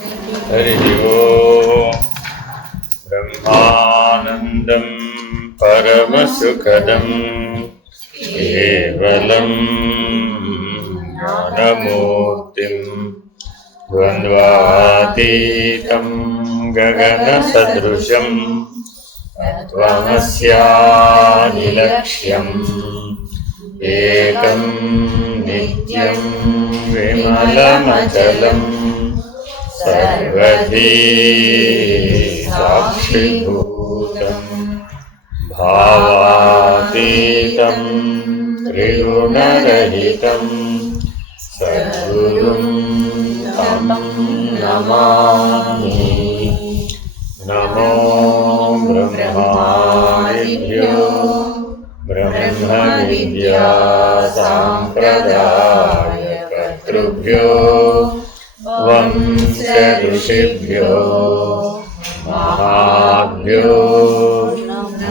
हरि ओम। ब्रह्मानंदं परमसुखदं केवलं ज्ञानमूर्तिं द्वन्द्वातीतं गगनसदृशं तत्त्वमस्यादिलक्ष्यम् एकं नित्यं विमलमचलं सर्वधी साक्षिभूतं भावातीतं त्रिगुणरहितं सद्गुरुं तं नमामि। नमो ब्रह्मादिभ्यो ब्रह्मविद्या सम्प्रदायकर्तृभ्यो वंश ऋषिभ्यो महाभ्यो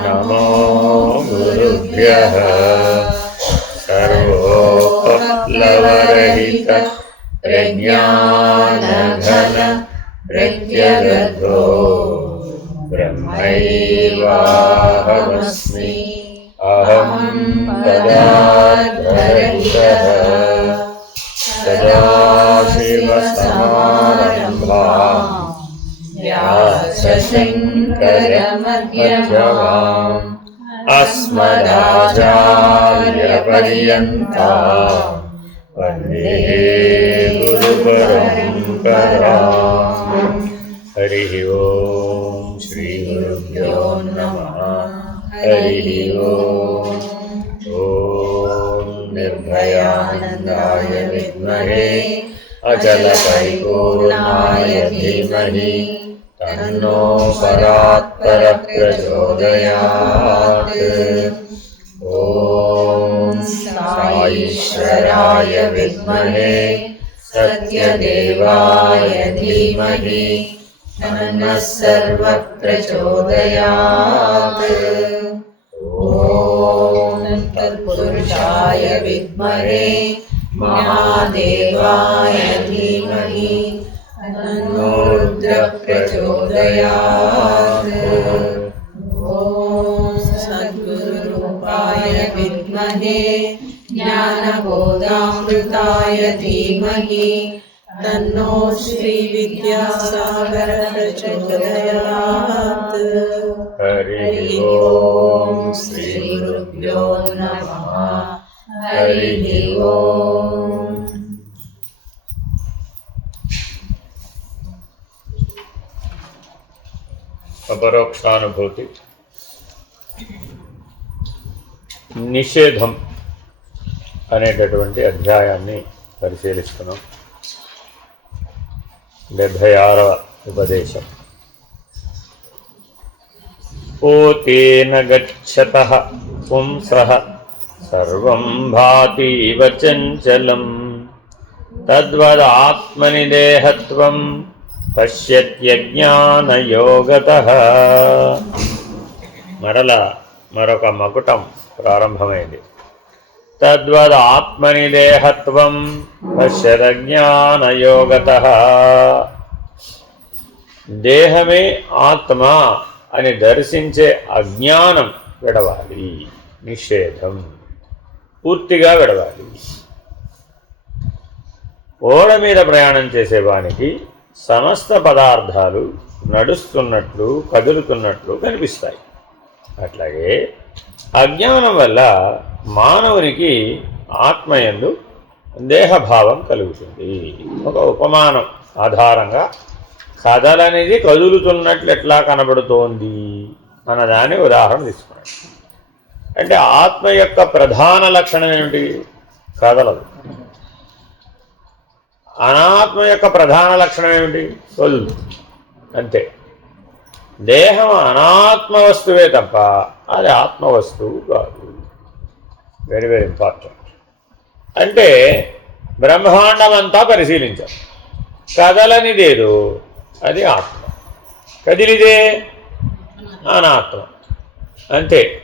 नमो गुरुभ्यः। सर्वोपप्लवरहित प्रज्ञानघन प्रत्यगतो ब्रह्मैवाहमस्मि। अहं पदार्थरहितः सदाशिवसमारम्भां व्यासशङ्करमध्यमाम् अस्मदाचार्यपर्यन्तां वन्दे गुरुपरम्पराम्। हरिः ओम श्री गुरुभ्यो नमः। हरिः ओम। ओम निर्भयानन्दाय विद्महे अचलपरिपूर्णाय धीमहि तन्नो परात्पर प्रचोदयात्। ओम साईश्वराय विद्महे सत्यदेवाय धीमहि तन्नः सर्वः प्रचोदयात्। ओम तत्पुरुषाय विद्महे महादेवाय धीमहि तन्नो रुद्रः प्रचोदयात्। ओम सद्गुरुरूपाय विद्महे ज्ञानबोधामृताय धीमहि तन्नो श्री विद्यासागर प्रचोदयात्। हरि ओम श्री गुरुभ्यो नमः। हरि ओम। अपरोक्षानुभूति నిషేధం అనేటటువంటి అధ్యాయాన్ని పరిశీలిస్తున్నాం. 76వ ఉపదేశం. ఓతేన గచ్చతః పుంసః సర్వం భాతీవ చంచలం తద్వదాత్మని దేహత్వం పశ్యత్యజ్ఞానయోగతః. మరొక మకుటం ప్రారంభమైంది. తద్వదాత్మని దేహత్వం పశ్యదజ్ఞానయోగతః. దేహమే ఆత్మ అని దర్శించే అజ్ఞానం విడవాలి. నిషేధం పూర్తిగా విడవాలి. ఓడ మీద ప్రయాణం చేసేవానికి సమస్త పదార్థాలు నడుస్తున్నట్లు కదులుతున్నట్లు కనిపిస్తాయి. అట్లాగే అజ్ఞానం వల్ల మానవునికి ఆత్మయందు దేహభావం కలుగుతుంది. ఒక ఉపమానం ఆధారంగా కదలనేది కదులుతున్నట్లు ఎట్లా కనబడుతోంది అన్నదాన్ని ఉదాహరణ తీసుకున్నాడు. అంటే ఆత్మ యొక్క ప్రధాన లక్షణం ఏమిటి? కదలదు. అనాత్మ యొక్క ప్రధాన లక్షణం ఏమిటి? కదులు. అంతే. దేహం అనాత్మ వస్తువే తప్ప అది ఆత్మ వస్తువు కాదు. Very very important. అంటే బ్రహ్మాండం అంతా పరిశీలించాం. కదలనిదేదో అది ఆత్మ, కదిలిదే అనాత్మ. అంతే.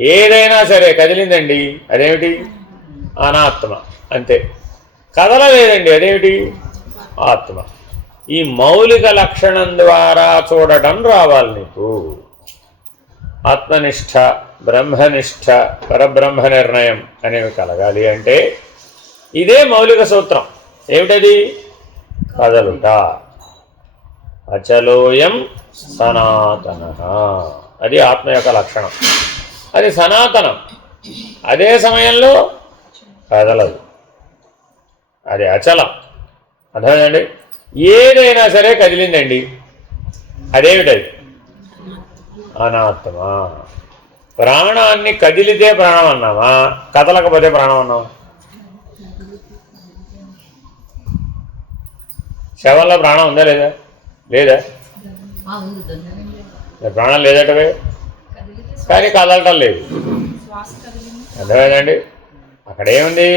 ఏదైనా సరే కదిలిందండి అదేమిటి? అనాత్మ. అంతే. కదలలేదండి అదేమిటి? ఆత్మ. ఈ మౌలిక లక్షణం ద్వారా చూడటం రావాలి నీకు. ఆత్మనిష్ట, బ్రహ్మనిష్ట, పరబ్రహ్మ నిర్ణయం అనేవి కలగాలి అంటే ఇదే మౌలిక సూత్రం. ఏమిటది? కదలుట. అచలోయం సనాతన, అది ఆత్మ యొక్క లక్షణం. అది సనాతనం, అదే సమయంలో కదలదు, అది అచలం. అర్థమైందండి? ఏదైనా సరే కదిలిందండి, అదేమిటది? అనాత్మ. ప్రాణాన్ని కదిలితే ప్రాణం అన్నామా, కదలకపోతే ప్రాణం అన్నామా? శవంలో ప్రాణం ఉందా లేదా? లేదా? ప్రాణం లేదటవే, కానీ కదలటం లేదు. అర్థమైందండి? అక్కడేముంది?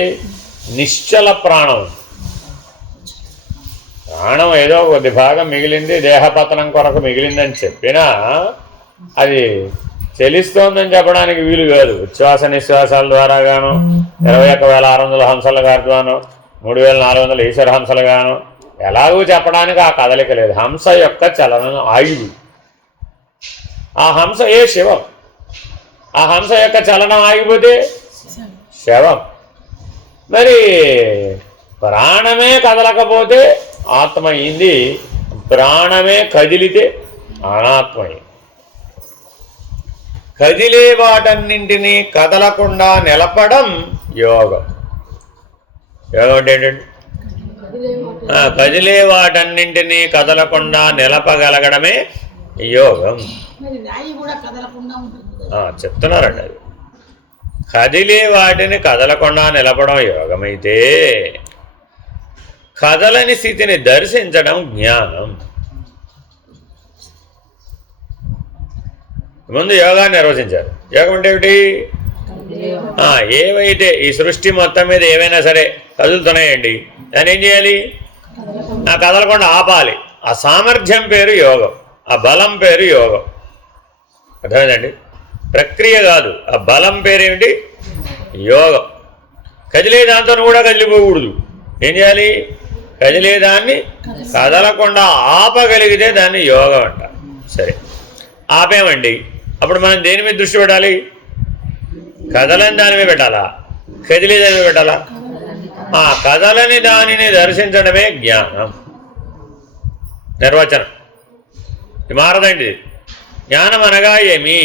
నిశ్చల ప్రాణం. ప్రాణం ఏదో కొద్ది భాగం మిగిలింది, దేహపతనం కొరకు మిగిలిందని చెప్పినా అది చెలిస్తోందని చెప్పడానికి వీలు కాదు. ఉచ్ఛ్వాస నిశ్వాసాల ద్వారా గాను, 21,600 హంసల గాను, 3,400 ఈశ్వర హంసలు గాను, ఎలాగూ చెప్పడానికి ఆ కదలిక లేదు. హంస యొక్క చలనం ఆయువు. ఆ హంస ఏ శివం. ఆ హంస యొక్క చలనం ఆగిపోతే శవం. మరి ప్రాణమే కదలకపోతే ఆత్మ అయింది, ప్రాణమే కదిలితే అనాత్మ అయింది. కదిలే వాటన్నింటినీ కదలకుండా నిలపడం యోగం. యోగం అంటే ఏంటండి? కదిలే వాటన్నింటినీ కదలకుండా నిలపగలగడమే యోగం. చెప్తున్నారండి. అది కదిలే వాటిని కదలకుండా నిలపడం యోగమైతే కదలని స్థితిని దర్శించడం జ్ఞానం. ముందు యోగాన్ని నిర్వచించారు. యోగం అంటే ఏమిటి? ఏవైతే ఈ సృష్టి మొత్తం మీద ఏవైనా సరే కదులుతున్నాయండి, దాన్ని ఏం చేయాలి? కదలకుండా ఆపాలి. ఆ సామర్థ్యం పేరు యోగం, ఆ బలం పేరు యోగం. అర్థమైందండి? ప్రక్రియ కాదు, ఆ బలం పేరేమిటి? యోగం. కదిలేదాంతో కూడా కదిలిపోకూడదు. ఏం చేయాలి? కదిలేదాన్ని కదలకుండా ఆపగలిగితే దాన్ని యోగం అంట. సరే, ఆపేమండి. అప్పుడు మనం దేని మీద దృష్టి పెట్టాలి? కదలని దాని మీద పెట్టాలా, కదిలే దాని మీద పెట్టాలా? కదలని దానిని దర్శించడమే జ్ఞానం. నిర్వచనం మారదండి. జ్ఞానం అనగా ఏమి?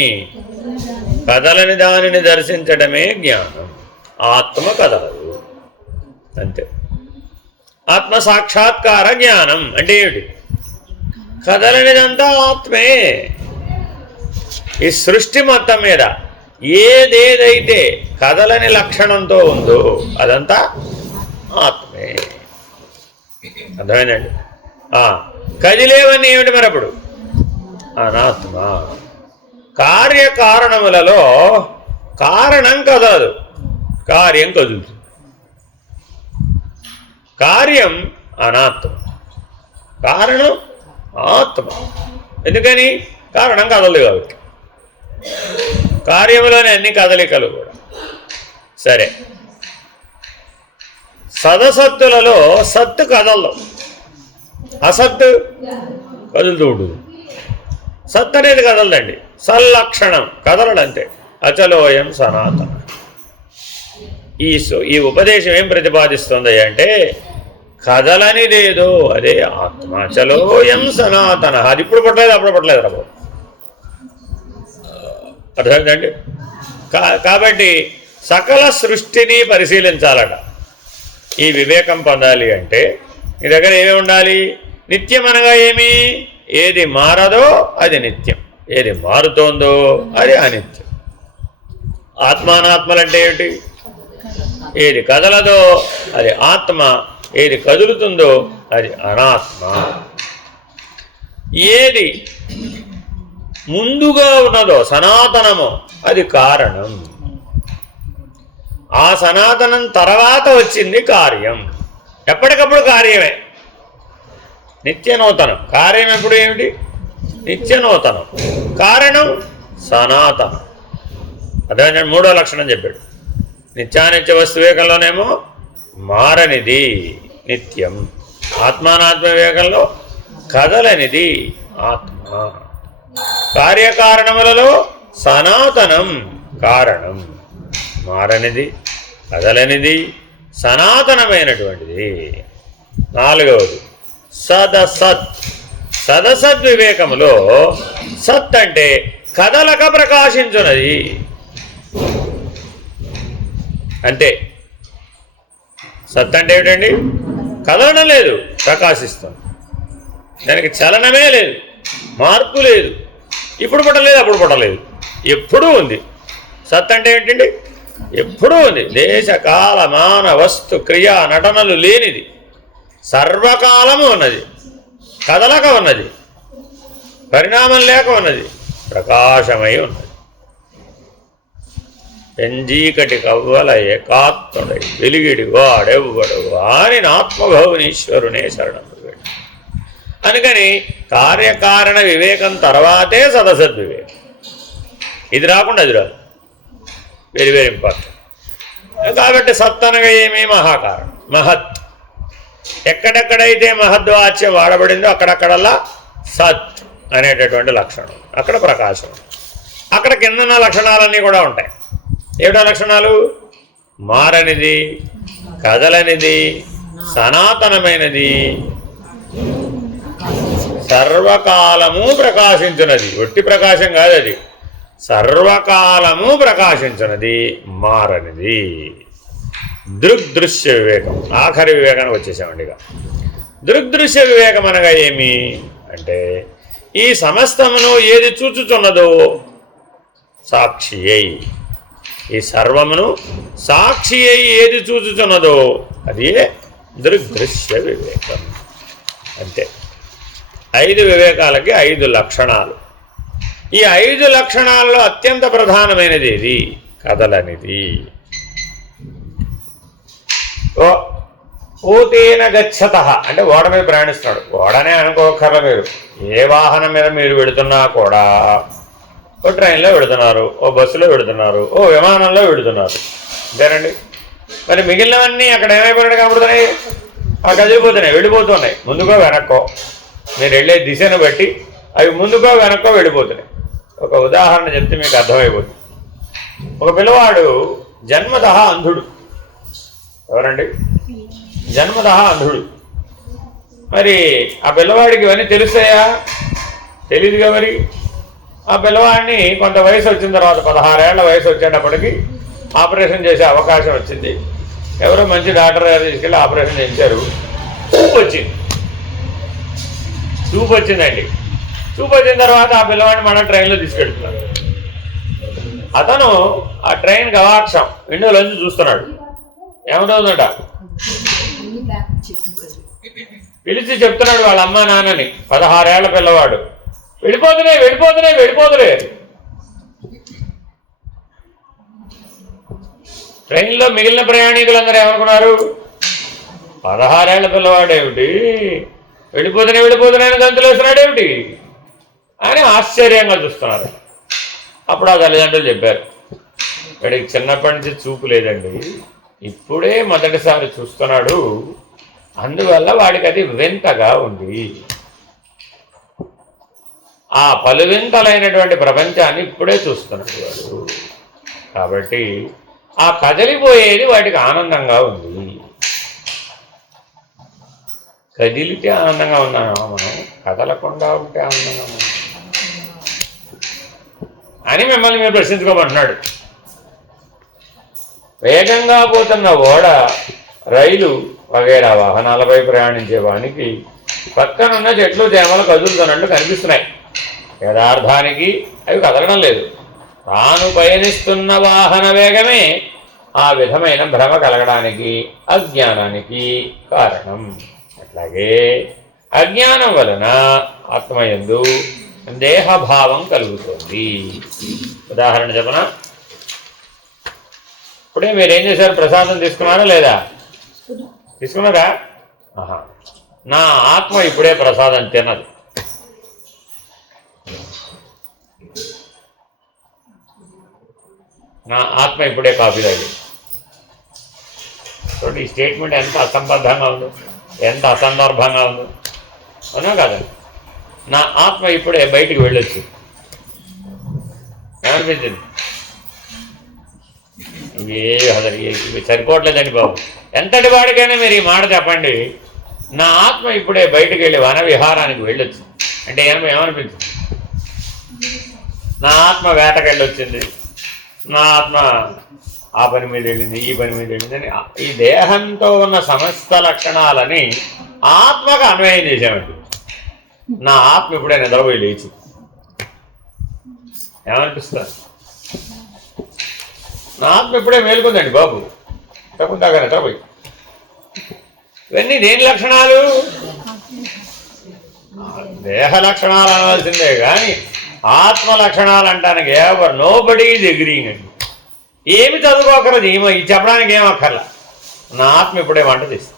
కదలని దానిని దర్శించడమే జ్ఞానం. ఆత్మ కదలదు, అంతే. ఆత్మ సాక్షాత్కార జ్ఞానం అంటే ఏమిటి? కదలనిదంతా ఆత్మే. ఈ సృష్టి మొత్తం మీద ఏదేదైతే కదలని లక్షణంతో ఉందో అదంతా ఆత్మే. అర్థమైందండి? కదిలేవన్నీ ఏమిటి మరి అప్పుడు? అనాత్మ. కార్యకారణములలో కారణం కదలదు, కార్యం కదులుతుంది. కార్యం అనాత్మ, కారణం ఆత్మ. ఎందుకని? కారణం కదలదు కాబట్టి. కార్యములోని అన్ని కదలికలు కూడా. సరే, సదసత్తులలో సత్తు కదలదు, అసత్తు కదులుతూ ఉంటుంది. సత్ అనేది కదలదండి, సల్లక్షణం కదలడంతే. అచలోయం సనాతన. ఈ ఉపదేశం ఏం ప్రతిపాదిస్తుంది అంటే కదలనిదేదో అదే ఆత్మ. అచలోయం సనాతన. అది ఇప్పుడు పట్టలేదు, అప్పుడు పట్టలేదు రా. అర్థమైందండి? కాబట్టి సకల సృష్టిని పరిశీలించాలట. ఈ వివేకం పొందాలి అంటే నీ దగ్గర ఏమి ఉండాలి? నిత్యం అనగా ఏమి? ఏది మారదో అది నిత్యం, ఏది మారుతోందో అది అనిత్యం. ఆత్మానాత్మలంటే ఏమిటి? ఏది కదలదో అది ఆత్మ, ఏది కదులుతుందో అది అనాత్మ. ఏది ముందుగా ఉన్నదో సనాతనమో అది కారణం. ఆ సనాతనం తర్వాత వచ్చింది కార్యం. ఎప్పటికప్పుడు కార్యమే, నిత్యనూతనం. కార్యం ఎప్పుడు ఏమిటి? నిత్యనూతనం. కారణం సనాతనం. అదే మూడో లక్షణం చెప్పాడు. నిత్యానిత్య వస్తు వివేకంలోనేమో మారనిది నిత్యం, ఆత్మానాత్మ వివేకంలో కదలనిది ఆత్మ. కార్యకారణములలో సనాతనం కారణం, మారనిది, కదలనిది, సనాతనమైనటువంటిది. నాలుగవది సదసత్. సదసద్వివేకములో సత్ అంటే కదలక ప్రకాశించున్నది అంతే. సత్ అంటే ఏమిటండి? కదలడం లేదు, ప్రకాశిస్తుంది. దానికి చలనమే లేదు, మార్పు లేదు, ఇప్పుడు పుట్టలేదు అప్పుడు పుట్టలేదు, ఎప్పుడూ ఉంది. సత్ అంటే ఏంటండి? ఎప్పుడూ ఉంది. దేశ కాల మాన వస్తు క్రియా నటనలు లేనిది, సర్వకాలము ఉన్నది, కదలక ఉన్నది, పరిణామం లేక ఉన్నది, ప్రకాశమై ఉన్నది. పెంజీకటి కవ్వల ఏకాత్ముడై వెలిగిడి వాడెవ్వడు అని ఆత్మభౌనీశ్వరునే శరణం. అందుకని కార్యకారణ వివేకం తర్వాతే సదసద్వివేకం. ఇది రాకుండా అది రాదు. Very very important. కాబట్టి సత్ అనగా ఏమీ? మహాకారణం, మహత్. ఎక్కడెక్కడైతే మహద్వాచ్యం వాడబడిందో అక్కడక్కడల్లా సత్ అనేటటువంటి లక్షణం, అక్కడ ప్రకాశం. అక్కడ కిందన్న లక్షణాలన్నీ కూడా ఉంటాయి. ఏమిటో లక్షణాలు? మారనిది, కదలనిది, సనాతనమైనది, సర్వకాలము ప్రకాశించున్నది. ఒట్టి ప్రకాశం కాదు అది, సర్వకాలము ప్రకాశించున్నది, మారనిది. దృగ్దృశ్య వివేకం. ఆఖరి వివేకానికి వచ్చేసామండి. ఇక దృగ్దృశ్య వివేకం అనగా ఏమి అంటే, ఈ సమస్తమును ఏది చూచుచున్నదో సాక్షి అయి, ఈ సర్వమును సాక్షి అయి ఏది చూచుచున్నదో అది దృగ్దృశ్య వివేకం. అంతే. 5 వివేకాలకి 5 లక్షణాలు. ఈ 5 లక్షణాలలో అత్యంత ప్రధానమైనది ఏది? కదలనిది. ఊతేన గచ్చత అంటే ఓడ మీద ప్రయాణిస్తున్నాడు. ఓడనే అనుకోకర్ల మీరు. ఏ వాహనం మీద మీరు వెళుతున్నా కూడా, ఓ ట్రైన్లో వెళుతున్నారు, ఓ బస్సులో వెళుతున్నారు, ఓ విమానంలో వెళుతున్నారు, అంతేనండి. మరి మిగిలినవన్నీ అక్కడ ఏమైపోయినట్టు కనబడుతున్నాయి? అవి కదిలిపోతున్నాయి, వెళ్ళిపోతున్నాయి. ముందుకో వెనక్కో, మీరు వెళ్ళే దిశను బట్టి అవి ముందుకో వెనక్కో వెళ్ళిపోతున్నాయి. ఒక ఉదాహరణ చెప్తే మీకు అర్థమైపోతుంది. ఒక పిల్లవాడు జన్మతః అంధుడు. ఎవరండి? జన్మతః అంధుడు. మరి ఆ పిల్లవాడికి ఇవన్నీ తెలుస్తాయా? తెలీదుగా. మరి ఆ పిల్లవాడిని కొంత వయసు వచ్చిన తర్వాత, 16 ఏళ్ల వయసు వచ్చేటప్పటికి ఆపరేషన్ చేసే అవకాశం వచ్చింది. ఎవరో మంచి డాక్టర్ గారు తీసుకెళ్ళి ఆపరేషన్ చేశారు. చూపు వచ్చింది. చూపు వచ్చిందండి. చూపు వచ్చిన తర్వాత ఆ పిల్లవాడిని మన ట్రైన్లో తీసుకెళ్తున్నారు. అతను ఆ ట్రైన్ గవాక్షం విండోలోంచి చూస్తున్నాడు. ఏమవుతుందట? పిలిచి చెప్తున్నాడు వాళ్ళ అమ్మ నాన్నని. 16 ఏళ్ల పిల్లవాడు. వెళ్ళిపోతున్నాయి వెళ్ళిపోతున్నాయి వెళ్ళిపోతున్నాయి. ట్రైన్లో మిగిలిన ప్రయాణికులందరూ ఏమనుకున్నారు? 16 ఏళ్ల పిల్లవాడు ఏమిటి, వెళ్ళిపోతున్నాయి వెళ్ళిపోతున్నాయని గంతులు వేస్తున్నాడు ఏమిటి అని ఆశ్చర్యంగా చూస్తున్నారు. అప్పుడు ఆ తల్లిదండ్రులు చెప్పారు, వీడికి చిన్నప్పటి నుంచి చూపు లేదండి, ఇప్పుడే మొదటిసారి చూస్తున్నాడు, అందువల్ల వాడికి అది వింతగా ఉంది. ఆ పలువింతలైనటువంటి ప్రపంచాన్ని ఇప్పుడే చూస్తున్నాడు వాడు. కాబట్టి ఆ కదిలిపోయేది వాటికి ఆనందంగా ఉంది. కదిలితే ఆనందంగా ఉన్నామా మనం? కదలకుండా ఉంటే ఆనందంగా ఉన్నాం అని మిమ్మల్ని మీరు ప్రశ్నించుకోమంటున్నాడు. వేగంగా పోతున్న ఓడ, రైలు వగైరా వాహనాలపై ప్రయాణించే వానికి పక్కనున్న చెట్లు చేమలు కదులుతున్నట్లు కనిపిస్తున్నాయి. యథార్థానికి అవి కదలడం లేదు. తాను పయనిస్తున్న వాహన వేగమే ఆ విధమైన భ్రమ కలగడానికి, అజ్ఞానానికి కారణం. అట్లాగే అజ్ఞానం వలన ఆత్మయందు దేహభావం కలుగుతుంది. ఉదాహరణ చెప్పనా? ఇప్పుడే మీరేం చేశారు? ప్రసాదం తీసుకున్నారా లేదా? తీసుకున్నారా? ఆహా. నా ఆత్మ ఇప్పుడే ప్రసాదం తిన్నది. నా ఆత్మ ఇప్పుడే కాఫీ తాగింది. చూడండి, ఈ స్టేట్మెంట్ ఎంత అసంబద్ధంగా ఉందో, ఎంత అసందర్భంగా ఉందో. అవునా కాదండి? నా ఆత్మ ఇప్పుడే బయటికి వెళ్ళొచ్చు. ఏమనిపించింది? ఇవి సరిపోవట్లేదండి బాబు. ఎంతటి వాడికైనా మీరు ఈ మాట చెప్పండి, నా ఆత్మ ఇప్పుడే బయటికి వెళ్ళి వన విహారానికి వెళ్ళొచ్చు అంటే ఏమనిపించింది? నా ఆత్మ వేటకెళ్ళి వచ్చింది, నా ఆత్మ ఆ పని మీద వెళ్ళింది, ఈ పని మీద వెళ్ళింది అని ఈ దేహంతో ఉన్న సమస్త లక్షణాలని ఆత్మకు అన్వయం చేసామండి. నా ఆత్మ ఇప్పుడే నిద్రపోయి లేచి ఏమనిపిస్తుంది? నా ఆత్మ ఇప్పుడే మేలుకుందండి బాబు, తప్పుదాకా నిద్రపోయి. ఇవన్నీ దేని లక్షణాలు? దేహ లక్షణాలు అనవలసిందే కానీ ఆత్మ లక్షణాలు అంటానికి ఎవరు నోబడీ ఈజ్ అగ్రీయింగ్ అండి. ఏమి చదువుకోకరది, ఇది చెప్పడానికి ఏం అక్కర్లా. నా ఆత్మ ఇప్పుడే వంట చేసి,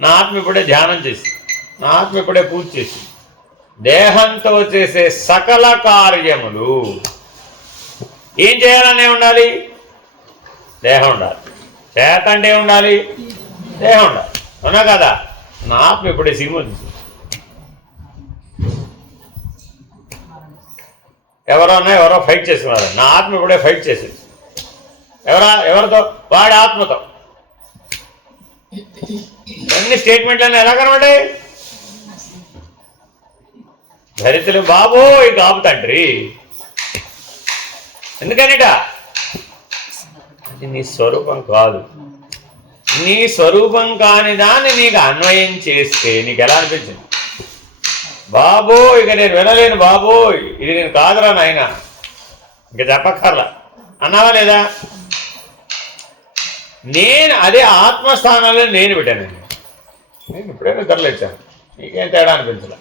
నా ఆత్మ ఇప్పుడే ధ్యానం చేసి, నా ఆత్మ ఇప్పుడే పూజ చేసి, దేహంతో చేసే సకల కార్యములు ఏం చేయాలనే ఉండాలి? దేహం ఉండాలి. చేత అంటే ఉండాలి? దేహం ఉండాలి. అవునా కదా? నా ఆత్మ ఇప్పుడే సినిమా చూసి, ఎవరో ఫైట్ చేస్తున్నారు, నా ఆత్మ ఇప్పుడే ఫైట్ చేసేది. ఎవరితో? వాడి ఆత్మతో. అన్ని స్టేట్మెంట్లన్నీ ఎలా కనబడ్డాయి? ధరిత్రులు బాబోయ్ కాపు తండ్రి. ఎందుకనిట? అది నీ స్వరూపం కాదు. నీ స్వరూపం కాని దాన్ని నీకు అన్వయం చేస్తే నీకు ఎలా అనిపించింది? బాబో ఇక నేను వినలేను బాబోయ్, ఇది నేను కాదురా నాయన, ఇంక చెప్పక్కర్లా అన్నావా లేదా? నేను అదే ఆత్మస్థానంలో నేను పెట్టానండి. నేను ఇప్పుడే నిద్రలేచాను, నీకేం తేడా అనిపించలే.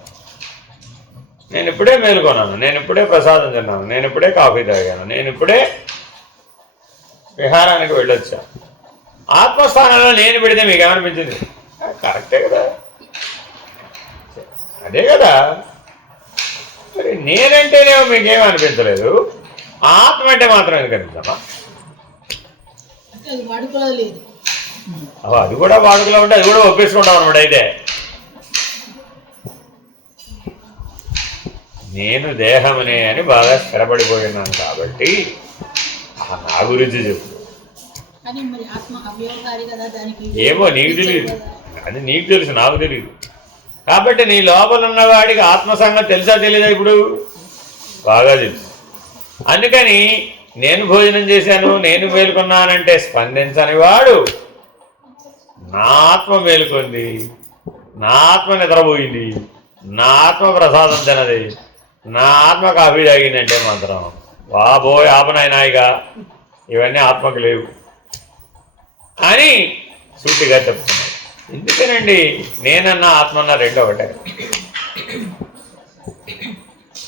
నేను ఇప్పుడే మేలుకొన్నాను, నేను ఇప్పుడే ప్రసాదం తిన్నాను, నేను ఇప్పుడే కాఫీ తాగాను, నేను ఇప్పుడే విహారానికి వెళ్ళొచ్చాను. ఆత్మస్థానంలో నేను పెడితే మీకు ఏమనిపించింది? కరెక్టే కదా, అదే కదా. మరి నేనంటేనేమో మీకేమనిపించలేదు, ఆత్మ అంటే మాత్రం ఎందుకు అనిపించమ్మా? అది కూడా వాడుకలో ఉంటే అది కూడా ఒప్పేసుకుంటాం అనమాట. అయితే నేను దేహమనే అని బాగా స్థిరపడిపోయినాను కాబట్టి నా గురించి చెప్పు. ఏమో నీకు తెలియదు, అది నీకు తెలుసు, నాకు తెలియదు. కాబట్టి నీ లోపల ఉన్నవాడికి ఆత్మ సంగతి తెలుసా తెలీదా? ఇప్పుడు బాగా తెలుసు. అందుకని నేను భోజనం చేశాను, నేను మేలుకున్నానంటే స్పందించని వాడు నా ఆత్మ మేలుకుంది, నా ఆత్మ నిద్రపోయింది, నా ఆత్మ ప్రసాదం తినది, నా ఆత్మ కాఫీ తాగిందంటే మాత్రం బాబోయ్ ఆపనాయనాయిగా ఇవన్నీ ఆత్మకు లేవు అని సూటిగా చెప్తున్నాడు. ఎందుకనండి నేనన్నా ఆత్మన్నా రెండు ఒకటే,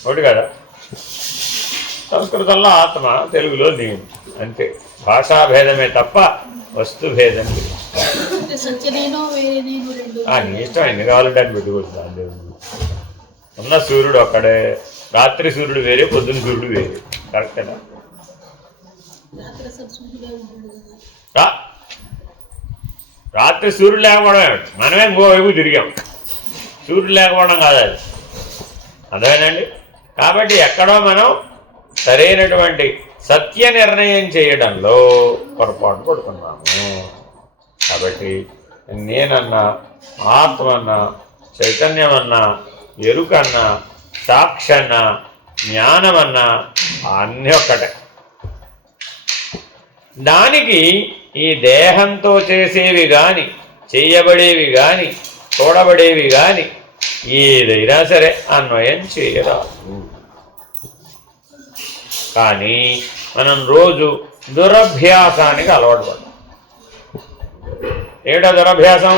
ఒకటి కదా. సంస్కృతంలో ఆత్మ, తెలుగులో నేను, అంతే. భాషాభేదమే తప్ప వస్తుభేదం లేదు. నీ ఇష్టం ఎన్ని కావాలంటే అని పెట్టుకోవచ్చు. దాని ఉన్న సూర్యుడు ఒక్కడే, రాత్రి సూర్యుడు వేరే, పొద్దున్న సూర్యుడు వేరే. కరెక్టేనా? రాత్రి సూర్యుడు లేకపోవడం ఏమిటి? మనమే ఇంకో వైపు తిరిగాం, సూర్యుడు లేకపోవడం కాదు అది. అర్థమేనండి? కాబట్టి ఎక్కడో మనం సరైనటువంటి సత్య నిర్ణయం చేయడంలో పొరపాటు పడుతున్నాము. కాబట్టి నేనన్నా, ఆత్మన్నా, చైతన్యమన్నా, ఎరుకన్నా, సాక్షన్నా, జ్ఞానమన్నా అన్నీ ఒక్కటే. దానికి ఈ దేహంతో చేసేవి కానీ, చేయబడేవి కానీ, చూడబడేవి కానీ ఏదైనా సరే అన్వయం చేయరాదు. కానీ మనం రోజు దురభ్యాసానికి అలవాటు పడతాం. ఏమిటా దురభ్యాసం?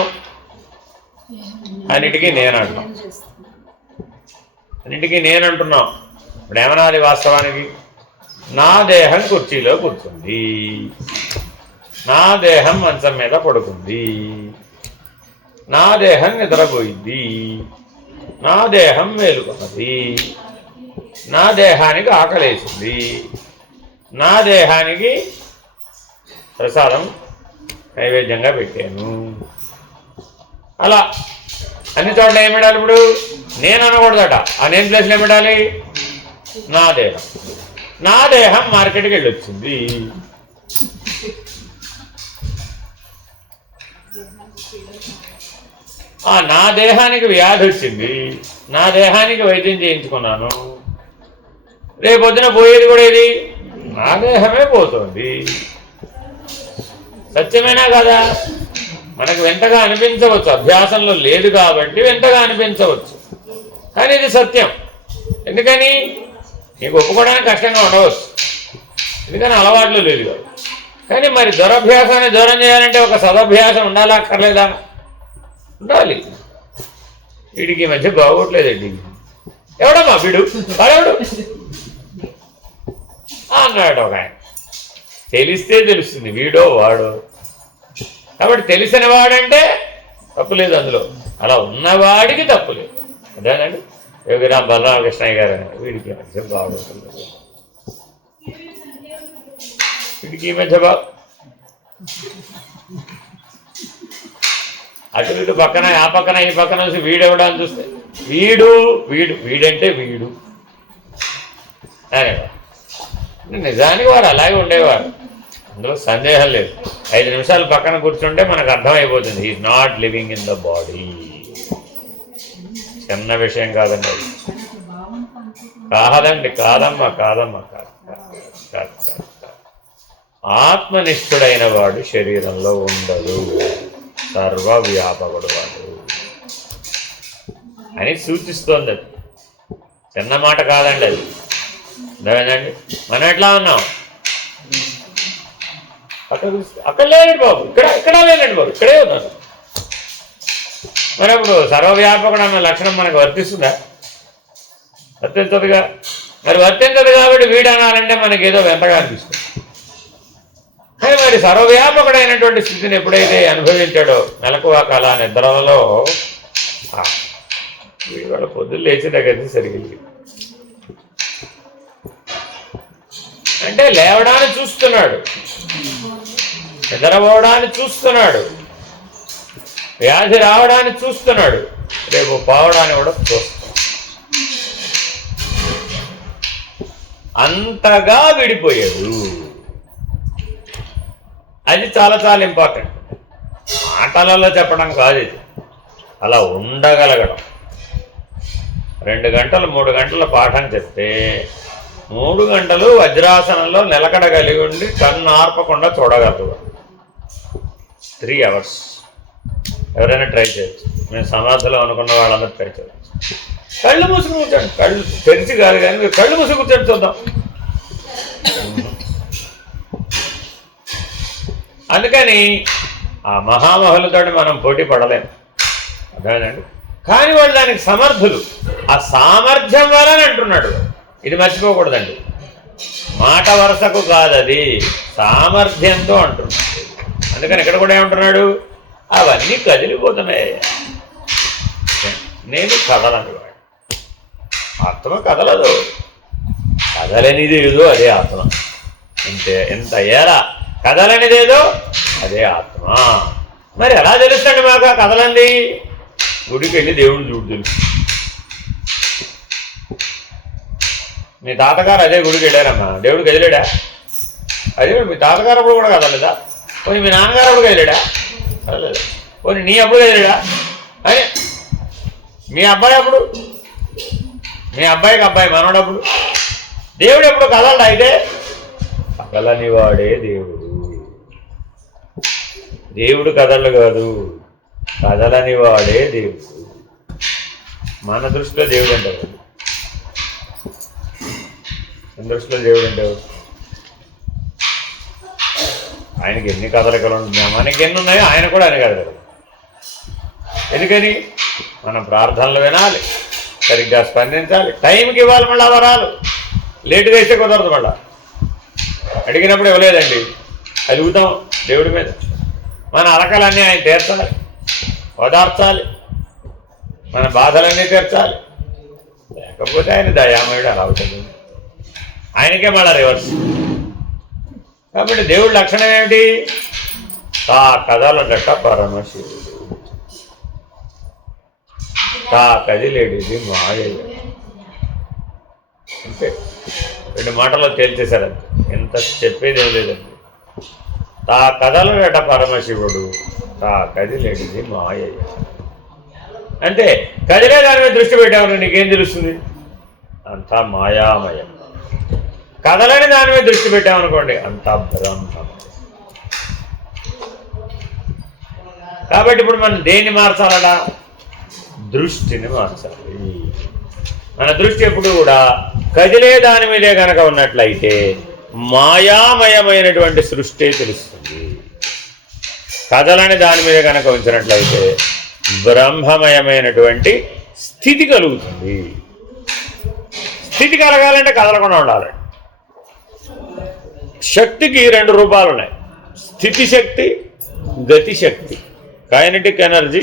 అన్నిటికీ నేనంటున్నాం, అన్నిటికీ నేనంటున్నాం. ఇప్పుడు ఏమనాలి వాస్తవానికి? నా దేహం కుర్చీలో కూర్చుంది, నా దేహం మంచం మీద పడుకుంది, నా దేహం నిద్రపోయింది, నా దేహం మేలుకున్నది, నా దేహానికి ఆకలేసింది, నా దేహానికి ప్రసాదం నైవేద్యంగా పెట్టాను, అలా అన్ని చోట్ల ఏం పెట్టాలి? ఇప్పుడు నేను అనకూడదట. ఆ నేను ప్లేస్లో ఏం పెట్టాలి? నా దేహం. నా దేహం మార్కెట్కి వెళ్ళొచ్చింది. నా దేహానికి వ్యాధి వచ్చింది, నా దేహానికి వైద్యం చేయించుకున్నాను. రేపొద్దున పోయేది కూడా ఏది? నా దేహమే పోతుంది. సత్యమేనా కదా? మనకు వెంటగా అనిపించవచ్చు, అభ్యాసంలో లేదు కాబట్టి వెంటగా అనిపించవచ్చు, కానీ ఇది సత్యం. ఎందుకని? నీకు ఒప్పుకోవడానికి కష్టంగా ఉండవచ్చు, ఎందుకని అలవాట్లు లేదు కాదు. కానీ మరి దురభ్యాసాన్ని దూరం చేయాలంటే ఒక సదభ్యాసం ఉండాలా అక్కర్లేదా? ఉండాలి. వీడికి ఈ మధ్య బాగోట్లేదండి. ఎవడమ్మా వీడు? వాడెవడు అన్నాడు ఒక ఆయన. తెలిస్తే తెలుస్తుంది వీడో వాడో. కాబట్టి తెలిసిన వాడంటే తప్పు లేదు అందులో, అలా ఉన్నవాడికి తప్పు లేదు. అదేనండి యోగిరామ్ బలరామకృష్ణయ్య గారు వీడికి మధ్య బాగోతుంది, వీడికి ఈ మధ్య బాగు. అటు ఇటు పక్కన ఆ పక్కన ఈ పక్కన వచ్చి వీడెవడా అని చూస్తే వీడంటే వీడు అనేవాడు. నిజానికి వారు అలాగే ఉండేవారు, అందులో సందేహం లేదు. 5 నిమిషాలు పక్కన కూర్చుంటే మనకు అర్థమైపోతుంది is not living in the body. చిన్న విషయం కాదండి అది. కాదమ్మా కాదు. ఆత్మనిష్ఠుడైన వాడు శరీరంలో ఉండదు, సర్వవ్యాపకుడు వాడు అని సూచిస్తోంది. అది చిన్న మాట కాదండి అది. అదేనండి మనం ఎట్లా ఉన్నాం? అక్కడ లేనండి బాబు, ఇక్కడ లేనండి బాబు, ఇక్కడే ఉన్నాను. మరి అప్పుడు సర్వవ్యాపకుడు అన్న లక్షణం మనకు వర్తిస్తుందా? వర్తించదుగా. మరి వర్తించదు కాబట్టి వీడు అనాలంటే మనకి ఏదో వెంటగా అనిపిస్తుంది. కానీ మరి సర్వవ్యాపకుడైనటువంటి స్థితిని ఎప్పుడైతే అనుభవించాడో మెలకువ కళ నిద్రలలో, వీడి వాళ్ళ పొద్దున్న లేచి దగ్గర సరిగింది అంటే లేవడాన్ని చూస్తున్నాడు, నిద్రపోవడాన్ని చూస్తున్నాడు, వ్యాధి రావడాన్ని చూస్తున్నాడు, రేపు పోవడాన్ని కూడా చూస్తున్నాడు. అంతగా విడిపోయాడు. అది చాలా చాలా ఇంపార్టెంట్. మాటలలో చెప్పడం కాదు ఇది, అలా ఉండగలగడం. 2 గంటలు 3 గంటల పాఠం చెప్తే 3 గంటలు వజ్రాసనంలో నిలకడ కలిగి ఉండి కన్ను ఆర్పకుండా చూడగలరు. 3 hours ఎవరైనా ట్రై చేయొచ్చు. మేము సమాధిలో అనుకున్న వాళ్ళందరూ ట్రై చేయవచ్చు. కళ్ళు మూసుకు కూర్చోండి, కళ్ళు తెరిచి కాదు కానీ మీరు కళ్ళు మూసుకు కూర్చొని చూద్దాం. అందుకని ఆ మహామహులతో మనం పోటీ పడలేము, అర్థమైందండి. కానీ వాళ్ళు దానికి సమర్థులు. ఆ సామర్థ్యం వలని అంటున్నాడు. ఇది మర్చిపోకూడదండి, మాట వరసకు కాదది, సామర్థ్యంతో అంటున్నాడు. అందుకని ఇక్కడ కూడా ఏమంటున్నాడు? అవన్నీ కదిలిపోతున్నాయి, నేను కదలని వాడు. ఆత్మ కదలదు, కదలనిదేదో అదే ఆత్మ. ఎంత అయ్యారా కదలనిదేదో అదే ఆత్మ. మరి ఎలా తెలుస్తుంది మాకు కదలండి? గుడికి వెళ్ళి దేవుడిని చూడు తెలుసు. మీ తాతగారు అదే గుడికి వెళ్ళారమ్మా, దేవుడు కదిలేడా? అదే మీ తాతగారు అప్పుడు కూడా కదలేదా? పోనీ మీ నాన్నగారు అప్పుడు కదిలేడా? కదలేదు. పోనీ నీ అప్పుడు కదిలేడా? అదే మీ అబ్బాయి అప్పుడు, మీ అబ్బాయికి అబ్బాయి మనోడప్పుడు, దేవుడు ఎప్పుడు కదలడా? అయితే కదలని వాడే దేవుడు. దేవుడు కదలడు కాదు, కదలని వాడే దేవుడు. మన దృష్టిలో దేవుడు అంటారు, మన దృష్టిలో దేవుడు అంటారు. ఆయనకి ఎన్ని కదలికలు ఉంటున్నాయి, మనకి ఎన్ని ఉన్నాయో ఆయన కూడా ఆయన కదలరు. ఎందుకని? మనం ప్రార్థనలు వినాలి, సరిగ్గా స్పందించాలి, టైంకి ఇవ్వాలి. మళ్ళీ వరాలు లేటుగా ఇస్తే కుదరదు. మళ్ళా అడిగినప్పుడు ఇవ్వలేదండి, అడుగుతాం దేవుడి మీద. మన అరకలన్నీ ఆయన తీర్చాలి, ఓదార్చాలి, మన బాధలన్నీ తీర్చాలి. లేకపోతే ఆయన దయామయుడు అలా అవుతుంది, ఆయనకే మళ్ళా రివర్స్. కాబట్టి దేవుడి లక్షణం ఏమిటి? కదలడట పరమశివుడు. తా కదిలేడిది మాయయ్య. అంతే, 2 మాటల్లో తేల్చేశారు. ఎంత చెప్పేది ఏం లేదండి. తా కదలడట పరమశివుడు, తా కదిలేడిది మాయయ్య. అంటే కదిలే దాని మీద దృష్టి పెట్టామని నీకేం తెలుస్తుంది? అంతా మాయామయం. కదలని దాని మీద దృష్టి పెట్టామనుకోండి, అంతా బ్రహ్మం. కాబట్టి ఇప్పుడు మనం దేన్ని మార్చాలడా? దృష్టిని మార్చాలి. మన దృష్టి ఎప్పుడు కూడా కదిలే దాని మీదే కనుక ఉన్నట్లయితే మాయామయమైనటువంటి సృష్టి తెలుస్తుంది. కదలని దాని మీద కనుక ఉంచినట్లయితే బ్రహ్మమయమైనటువంటి స్థితి కలుగుతుంది. స్థితి కలగాలంటే కదలకుండా ఉండాలండి. శక్తికి 2 రూపాలు ఉన్నాయి, స్థితి శక్తి, గతి శక్తి. Kinetic energy,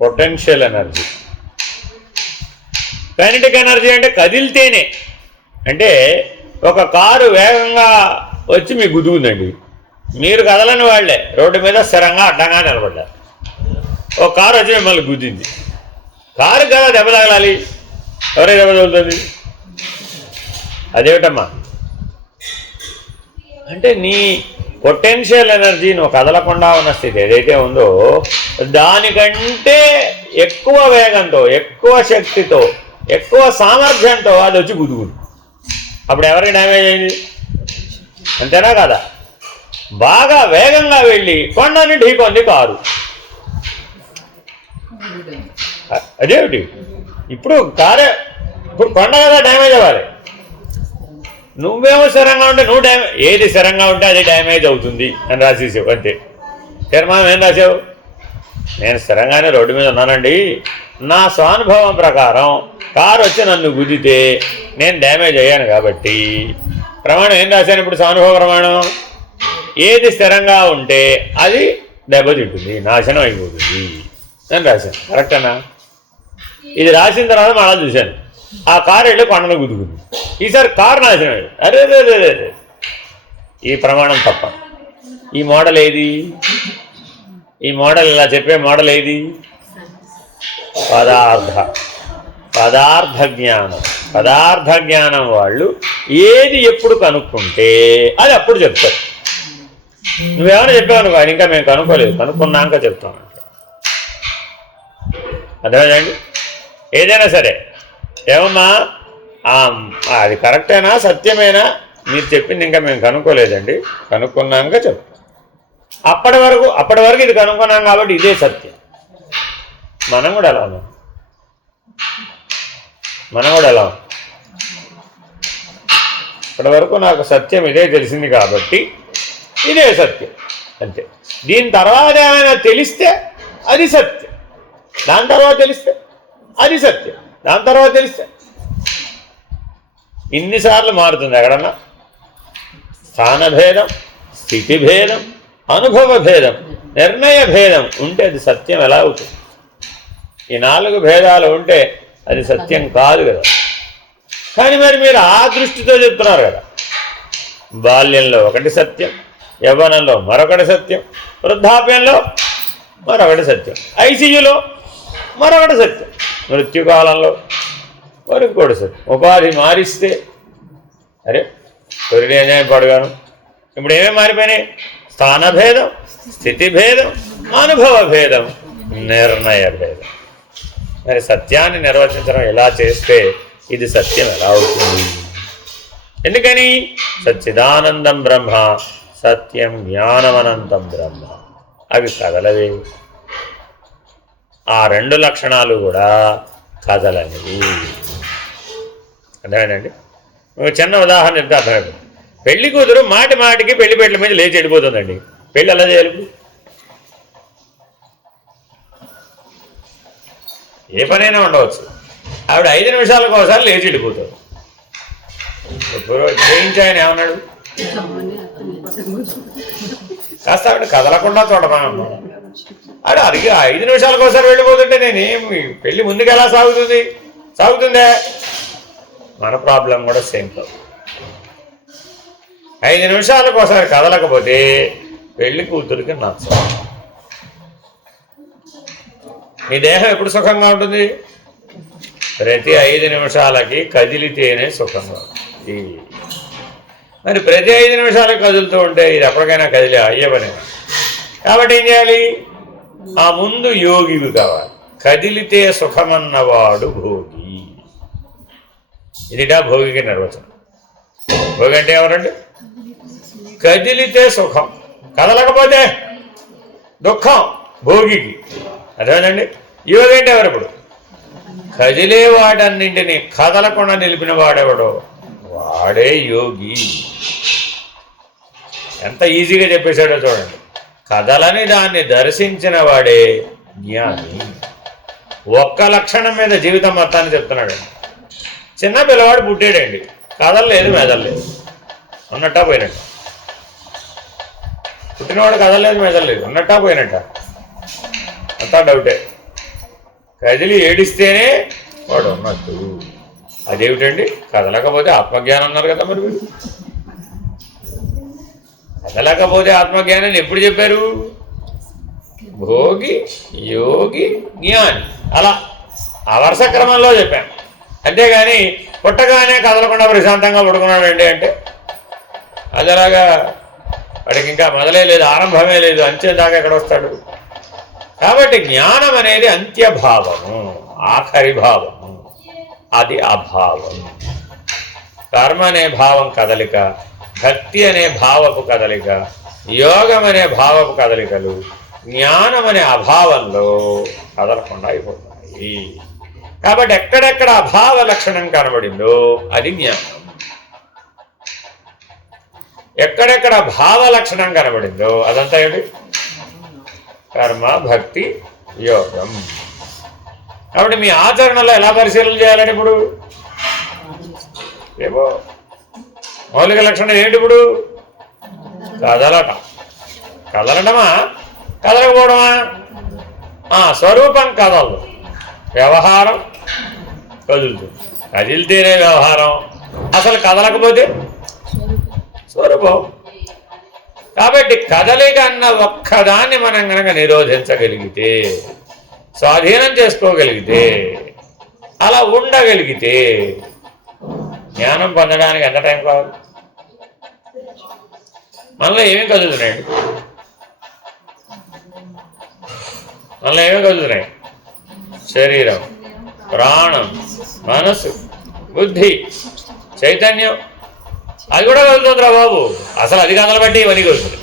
potential energy. Kinetic energy అంటే కదిలితేనే. అంటే ఒక కారు వేగంగా వచ్చి మీకు గుద్దుకుందండి, మీరు కదలని వాళ్లే రోడ్డు మీద స్థిరంగా అడ్డంగా నిలబడ్డారు. ఒక కారు వచ్చి మిమ్మల్ని గుద్దింది. కారు కదా దెబ్బ తగలాలి, ఎవరే దెబ్బ తగులుతుంది? అదేమిటమ్మా అంటే నీ పొటెన్షియల్ ఎనర్జీ నువ్వు కదలకుండా ఉన్న స్థితి ఏదైతే ఉందో దానికంటే ఎక్కువ వేగంతో, ఎక్కువ శక్తితో, ఎక్కువ సామర్థ్యంతో అది వచ్చి గుద్దుకుంది. అప్పుడు ఎవరికి డ్యామేజ్ అయింది? అంతేనా కదా? బాగా వేగంగా వెళ్ళి కొండని ఢీకొంది కారు. అదేమిటి? ఇప్పుడు కారే, ఇప్పుడు కొండ కదా డ్యామేజ్ అవ్వాలి. నువ్వేమో స్థిరంగా ఉంటే నువ్వు ఏది స్థిరంగా ఉంటే అది డ్యామేజ్ అవుతుంది అని రాసేసావు అంతే. తీర్మానం ఏం రాసావు? నేను స్థిరంగానే రోడ్డు మీద ఉన్నానండి, నా స్వానుభవం ప్రకారం కారు వచ్చి నన్ను గుద్దితే నేను డ్యామేజ్ అయ్యాను కాబట్టి ప్రమాణం ఏం రాశాను? ఇప్పుడు స్వానుభవ ప్రమాణం ఏది స్థిరంగా ఉంటే అది దెబ్బతింటుంది, నాశనం అయిపోతుంది అని రాశాను. కరెక్టేనా? ఇది రాసిన తర్వాత మళ్ళా చూశాను, ఆ కారు వెళ్ళి కొండను గుద్దుకుంది. ఈసారి కారు నాశనం అయ్యింది. అరే రే రే, ఈ ప్రమాణం తప్ప. ఈ మోడల్ ఏది? ఈ మోడల్ ఇలా చెప్పే మోడల్ ఏది? పదార్థ జ్ఞానం. పదార్థ జ్ఞానం వాళ్ళు ఏది ఎప్పుడు కనుక్కుంటే అది అప్పుడు చెప్తారు. నువ్వేమైనా చెప్పావు కానీ ఇంకా మేము కనుక్కోలేదు, కనుక్కున్నాక చెప్తాను. అర్థమైందండి? ఏదైనా సరే ఏమమ్మా అది కరెక్టేనా, సత్యమేనా, మీరు చెప్పింది ఇంకా మేము కనుక్కోలేదండి, కనుక్కున్నాక చెప్తాం. అప్పటి వరకు ఇది కనుక్కున్నాం కాబట్టి ఇదే సత్యం. మనం కూడా ఎలా ఉన్నాం? ఇప్పటి వరకు నాకు సత్యం ఇదే తెలిసింది కాబట్టి ఇదే సత్యం అంతే. దీని తర్వాత ఏమైనా తెలిస్తే అది సత్యం, దాని తర్వాత తెలిస్తే అది సత్యం, దాని తర్వాత తెలిస్తే ఇన్నిసార్లు మారుతుంది. ఎక్కడన్నా స్థానభేదం, స్థితిభేదం, అనుభవ భేదం, నిర్ణయ భేదం ఉంటే అది సత్యం ఎలా అవుతుంది? ఈ 4 భేదాలు ఉంటే అది సత్యం కాదు కదా. కానీ మరి మీరు ఆ దృష్టితో చెప్తున్నారు కదా. బాల్యంలో ఒకటి సత్యం, యవ్వనంలో మరొకటి సత్యం, వృద్ధాప్యంలో మరొకటి సత్యం, ఐసీయూలో మరొకటి సత్యం, మృత్యుకాలంలో మరొకటి సత్యం. ఉపాధి మారిస్తే అరే కొరిడి అన్యాయం పడగాను. ఇప్పుడు ఏమేమి మారిపోయినాయి? స్థానభేదం, స్థితిభేదం, అనుభవ భేదం, నిర్ణయ భేదం. మరి సత్యాన్ని నిర్వచించడం ఎలా చేస్తే ఇది సత్యం ఎలా అవుతుంది? ఎందుకని? సచ్చిదానందం బ్రహ్మ, సత్యం జ్ఞానమనంతం బ్రహ్మ. అవి కదలవే. ఆ 2 లక్షణాలు కూడా కదలనివి. అర్థమైందండి? ఒక చిన్న ఉదాహరణ చెప్తే అర్థమైపోయింది. పెళ్లి కూతురు మాటి మాటికి పెళ్లి పెట్టల మీద లేచి వెళ్ళిపోతుందండి. పెళ్ళి ఎలా చేయాలి? ఏ పనైనా ఉండవచ్చు. ఆవిడ 5 నిమిషాలకు ఒకసారి లేచి వెళ్ళిపోతుంది. ఇప్పుడు చేయించాయని ఏమన్నాడు? కాస్త ఆవిడ కదలకుండా చూడమా. ఆవిడ 5 నిమిషాలకు ఒకసారి వెళ్ళిపోతుంటే నేనేమి పెళ్లి ముందుకు ఎలా సాగుతుందే? మన ప్రాబ్లం కూడా సేమ్ కాదు. 5 నిమిషాలకు ఒకసారి కదలకపోతే పెళ్లి కూతురికి నచ్చదు. నీ దేహం ఎప్పుడు సుఖంగా ఉంటుంది? ప్రతి 5 నిమిషాలకి కదిలితేనే సుఖంగా ఉంది. మరి ప్రతి 5 నిమిషాలకు కదులుతూ ఉంటే ఇది ఎప్పటికైనా కదిలే అయ్యే పని. కాబట్టి ఏం చేయాలి? ఆ ముందు యోగివి కావాలి. కదిలితే సుఖమన్నవాడు భోగి. ఇదిటా భోగికి నిర్వచనం. భోగి అంటే ఎవరండి? కదిలితే సుఖం, కదలకపోతే దుఃఖం భోగికి. అదేనండి. యోగి అంటే ఎవరు? ఇప్పుడు కదిలేవాడన్నింటినీ కదలకుండా నిలిపిన వాడెవడో వాడే యోగి. ఎంత ఈజీగా చెప్పేశాడో చూడండి. కదలని దాన్ని దర్శించిన వాడే జ్ఞాని. ఒక్క లక్షణం మీద జీవితం మొత్తాన్ని చెప్తున్నాడండి. చిన్న పిల్లవాడు పుట్టాడండి, కదలలేదు మెదలలేదు, ఉన్నట్టా పోయినట్ట. పుట్టినవాడు కదలలేదు మెదలలేదు, ఉన్నట్టా పోయినట్ట. అంతా డౌటే. కదిలి ఏడిస్తేనే వాడు ఉన్నట్టు. అదేమిటండి? కదలకపోతే ఆత్మజ్ఞానం అన్నారు కదా. మరి మీరు కదలకపోతే ఆత్మజ్ఞానాన్ని ఎప్పుడు చెప్పారు? భోగి, యోగి, జ్ఞాని, అలా ఆ వరుస క్రమంలో చెప్పాను. అంతేగాని పుట్టగానే కదలకుండా ప్రశాంతంగా పడుకున్నాడండి అంటే అది అలాగా. వాడికి ఇంకా మొదలే లేదు, ఆరంభమే లేదు, అంత్యం దాకా ఎక్కడ వస్తాడు? కాబట్టి జ్ఞానం అనేది అంత్యభావము, ఆఖరి భావము. అది అభావం. కర్మ అనే భావం కదలిక, భక్తి అనే భావపు కదలిక, యోగం అనే భావపు కదలికలు జ్ఞానం అనే అభావంలో కదలకుండా అయిపోతాయి. కాబట్టి ఎక్కడెక్కడ అభావ లక్షణం కనబడిందో అది జ్ఞానం. ఎక్కడెక్కడ భావ లక్షణం కనబడిందో అదంతా ఏంటి? కర్మ, భక్తి, యోగం. కాబట్టి మీ ఆచరణలో ఎలా పరిశీలన చేయాలని ఇప్పుడు ఏమో మౌలిక లక్షణం ఏంటి? ఇప్పుడు కదలటం. కదలటమా కదలకపోవడమా? స్వరూపం కదలదు, వ్యవహారం కదులుతుంది. కదిలితేనే వ్యవహారం, అసలు కదలకపోతే స్వరూపం. కాబట్టి కదలిక అన్న ఒక్కదాన్ని మనం కనుక నిరోధించగలిగితే, స్వాధీనం చేసుకోగలిగితే, అలా ఉండగలిగితే జ్ఞానం పొందడానికి ఎంత టైం కావాలి? మనలో ఏమేమి కదులుతున్నాయండి? మనలో ఏమేమి కదులుతున్నాయి? శరీరం, ప్రాణం, మనసు, బుద్ధి, చైతన్యం. అది కూడా కదులుతుందిరా బాబు. అసలు అది కదలబట్టి ఇవన్నీ కదులుతుంది.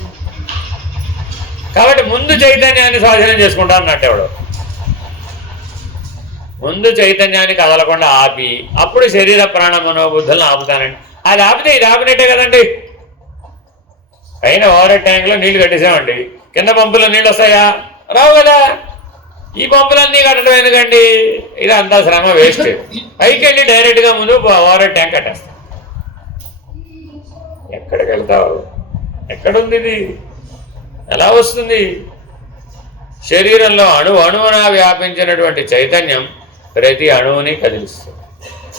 కాబట్టి ముందు చైతన్యాన్ని స్వాధీనం చేసుకుంటా అన్నట్టేవాడు. ముందు చైతన్యాన్ని కదలకుండా ఆపి అప్పుడు శరీర ప్రాణ మనోబుద్ధులను ఆపుతానండి. అది ఆపితే ఇది ఆపినట్టే కదండి. పైన ఓవర్ ట్యాంక్లో నీళ్లు కట్టేసామండి, కింద పంపులో నీళ్ళు వస్తాయా? రావు కదా. ఈ పంపులన్నీ కట్టడం ఎందుకండి? ఇది అంతా శ్రమ వేస్ట్. పైకి వెళ్ళి డైరెక్ట్గా ముందు ఓవర్ ట్యాంక్ కట్టేస్తాం. ఎక్కడికి వెళ్తావు? ఎక్కడుంది ఇది? ఎలా వస్తుంది? శరీరంలో అణువున వ్యాపించినటువంటి చైతన్యం ప్రతి అణువుని కదిలిస్తుంది.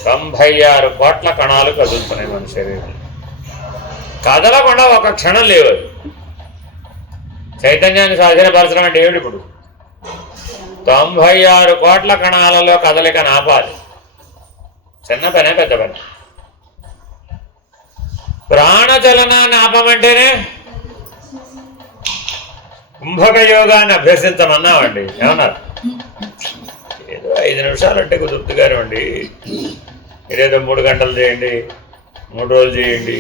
96 కోట్ల కణాలు కదులుతున్నాయి మన శరీరంలో. కదలకుండా ఒక క్షణం లేవు. చైతన్యాన్ని స్వాధీనపరచడం అంటే ఏమిటి? ఇప్పుడు 96 కోట్ల కణాలలో కదలిక నాపాలి. చిన్న పనే పెద్ద పని. ప్రాణచలనాన్ని ఆపమంటేనే కుంభక యోగాన్ని అభ్యసించమన్నామండి. ఏమన్నారు? ఏదో 5 నిమిషాలు అంటే కుదురుతు కానివ్వండి, ఇదేదో 3 గంటలు చేయండి, 3 రోజులు చేయండి,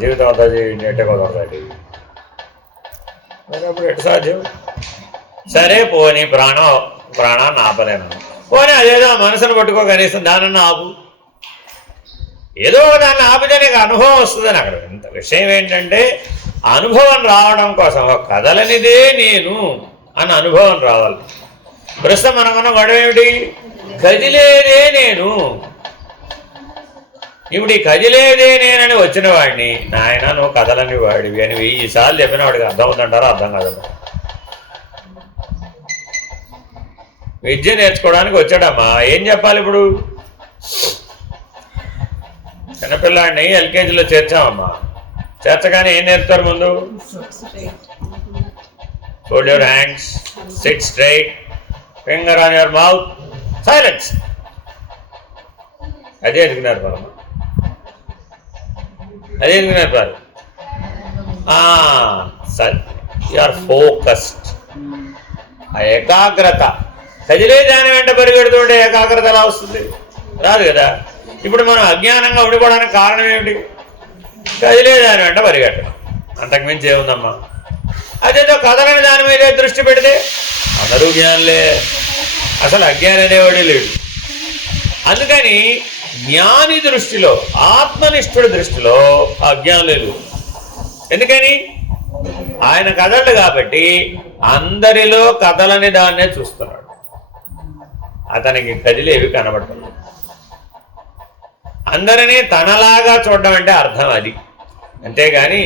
జీవితం అంతా చేయండి అంటే కుదరదండి. మరి అప్పుడు ఎటు సాధ్యం? సరే పోనీ ప్రాణాన్ని ఆపలేను. పోనీ అదేదో మనసును పట్టుకో, కనీసం దానన్నా ఆపు. ఏదో దాన్ని ఆపితే నీకు అనుభవం వస్తుందని. అక్కడ ఇంత విషయం ఏంటంటే అనుభవం రావడం కోసం ఒక కదలనిదే నేను అని అనుభవం రావాలి. ప్రస్తుతం మనకున్న గొడవ ఏమిటి? కదిలేదే నేను. ఇప్పుడు ఈ కదిలేదే నేనని వచ్చిన వాడిని నాయన నువ్వు కదలని వాడివి అని 1000 సార్లు చెప్పిన వాడికి అర్థం అవుతుంటారో అర్థం కాదంటారు. విద్య నేర్చుకోవడానికి వచ్చాడమ్మా, ఏం చెప్పాలి ఇప్పుడు? చిన్నపిల్లాడిని ఎల్కేజీలో చేర్చామమ్మా. చేర్చగానే ఏం నేర్పుతారు ముందు? Fold your hands, sit straight, finger on your mouth, silence. అదే అనుకున్నారు పరమ, అదే అనుకున్నారు పరమ. You are focused. ఆ ఏకాగ్రత, కదిలే దాని వెంట పరిగెడుతుంటే ఏకాగ్రత ఎలా వస్తుంది? రాదు కదా. ఇప్పుడు మనం అజ్ఞానంగా ఉండిపోవడానికి కారణం ఏమిటి? కదిలే దాని వెంట పరిగెట్టడం, అంతకుమించి ఏముందమ్మా. అదేదో కదలని దాని మీదే దృష్టి పెడితే అందరూ జ్ఞానులే, అసలు అజ్ఞాని అనేవాడే లేడు. అందుకని జ్ఞాని దృష్టిలో, ఆత్మనిష్ఠుడి దృష్టిలో అజ్ఞానులే లేవు. ఎందుకని? ఆయన కదలడు కాబట్టి అందరిలో కదలని దాన్నే చూస్తున్నాడు. అతనికి కదిలేవి కనబడుతుంది. అందరినీ తనలాగా చూడడం అంటే అర్థం అది. అంతేగాని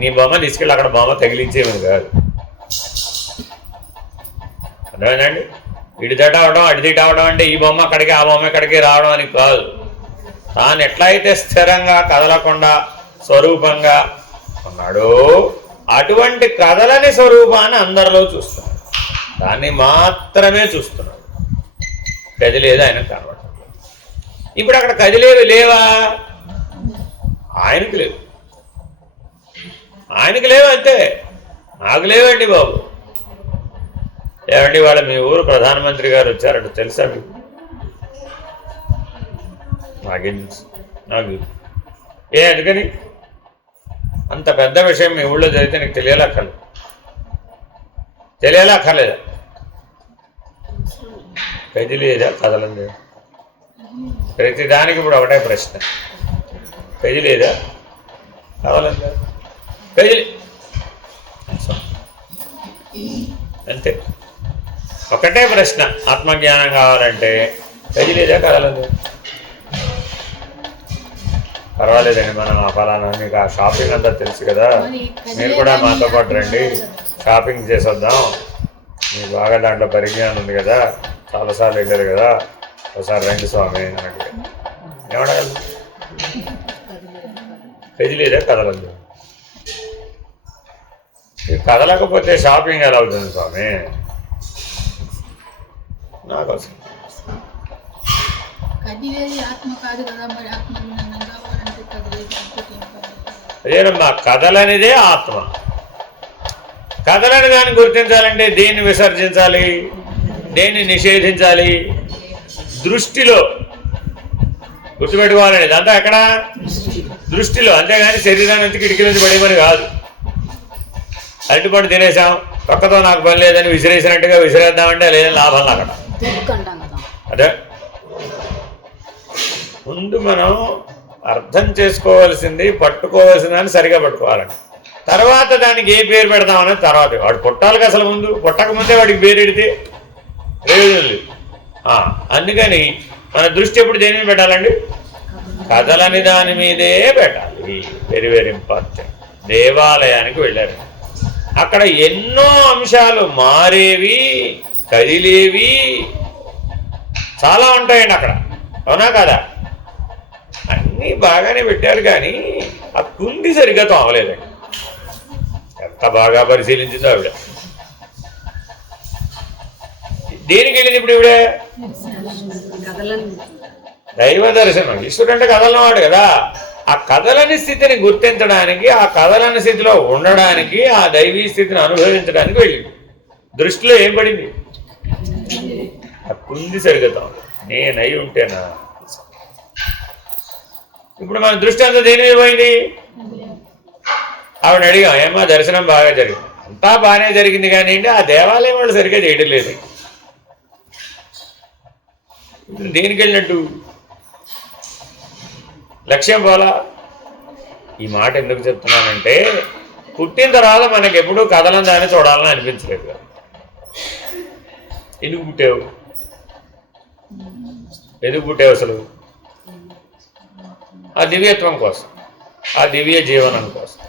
నీ బొమ్మ తీసుకెళ్ళి అక్కడ బొమ్మ తగిలించేమని కాదు. అర్థమైందండి? ఇటు తట అవడం అటు తిట అవడం అంటే ఈ బొమ్మ అక్కడికి ఆ బొమ్మ ఇక్కడికి రావడం అని కాదు. తాను ఎట్లయితే స్థిరంగా కదలకుండా స్వరూపంగా ఉన్నాడో అటువంటి కదలని స్వరూపాన్ని అందరిలో చూస్తున్నాడు. దాన్ని మాత్రమే చూస్తున్నాడు. కదిలేదు ఆయన కనబడదు. ఇప్పుడు అక్కడ కదిలేవి లేవా? ఆయనకి లేవు, ఆయనకి లేవు అంతే. నాకు లేవండి బాబు. ఏమండి వాళ్ళ మీ ఊరు ప్రధానమంత్రి గారు వచ్చారంట, తెలుసా మీకు? నాకేం తెలుసు, నాకు అందుకని అంత పెద్ద విషయం మీ ఊళ్ళో జరిగితే నీకు తెలియాలక్కర్లేదు, తెలియాలక్కర్లేదా? కదిలేదా కదలంది? ప్రతి దానికి ఇప్పుడు ఒకటే ప్రశ్న, కదిలేదా కదలందా? కదిలే అంతే, ఒకటే ప్రశ్న. ఆత్మజ్ఞానం కావాలంటే కదిలేదా కదలందా? పర్వాలేదండి, మనం ఆ ఫలానా మీకు ఆ షాపింగ్ అంతా తెలుసు కదా, మీరు కూడా మాతో పాటు రండి, షాపింగ్ చేసొద్దాం. మీకు బాగా దాంట్లో పరిజ్ఞానం ఉంది కదా, చాలాసార్లు వెళ్ళారు కదా, ఒకసారి రండి స్వామి అని అడిగారు. ఏమడగలరు? కదిలేదా కదలదు? కదలకపోతే షాపింగ్ ఎలా అవుతుంది స్వామి? నాకు అవసరం అదేనమ్మా, కదలనిదే ఆత్మ. కదలని దాన్ని గుర్తించాలంటే దేన్ని విసర్జించాలి, దేన్ని నిషేధించాలి? దృష్టిలో గుర్తుపెట్టుకోవాలండి. ఇదంతా ఎక్కడ? దృష్టిలో. అంతేగాని శరీరాన్ని నుంచి కిటికీ నుంచి పడేమని కాదు. అరటిపండు తినేసాం, పక్కతో నాకు పని లేదని విసిరేసినట్టుగా విసిరేద్దామంటే లేదని లాభం అక్కడ. అదే ముందు మనం అర్థం చేసుకోవాల్సింది, పట్టుకోవాల్సిందని సరిగా పట్టుకోవాలండి. తర్వాత దానికి ఏ పేరు పెడతామనేది తర్వాత. వాడు పుట్టాలికి అసలు ముందు, పుట్టకముందే వాడికి పేరు పెడితే ప్రయోజనం లేదు. అందుకని మన దృష్టి ఎప్పుడు దేని మీద పెట్టాలండి? కదలని దాని మీదే పెట్టాలి. Very very important. దేవాలయానికి వెళ్ళారు, అక్కడ ఎన్నో అంశాలు మారేవి, కదిలేవి చాలా ఉంటాయండి అక్కడ, అవునా కదా? అన్నీ బాగానే పెట్టారు కానీ ఆ కుండి సరిగ్గా తోమలేదండి. ఎంత బాగా పరిశీలించిందో ఆవిడ. దేనికి వెళ్ళింది ఇప్పుడు ఇవిడే? దైవ దర్శనం. ఈశ్వరుడు అంటే కదలనవాడు కదా. ఆ కదలని స్థితిని గుర్తించడానికి, ఆ కదలని స్థితిలో ఉండడానికి, ఆ దైవీ స్థితిని అనుభవించడానికి వెళ్ళింది. దృష్టిలో ఏం పడింది? ఆ కుంది సరిగ్గా నేనై ఉంటేనా? ఇప్పుడు మన దృష్టి అంతా దేని మీద పోయింది? ఆవిడ అడిగాం, ఏమో దర్శనం బాగా జరిగింది. అంతా బాగానే జరిగింది కానీ ఆ దేవాలయం వాళ్ళు సరిగ్గా చేయడం లేదు. దేనికి వెళ్ళినట్టు? లక్ష్యం పోలా. ఈ మాట ఎందుకు చెప్తున్నానంటే, పుట్టిన తర్వాత మనకి ఎప్పుడూ కదలని దాన్ని చూడాలని అనిపించలేదు కదా. ఎందుకు పుట్టావు? ఎందుకు పుట్టావు అసలు? ఆ దివ్యత్వం కోసం, ఆ దివ్య జీవనం కోసం,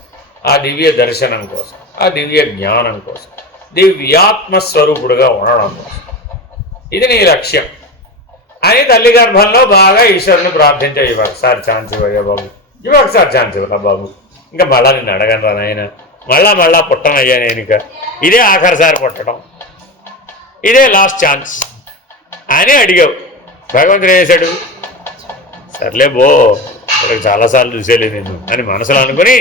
ఆ దివ్య దర్శనం కోసం, ఆ దివ్య జ్ఞానం కోసం, దివ్యాత్మస్వరూపుడుగా ఉండడం కోసం. ఇది నీ లక్ష్యం అని తల్లి గర్భంలో బాగా ఈశ్వరుని ప్రార్థించావు. ఇవొకసారి ఛాన్స్ ఇవ్వయ్యా బాబు, ఇవొకసారి ఛాన్స్ ఇవ్వరా బాబు, ఇంకా మళ్ళా నిన్ను అడగను రా నాయన, మళ్ళా పుట్టనయ్యా నేను, ఇక ఇదే ఆఖరిసారి పుట్టడం, ఇదే లాస్ట్ ఛాన్స్ అని అడిగావు. భగవంతుడు ఏం చేశాడు? సర్లే బో ఇక్కడికి చాలాసార్లు చూసేలేదు నేను అని మనసులో అనుకుని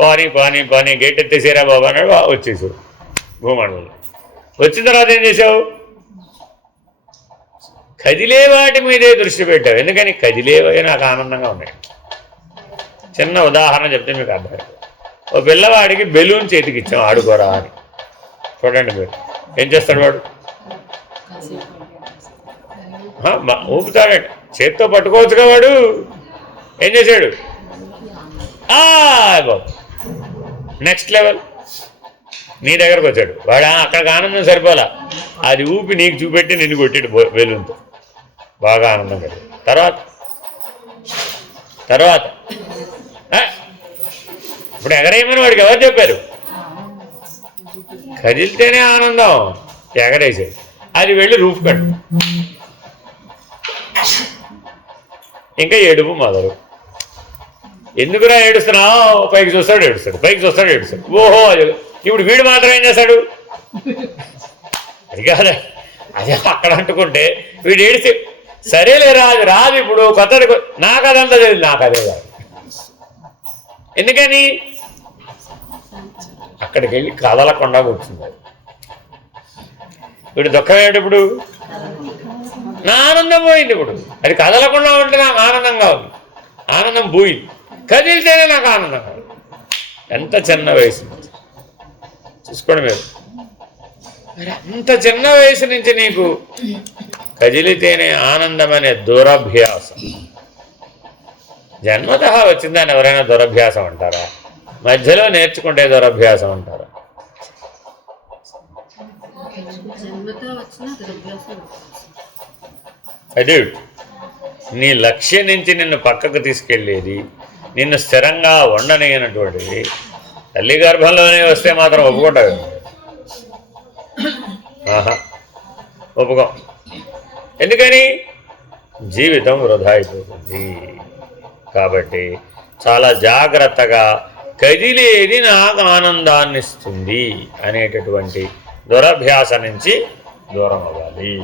పానీ పానీ పానీ గేట్ ఎత్తేసేరా బాబా అన్నాడు. వచ్చేసావు భూమండలంలో. వచ్చిన తర్వాత ఏం చేసావు? కదిలే వాటి మీదే దృష్టి పెట్టావు. ఎందుకని కదిలేవే నాకు ఆనందంగా ఉన్నాయి. చిన్న ఉదాహరణ చెప్తే మీకు అర్థం. ఓ పిల్లవాడికి బెలూన్ చేతికి ఇచ్చాం ఆడుకోరా అని. చూడండి మీరు ఏం చేస్తాడు వాడు? ఊపుతాడండి. చేత్తో పట్టుకోవచ్చుగా వాడు. ఏం చేశాడు? బాబు నెక్స్ట్ లెవెల్ నీ దగ్గరకు వచ్చాడు వాడు. అక్కడికి ఆనందం సరిపోలా, అది ఊపి నీకు చూపెట్టి నిన్ను కొట్టాడు బెలూన్తో. బాగా ఆనందం కలిగి తర్వాత తర్వాత ఇప్పుడు ఎగరేయమని వాడికి ఎవరు చెప్పారు? కదిలితేనే ఆనందం. ఎగరేసేది అది వెళ్ళి రూఫ్ కట్టు. ఇంకా ఏడుపు మొదలు. ఎందుకురా ఏడుస్తున్నావు? పైకి చూస్తాడు ఏడుస్తాడు, పైకి చూస్తాడు ఏడుస్తాడు. ఓహో ఇప్పుడు వీడు మాత్రం ఏం చేస్తాడు? అది కాదా, అదే అక్కడ అంటుకుంటే వీడు ఏడిస్తే సరేలేరా అది రాదు. ఇప్పుడు కొత్తది నాకు అదంతా తెలియదు, నాకు అదే కాదు. ఎందుకని అక్కడికి వెళ్ళి కదలకుండా కూర్చుంది. వీడు దుఃఖం ఏమిటప్పుడు? నా ఆనందం పోయింది. ఇప్పుడు అది కదలకుండా ఉంటే నాకు ఆనందంగా ఉంది, ఆనందం పోయింది. కదిలితేనే నాకు ఆనందంగా ఉంది. ఎంత చిన్న వయసు చూసుకోండి మీరు. మరి అంత చిన్న వయసు నుంచి నీకు కదిలితేనే ఆనందం అనే దురభ్యాసం జన్మత వచ్చిందని ఎవరైనా దురభ్యాసం అంటారా? మధ్యలో నేర్చుకుంటే దురభ్యాసం అంటారా? అది నీ లక్ష్యం నుంచి నిన్ను పక్కకు తీసుకెళ్ళేది, నిన్ను స్థిరంగా ఉండనీయనటువంటిది తల్లి గర్భంలోనే వస్తే మాత్రం ఒప్పుకుంటావు. ఒప్పుకో. ఎందుకని? జీవితం వృధా అయిపోతుంది. కాబట్టి చాలా జాగ్రత్తగా కదిలేది నాకు ఆనందాన్ని ఇస్తుంది అనేటటువంటి దురభ్యాస నుంచి దూరం అవ్వాలి.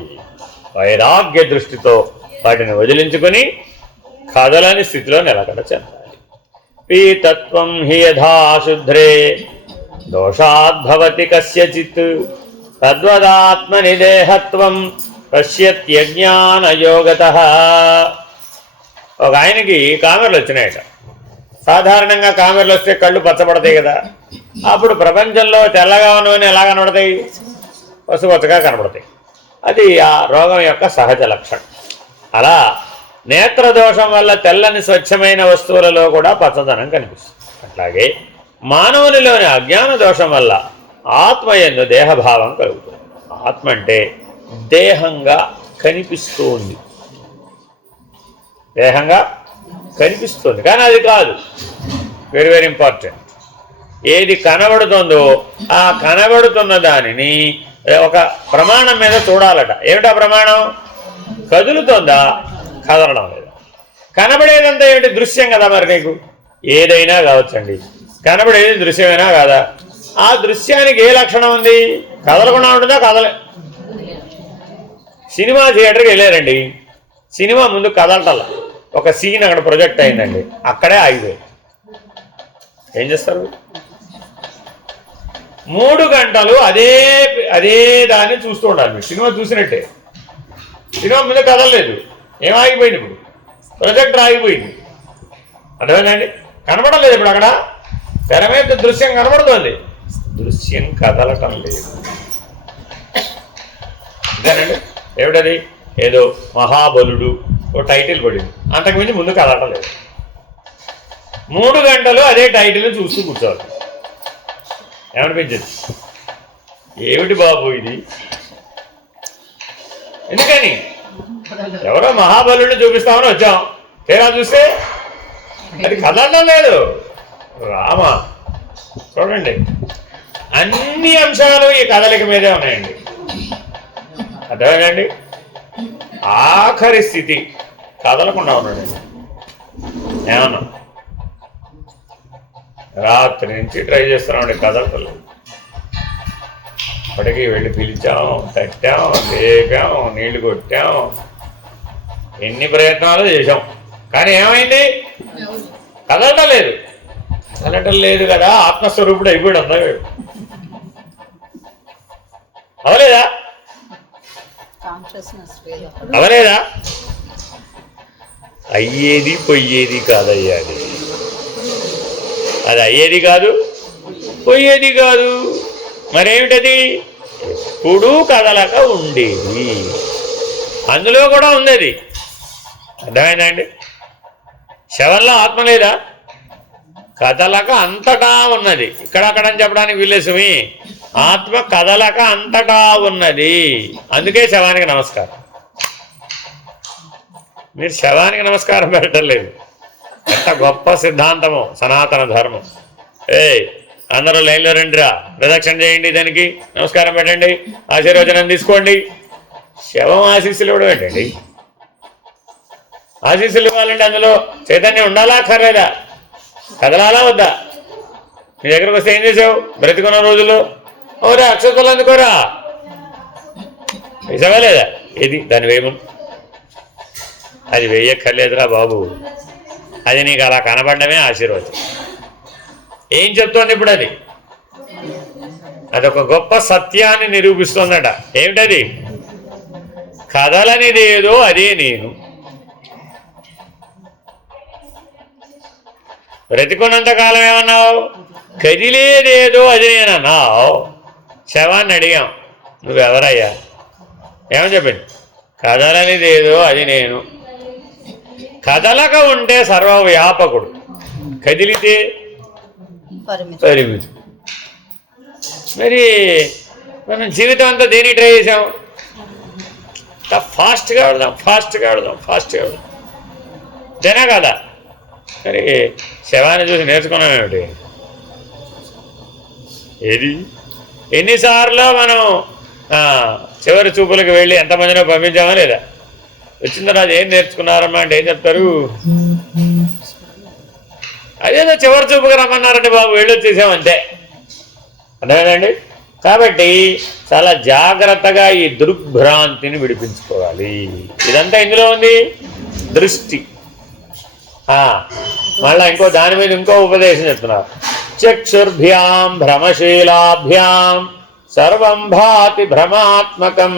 వైరాగ్య దృష్టితో వాటిని వదిలించుకొని కదలని స్థితిలో నిలకడ చెందాలి. పీతత్వం హి యథా శుద్ధ్రే దోషాద్భవతి కస్యచిత్ తద్వదాత్మనిదేహత్వం పశ్యత్యజ్ఞానయోగతః. ఒక ఆయనకి కామెర్లు వచ్చినాయట. సాధారణంగా కామెర్లు వస్తే కళ్ళు పచ్చబడతాయి కదా. అప్పుడు ప్రపంచంలో తెల్లగా ఉన్నవన్నీ ఎలా కనబడతాయి? పసుపచ్చగా కనబడతాయి. అది ఆ రోగం యొక్క సహజ లక్షణం. అలా నేత్రదోషం వల్ల తెల్లని స్వచ్ఛమైన వస్తువులలో కూడా పచ్చదనం కనిపిస్తుంది. అట్లాగే మానవునిలోని అజ్ఞాన దోషం వల్ల ఆత్మయందు దేహభావం కలుగుతుంది. ఆత్మ అంటే దేహంగా కనిపిస్తుంది, దేహంగా కనిపిస్తుంది కానీ అది కాదు. Very very important. ఏది కనబడుతుందో ఆ కనబడుతున్న దానిని ఒక ప్రమాణం మీద చూడాలట. ఏమిటా ప్రమాణం? కదులుతుందా, కదలడం లేదా? కనబడేదంతా ఏమిటి? దృశ్యం కదా. మరి నీకు ఏదైనా కావచ్చండి, కనబడేది దృశ్యమైనా కాదా? ఆ దృశ్యానికి ఏ లక్షణం ఉంది? కదలకుండా ఉంటుందా? కదలే. సినిమా థియేటర్కి వెళ్ళారండి, సినిమా ముందు కదలటల్లా. ఒక సీన్ అక్కడ ప్రొజెక్ట్ అయిందండి, అక్కడే ఆగిపోయి ఏం చేస్తారు? 3 గంటలు అదే దాన్ని చూస్తూ ఉండాలి. మీరు సినిమా చూసినట్టే. సినిమా ముందు కదలలేదు, ఏమాగిపోయింది? ఇప్పుడు ప్రొజెక్టర్ ఆగిపోయింది. అర్థమైందండి? కనబడలేదు. ఇప్పుడు అక్కడ తెర మీద దృశ్యం కనబడుతుంది, దృశ్యం కదలటం లేదు. అంతేనండి. ఏమిటది? ఏదో మహాబలుడు ఓ టైటిల్ పడింది, అంతకుమించి ముందు కదలటం లేదు. 3 గంటలు అదే టైటిల్ చూస్తూ కూర్చోవాలి. ఏమనిపించింది? ఏమిటి బాబు ఇది? ఎందుకని? ఎవరో మహాబలుడిని చూపిస్తామని వచ్చాం, తీరా చూస్తే అది కదలడం లేదు. రామ చూడండి, అన్ని అంశాలు ఈ కదలిక మీదే ఉన్నాయండి. అర్థమేనండి? ఆఖరి స్థితి కదలకుండా ఉన్నాడండి. ఏమన్నా రాత్రి నుంచి ట్రై చేస్తున్నామండి, కదలటలేదు. అప్పటికి వెళ్ళి పిలిచాం, తట్టాం, లేపాం, నీళ్లు కొట్టాం, ఎన్ని ప్రయత్నాలు చేశాం, కానీ ఏమైంది? కదలటం లేదు. కదలటం లేదు కదా, ఆత్మస్వరూపుడు అయిపోయాడు అన్నాడు. అవలేదా? అవలేదా? అయ్యేది పొయ్యేది కాదయ్యా అది అయ్యేది కాదు, పోయేది కాదు. మరేమిటది? ఎప్పుడూ కదలక ఉండేది. అందులో కూడా ఉంది అది. అర్థమైందండి? శవంలో ఆత్మ లేదా? కదలక అంతటా ఉన్నది. ఇక్కడక్కడని చెప్పడానికి వీల్లేసుమి. ఆత్మ కదలక అంతటా ఉన్నది. అందుకే శవానికి నమస్కారం. మీరు శవానికి నమస్కారం పెట్టలేదు. ఎంత గొప్ప సిద్ధాంతము సనాతన ధర్మం. అందరూ లైన్లో రండిరా, ప్రదక్షిణ చేయండి, దానికి నమస్కారం పెట్టండి, ఆశీర్వచనం తీసుకోండి. శవం ఆశీస్సులు ఇవ్వడం ఏంటండి? ఆశీస్సులు ఇవ్వాలండి, అందులో చైతన్యం ఉండాలా అక్కర్లేదా? కదలాలా వద్దా? మీ దగ్గరకు వస్తే ఏం చేసావు బ్రతికున్న రోజుల్లో? ఓరే అక్షతలు అందుకోరా, వేసావా లేదా? ఏది దాని వేయము? అది వేయక్కర్లేదురా బాబు, అది నీకు అలా కనబడమే ఆశీర్వచనం. ఏం చెప్తోంది ఇప్పుడు? అదొక గొప్ప సత్యాన్ని నిరూపిస్తోందట. ఏమిటది? కదలనిదేదో అదే నేను. బ్రతికున్నంతకాలం ఏమన్నావు? కదిలేదేదో అది నేనన్నావు. శవాన్ని అడిగాం, నువ్వెవరయ్యా? ఏమని చెప్పింది? కదలనిదేదో అది నేను. కదలక ఉంటే సర్వవ్యాపకుడు, కదిలితే పరిమితి. మరి మనం జీవితం అంతా దేనికి ట్రై చేసాం? ఫాస్ట్గా వెళదాం, ఫాస్ట్గా వెళదాం, ఫాస్ట్గా వెళదాం, జనా కదా? మరి శవాన్ని చూసి నేర్చుకున్నాం ఏమిటి? ఏది? ఎన్నిసార్లు మనం చివరి చూపులకు వెళ్ళి ఎంతమందినో పంపించామా లేదా? వచ్చిన తర్వాత ఏం నేర్చుకున్నారమ్మా అంటే ఏం చెప్తారు? అదేదో చివరి చూపుగా రమ్మన్నారండి బాబు, వెళ్ళి వచ్చేసామంతే. అర్థమైందండి? కాబట్టి చాలా జాగ్రత్తగా ఈ దుర్భ్రాంతిని విడిపించుకోవాలి. ఇదంతా ఇందులో ఉంది, దృష్టి. మళ్ళా ఇంకో దాని మీద ఇంకో ఉపదేశం చెప్తున్నారు. చక్షుర్భ్యాం భ్రమశీలాభ్యాం సర్వం భాతి భ్రమాత్మకం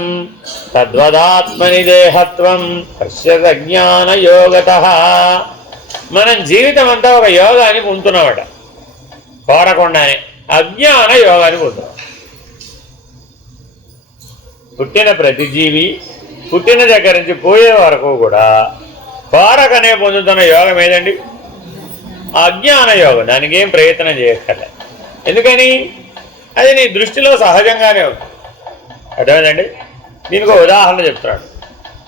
తద్వదాత్మని దేహత్వం పశ్యత జ్ఞానయోగతః. మనం జీవితం అంతా ఒక యోగాన్ని పొందుతున్నామట, కోరకుండానే అజ్ఞాన యోగాన్ని పొందుతున్నాం. పుట్టిన ప్రతి జీవి పుట్టిన దగ్గర నుంచి పోయే వరకు కూడా కోరకనే పొందుతున్న యోగం ఏదండి? అజ్ఞాన యోగం. దానికి ఏం ప్రయత్నం చేయక్కర్లే. ఎందుకని? అది నీ దృష్టిలో సహజంగానే ఉంది. అర్థమైందండి? దీనికి ఒక ఉదాహరణ చెప్తున్నాడు.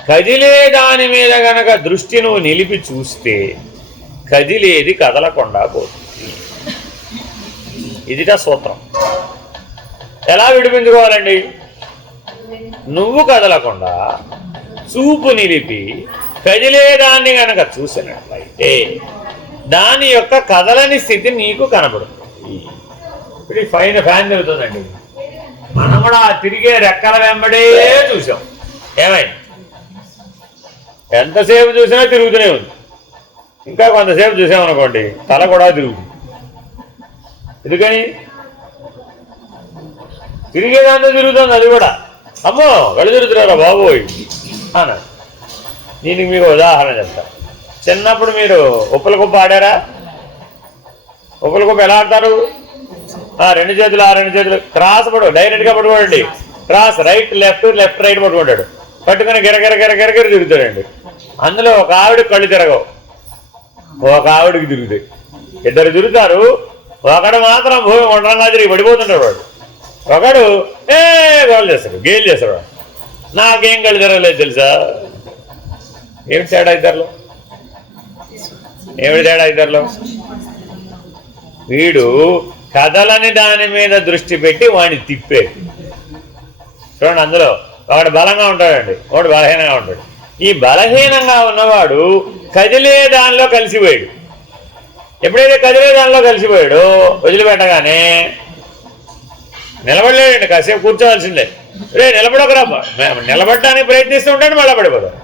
కదిలే దాని మీద గనక దృష్టి నువ్వు నిలిపి చూస్తే కదిలేది కదలకుండా పోతుంది. ఇదిట సూత్రం. ఎలా విడిపించుకోవాలండి? నువ్వు కదలకుండా చూపు నిలిపి కదిలేదాన్ని గనక చూసినట్లయితే దాని యొక్క కదలని స్థితి నీకు కనబడుతుంది. ఇప్పుడు ఈ పైన ఫ్యాన్ తిరుగుతుందండి, మనం కూడా ఆ తిరిగే రెక్కల వెంబడే చూసాం. ఏమైంది? ఎంతసేపు చూసినా తిరుగుతూనే ఉంది. ఇంకా కొంతసేపు చూసామనుకోండి తల కూడా తిరుగుతుంది. ఎందుకని? తిరిగేదాంతో తిరుగుతుంది అది కూడా. అమ్మో కళ్ళు తిరుగుతున్నారా బాబోయ్ అన్నాడు. దీనికి మీకు ఉదాహరణ చెప్తా. చిన్నప్పుడు మీరు ఉప్పల కుప్ప ఆడారా? ఉప్పల కుప్ప ఎలా ఆడతారు? రెండు చేతులు, రెండు చేతులు క్రాస్ డైరెక్ట్గా పట్టుకోండి. Cross, right left, left right పట్టుకుంటాడు. పట్టుకుని గిరగిర గిరగిర తిరుగుతాడండి. అందులో ఒక ఆవిడకి కళ్ళు తిరగవు, ఒక ఆవిడికి తిరుగుతాయి. ఇద్దరు తిరుగుతారు. ఒకడు మాత్రం భూమి ఉండరంగా తిరిగి పడిపోతుంటాడు. వాడు ఒకడు గోల్ చేస్తాడు, గేలు చేస్తాడు. వాడు నాకేం కళ్ళు తిరగలేదు తెలుసా? ఏమిటి తేడా ఇద్దరులో? ఏమిటి తేడా ఇద్దరులో? వీడు కదలని దాని మీద దృష్టి పెట్టి వాడిని తిప్పాడు. చూడండి, అందులో ఒకడు బలంగా ఉంటాడండి, ఒకడు బలహీనంగా ఉంటాడు. ఈ బలహీనంగా ఉన్నవాడు కదిలే దానిలో కలిసిపోయాడు. ఎప్పుడైతే కదిలే దానిలో కలిసిపోయాడో వదిలిపెట్టగానే నిలబడలేడండి, కాసేపు కూర్చోవలసిందే. రే నిలబడకరా, నిలబడడానికి ప్రయత్నిస్తూ ఉంటాడు, మళ్ళీ పడిపోతాడు.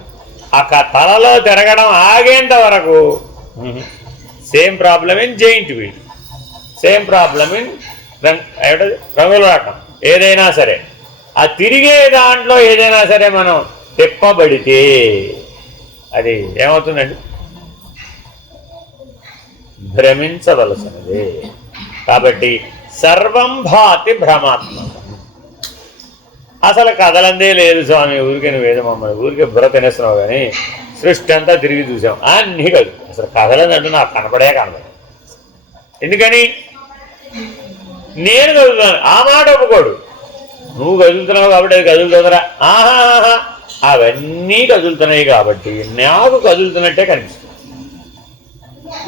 ఆ తలలో తిరగడం ఆగేంత వరకు same problem in giant wheel, same problem in రంగులు రాటం. ఏదైనా సరే ఆ తిరిగే దాంట్లో ఏదైనా సరే మనం తిప్పబడితే అది ఏమవుతుందండి? భ్రమించవలసినదే. కాబట్టి సర్వం భాతి భ్రమాత్మకం. అసలు కదలందే లేదు స్వామి, ఊరికే నువ్వేదో మమ్మల్ని ఊరికే బుర్ర తినేస్తున్నావు కానీ సృష్టి అంతా తిరిగి చూసాం అన్నీ కదు. అసలు కదలందంటూ నాకు కనపడే కనపడే. ఎందుకని? నేను కదులుతాను ఆ మాట ఒప్పుకోడు. నువ్వు కదులుతున్నావు కాబట్టి అది కదులుతుందిరా, ఆహా అవన్నీ కదులుతున్నాయి కాబట్టి నాకు కదులుతున్నట్టే కనిపిస్తుంది.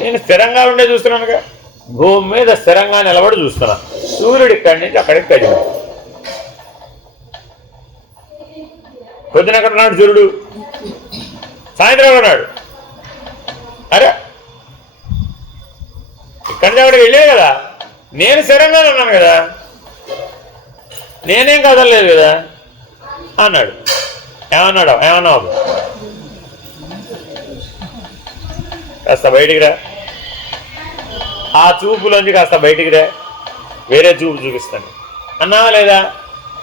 నేను స్థిరంగా ఉండే చూస్తున్నానుగా, భూమి మీద స్థిరంగా నిలబడి చూస్తున్నా. సూర్యుడు ఇక్కడి నుంచి అక్కడికి కదిలాడు. పొద్దున ఎక్కడ ఉన్నాడు సూర్యుడు? సాయంత్రం ఉన్నాడు. అరే ఇక్కడి నుంచి అక్కడికి వెళ్ళే కదా, నేను స్థిరంగానే ఉన్నాను కదా, నేనేం కదలలేదు కదా అన్నాడు. ఏమన్నావు? కాస్త బయటికి రా, ఆ చూపులోంచి కాస్త బయటికి రా, వేరే చూపు చూపిస్తాను అన్నా లేదా?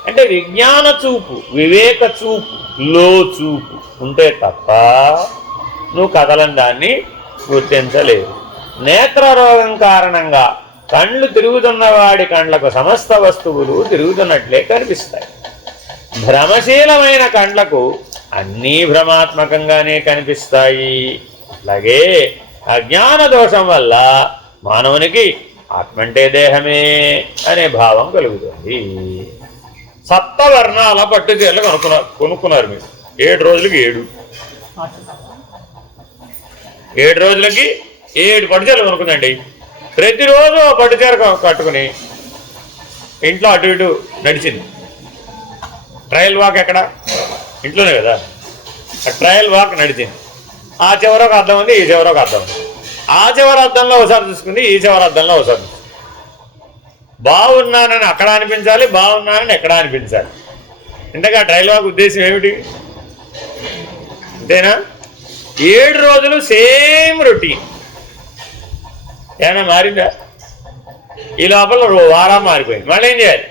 అంటే విజ్ఞాన చూపు, వివేక చూపు, లో చూపు ఉంటే తప్ప నువ్వు కదలని దాన్ని గుర్తించలేదు. నేత్రరోగం కారణంగా కళ్ళు తిరుగుతున్నవాడి కండ్లకు సమస్త వస్తువులు తిరుగుతున్నట్లే కనిపిస్తాయి. భ్రమశీలమైన కండ్లకు అన్నీ భ్రమాత్మకంగానే కనిపిస్తాయి. అలాగే అజ్ఞాన దోషం వల్ల మానవునికి ఆత్మంటే దేహమే అనే భావం కలుగుతుంది. సప్తవర్ణాల పట్టుచీరలు కొనుక్కున్నారు మీరు. 7 రోజులకి 7 రోజులకి 7 పట్టుచీరలు కొనుక్కుందండి. ప్రతిరోజు ఆ పట్టుచీర కట్టుకుని ఇంట్లో అటు ఇటు నడిచింది. ట్రయల్ వాక్ ఎక్కడ? ఇంట్లోనే కదా. ఆ ట్రయల్ వాక్ నడిచింది. ఆ చివరకు అర్థం ఉంది, ఈ చివరకు అర్థం ఉంది. ఆ చివరి అద్దంలో ఒకసారి చూసుకుంది, ఈ చివరి అద్దంలో ఒకసారి చూసుకుంది. బాగున్నానని అక్కడ అనిపించాలి, బాగున్నానని ఎక్కడ అనిపించాలి. ఇంతగా ట్రయల్ వాక్ ఉద్దేశం ఏమిటి? అంతేనా? 7 రోజులు సేమ్ రొటీన్. ఏమైనా మారిందా? ఈ లోపల వారం మారిపోయింది. మళ్ళీ ఏం చేయాలి?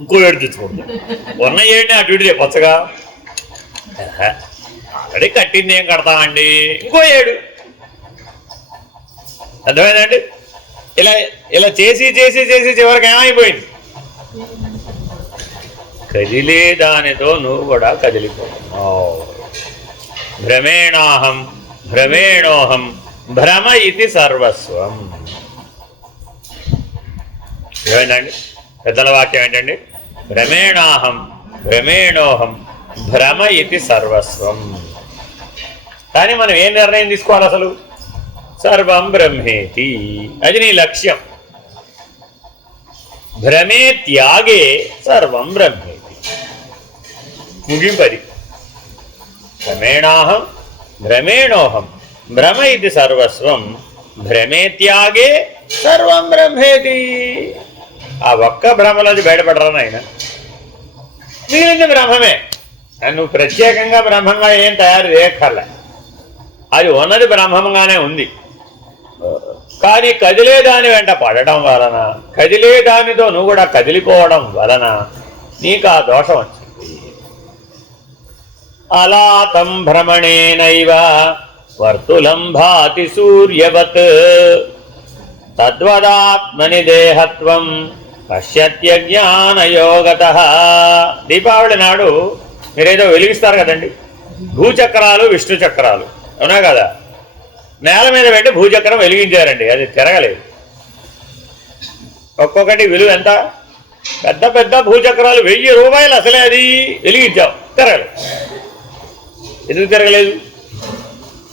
ఇంకో 7 తెచ్చుకోండి. ఉన్న 7ని అటు ఇటు చెప్పొచ్చగా. ఆల్రెడీ కట్టింది ఏం కడతామండి, ఇంకో 7. అర్థమైందండి? ఇలా ఇలా చేసి చేసి చేసి చివరికి ఏమైపోయింది? కదిలే దానితో నువ్వు కూడా కదిలిపోతున్నావు. భ్రమేణాహం భ్రమేణోహం భ్రమ ఇది సర్వస్వం. ఏమైందండి? పెద్దల వాక్యం ఏంటండి? భ్రమేణాహం భ్రమేణోహం భ్రమ ఇది సర్వస్వం. కానీ మనం ఏం నిర్ణయం తీసుకోవాలి? అసలు సర్వం బ్రహ్మేతి, అది నీ లక్ష్యం. భ్రమే త్యాగే సర్వం బ్రహ్మేతి, ముగింపది. భ్రమేణాహం భ్రమేణోహం భ్రమ ఇది సర్వస్వం భ్రమే త్యాగే సర్వం బ్రహ్మేతి. ఆ ఒక్క భ్రమలోది బయటపడరా నాయన, మిగిలింది బ్రహ్మమే. నువ్వు ప్రత్యేకంగా బ్రహ్మంగా ఏం తయారు చేయక్కర్లే, అది ఉన్నది బ్రహ్మంగానే ఉంది. కానీ కదిలేదాని వెంట పడటం వలన, కదిలేదానితో నువ్వు కూడా కదిలిపోవడం వలన నీకు ఆ దోషం వచ్చింది. అలాతం భ్రమణేనైవ వర్తులం భాతి సూర్యవత్ తద్వదాత్మని దేహత్వం పశ్యత్యజ్ఞానయోగతః. దీపావళి నాడు మీరేదో వెలిగిస్తారు కదండి, భూచక్రాలు విష్ణు చక్రాలు, అవునా కదా? నేల మీద పెట్టి భూచక్రం వెలిగించారండి, అది తిరగలేదు. ఒక్కొక్కటి విలువ ఎంత? పెద్ద పెద్ద భూచక్రాలు 1000 రూపాయలు అసలే అది వెలిగించావు, తిరగలేదు. ఎందుకు తిరగలేదు?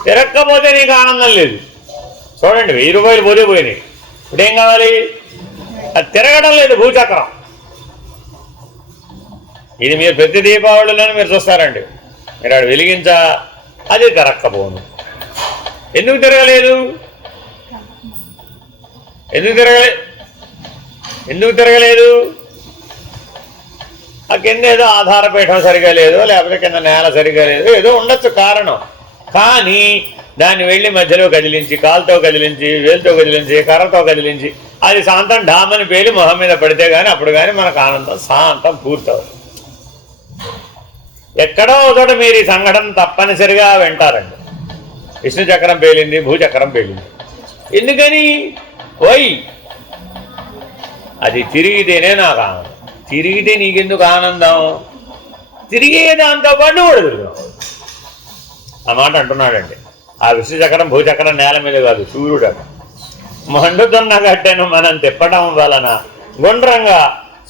తిరగకపోతే నీకు ఆనందం లేదు. చూడండి, 1000 రూపాయలు పోతే పోయినాయి. ఇప్పుడేం కావాలి? అది తిరగడం లేదు భూచక్రం. ఇది మీరు ప్రతి దీపావళిలోనే మీరు చూస్తారండి. మీరు ఆడు వెలిగించా, అది తిరగకపోను. ఎందుకు తిరగలేదు? ఎందుకు తిరగలేదు? కింద ఏదో ఆధారపీఠం సరిగా లేదు, లేకపోతే కింద నేల సరిగా లేదు, ఏదో ఉండొచ్చు కారణం. కానీ దాన్ని వెళ్ళి మధ్యలో కదిలించి, కాలుతో కదిలించి, వేలుతో కదిలించి, కర్రతో కదిలించి అది శాంతం డామని పేలి మొహం మీద పడితే కానీ అప్పుడు కానీ మనకు ఆనందం శాంతం పూర్తవుతుంది. ఎక్కడో ఒకటి మీరు ఈ సంఘటన తప్పనిసరిగా వింటారండి. విష్ణు చక్రం పేలింది, భూచక్రం పేలింది. ఎందుకని? పోయి అది తిరిగితేనే నాకు ఆనందం. తిరిగితే నీకెందుకు ఆనందం? తిరిగే దాంతోపాటు కూడా తిరుగుతాం. ఆ మాట అంటున్నాడండి. ఆ విష్ణు చక్రం భూచక్రం నేల మీద కాదు, సూర్యుడు మండుతున్న గట్టెను మనం తిప్పడం వలన గుండ్రంగా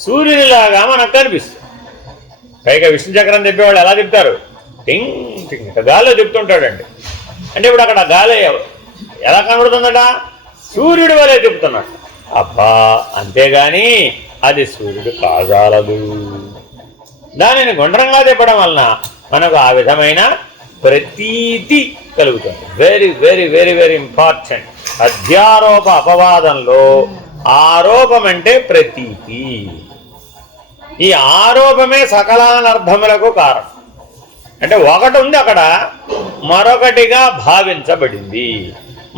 సూర్యునిలాగా మనకు కనిపిస్తుంది. పైగా విష్ణు చక్రం తిప్పేవాళ్ళు ఎలా తిప్పుతారు? టింగ్ టింగ్ గాల్లో తిప్పుతుంటాడండి. అంటే ఇప్పుడు అక్కడ గాలి ఎలా కనబడుతుందట? సూర్యుడి వలె తిప్పుతున్నాడు. అబ్బా, అంతేగాని అది సూర్యుడు కాజాలదు. దానిని గుండ్రంగా తిప్పడం వలన మనకు ఆ విధమైన ప్రతీతి కలుగుతుంది. Very very very very important. అధ్యారోప అపవాదంలో ఆరోపం అంటే ప్రతీతి. ఈ ఆరోపమే సకలానర్థములకు కారణం. అంటే ఒకటి ఉంది అక్కడ, మరొకటిగా భావించబడింది,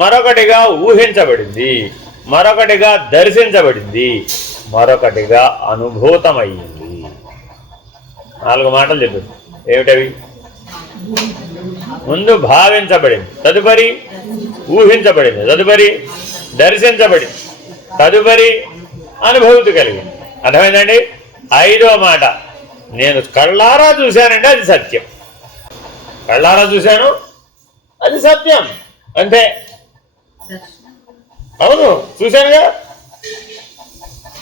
మరొకటిగా ఊహించబడింది, మరొకటిగా దర్శించబడింది, మరొకటిగా అనుభూతమయ్యింది. 4 మాటలు చెప్పారు. ఏమిటవి? ముందు భావించబడింది, తదుపరి ఊహించబడింది, తదుపరి దర్శించబడింది, తదుపరి అనుభూతి కలిగింది. అర్థమైందండి? 5వ మాట, నేను కళ్ళారా చూశానండి, అది సత్యం. కళ్ళారా చూశాను, అది సత్యం. అంతే. అవును, చూశానుగా.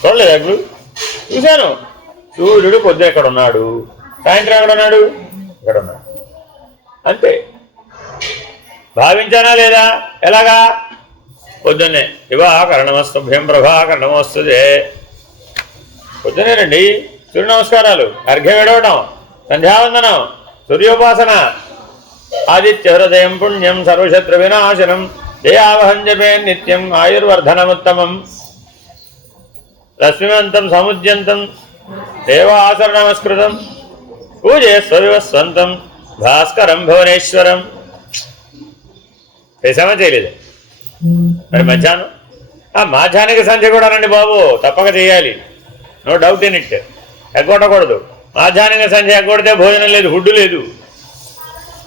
చూడలేదు ఇప్పుడు? చూశాను. సూర్యుడు పొద్దున ఎక్కడ ఉన్నాడు, సాయంత్రం ఎక్కడ ఉన్నాడు, ఇక్కడ ఉన్నాడు. అంతే. భావించానా లేదా? ఎలాగా? పొద్దున్నే దివాకరణమస్తుభ్యం ప్రభాకరణమస్తుదే. పొద్దునేనండి సూర్య నమస్కారాలు, అర్ఘ్యం విడవడం, సంధ్యావందనం, సూర్యోపాసన, ఆదిత్య హృదయం పుణ్యం సర్వశత్రు వినాశనం, జయావహం జపే నిత్యం ఆయుర్వర్ధనముత్తమం, రశ్మివంతం సముద్యంతం దేవాసర నమస్కృతం, పూజే స్వవివస్వంతం భాస్కరం భువనేశ్వరం. చేసామా? చేయలేదు. మరి మధ్యాహ్నం మాధ్యాహ్నిక సంధ్య కూడా రండి బాబు, తప్పక చేయాలి. No doubt in it. ఎగ్గొట్టకూడదు. మాధ్యాహ్నిక సంధ్య ఎగ్గొడితే భోజనం లేదు, ఫుడ్ లేదు.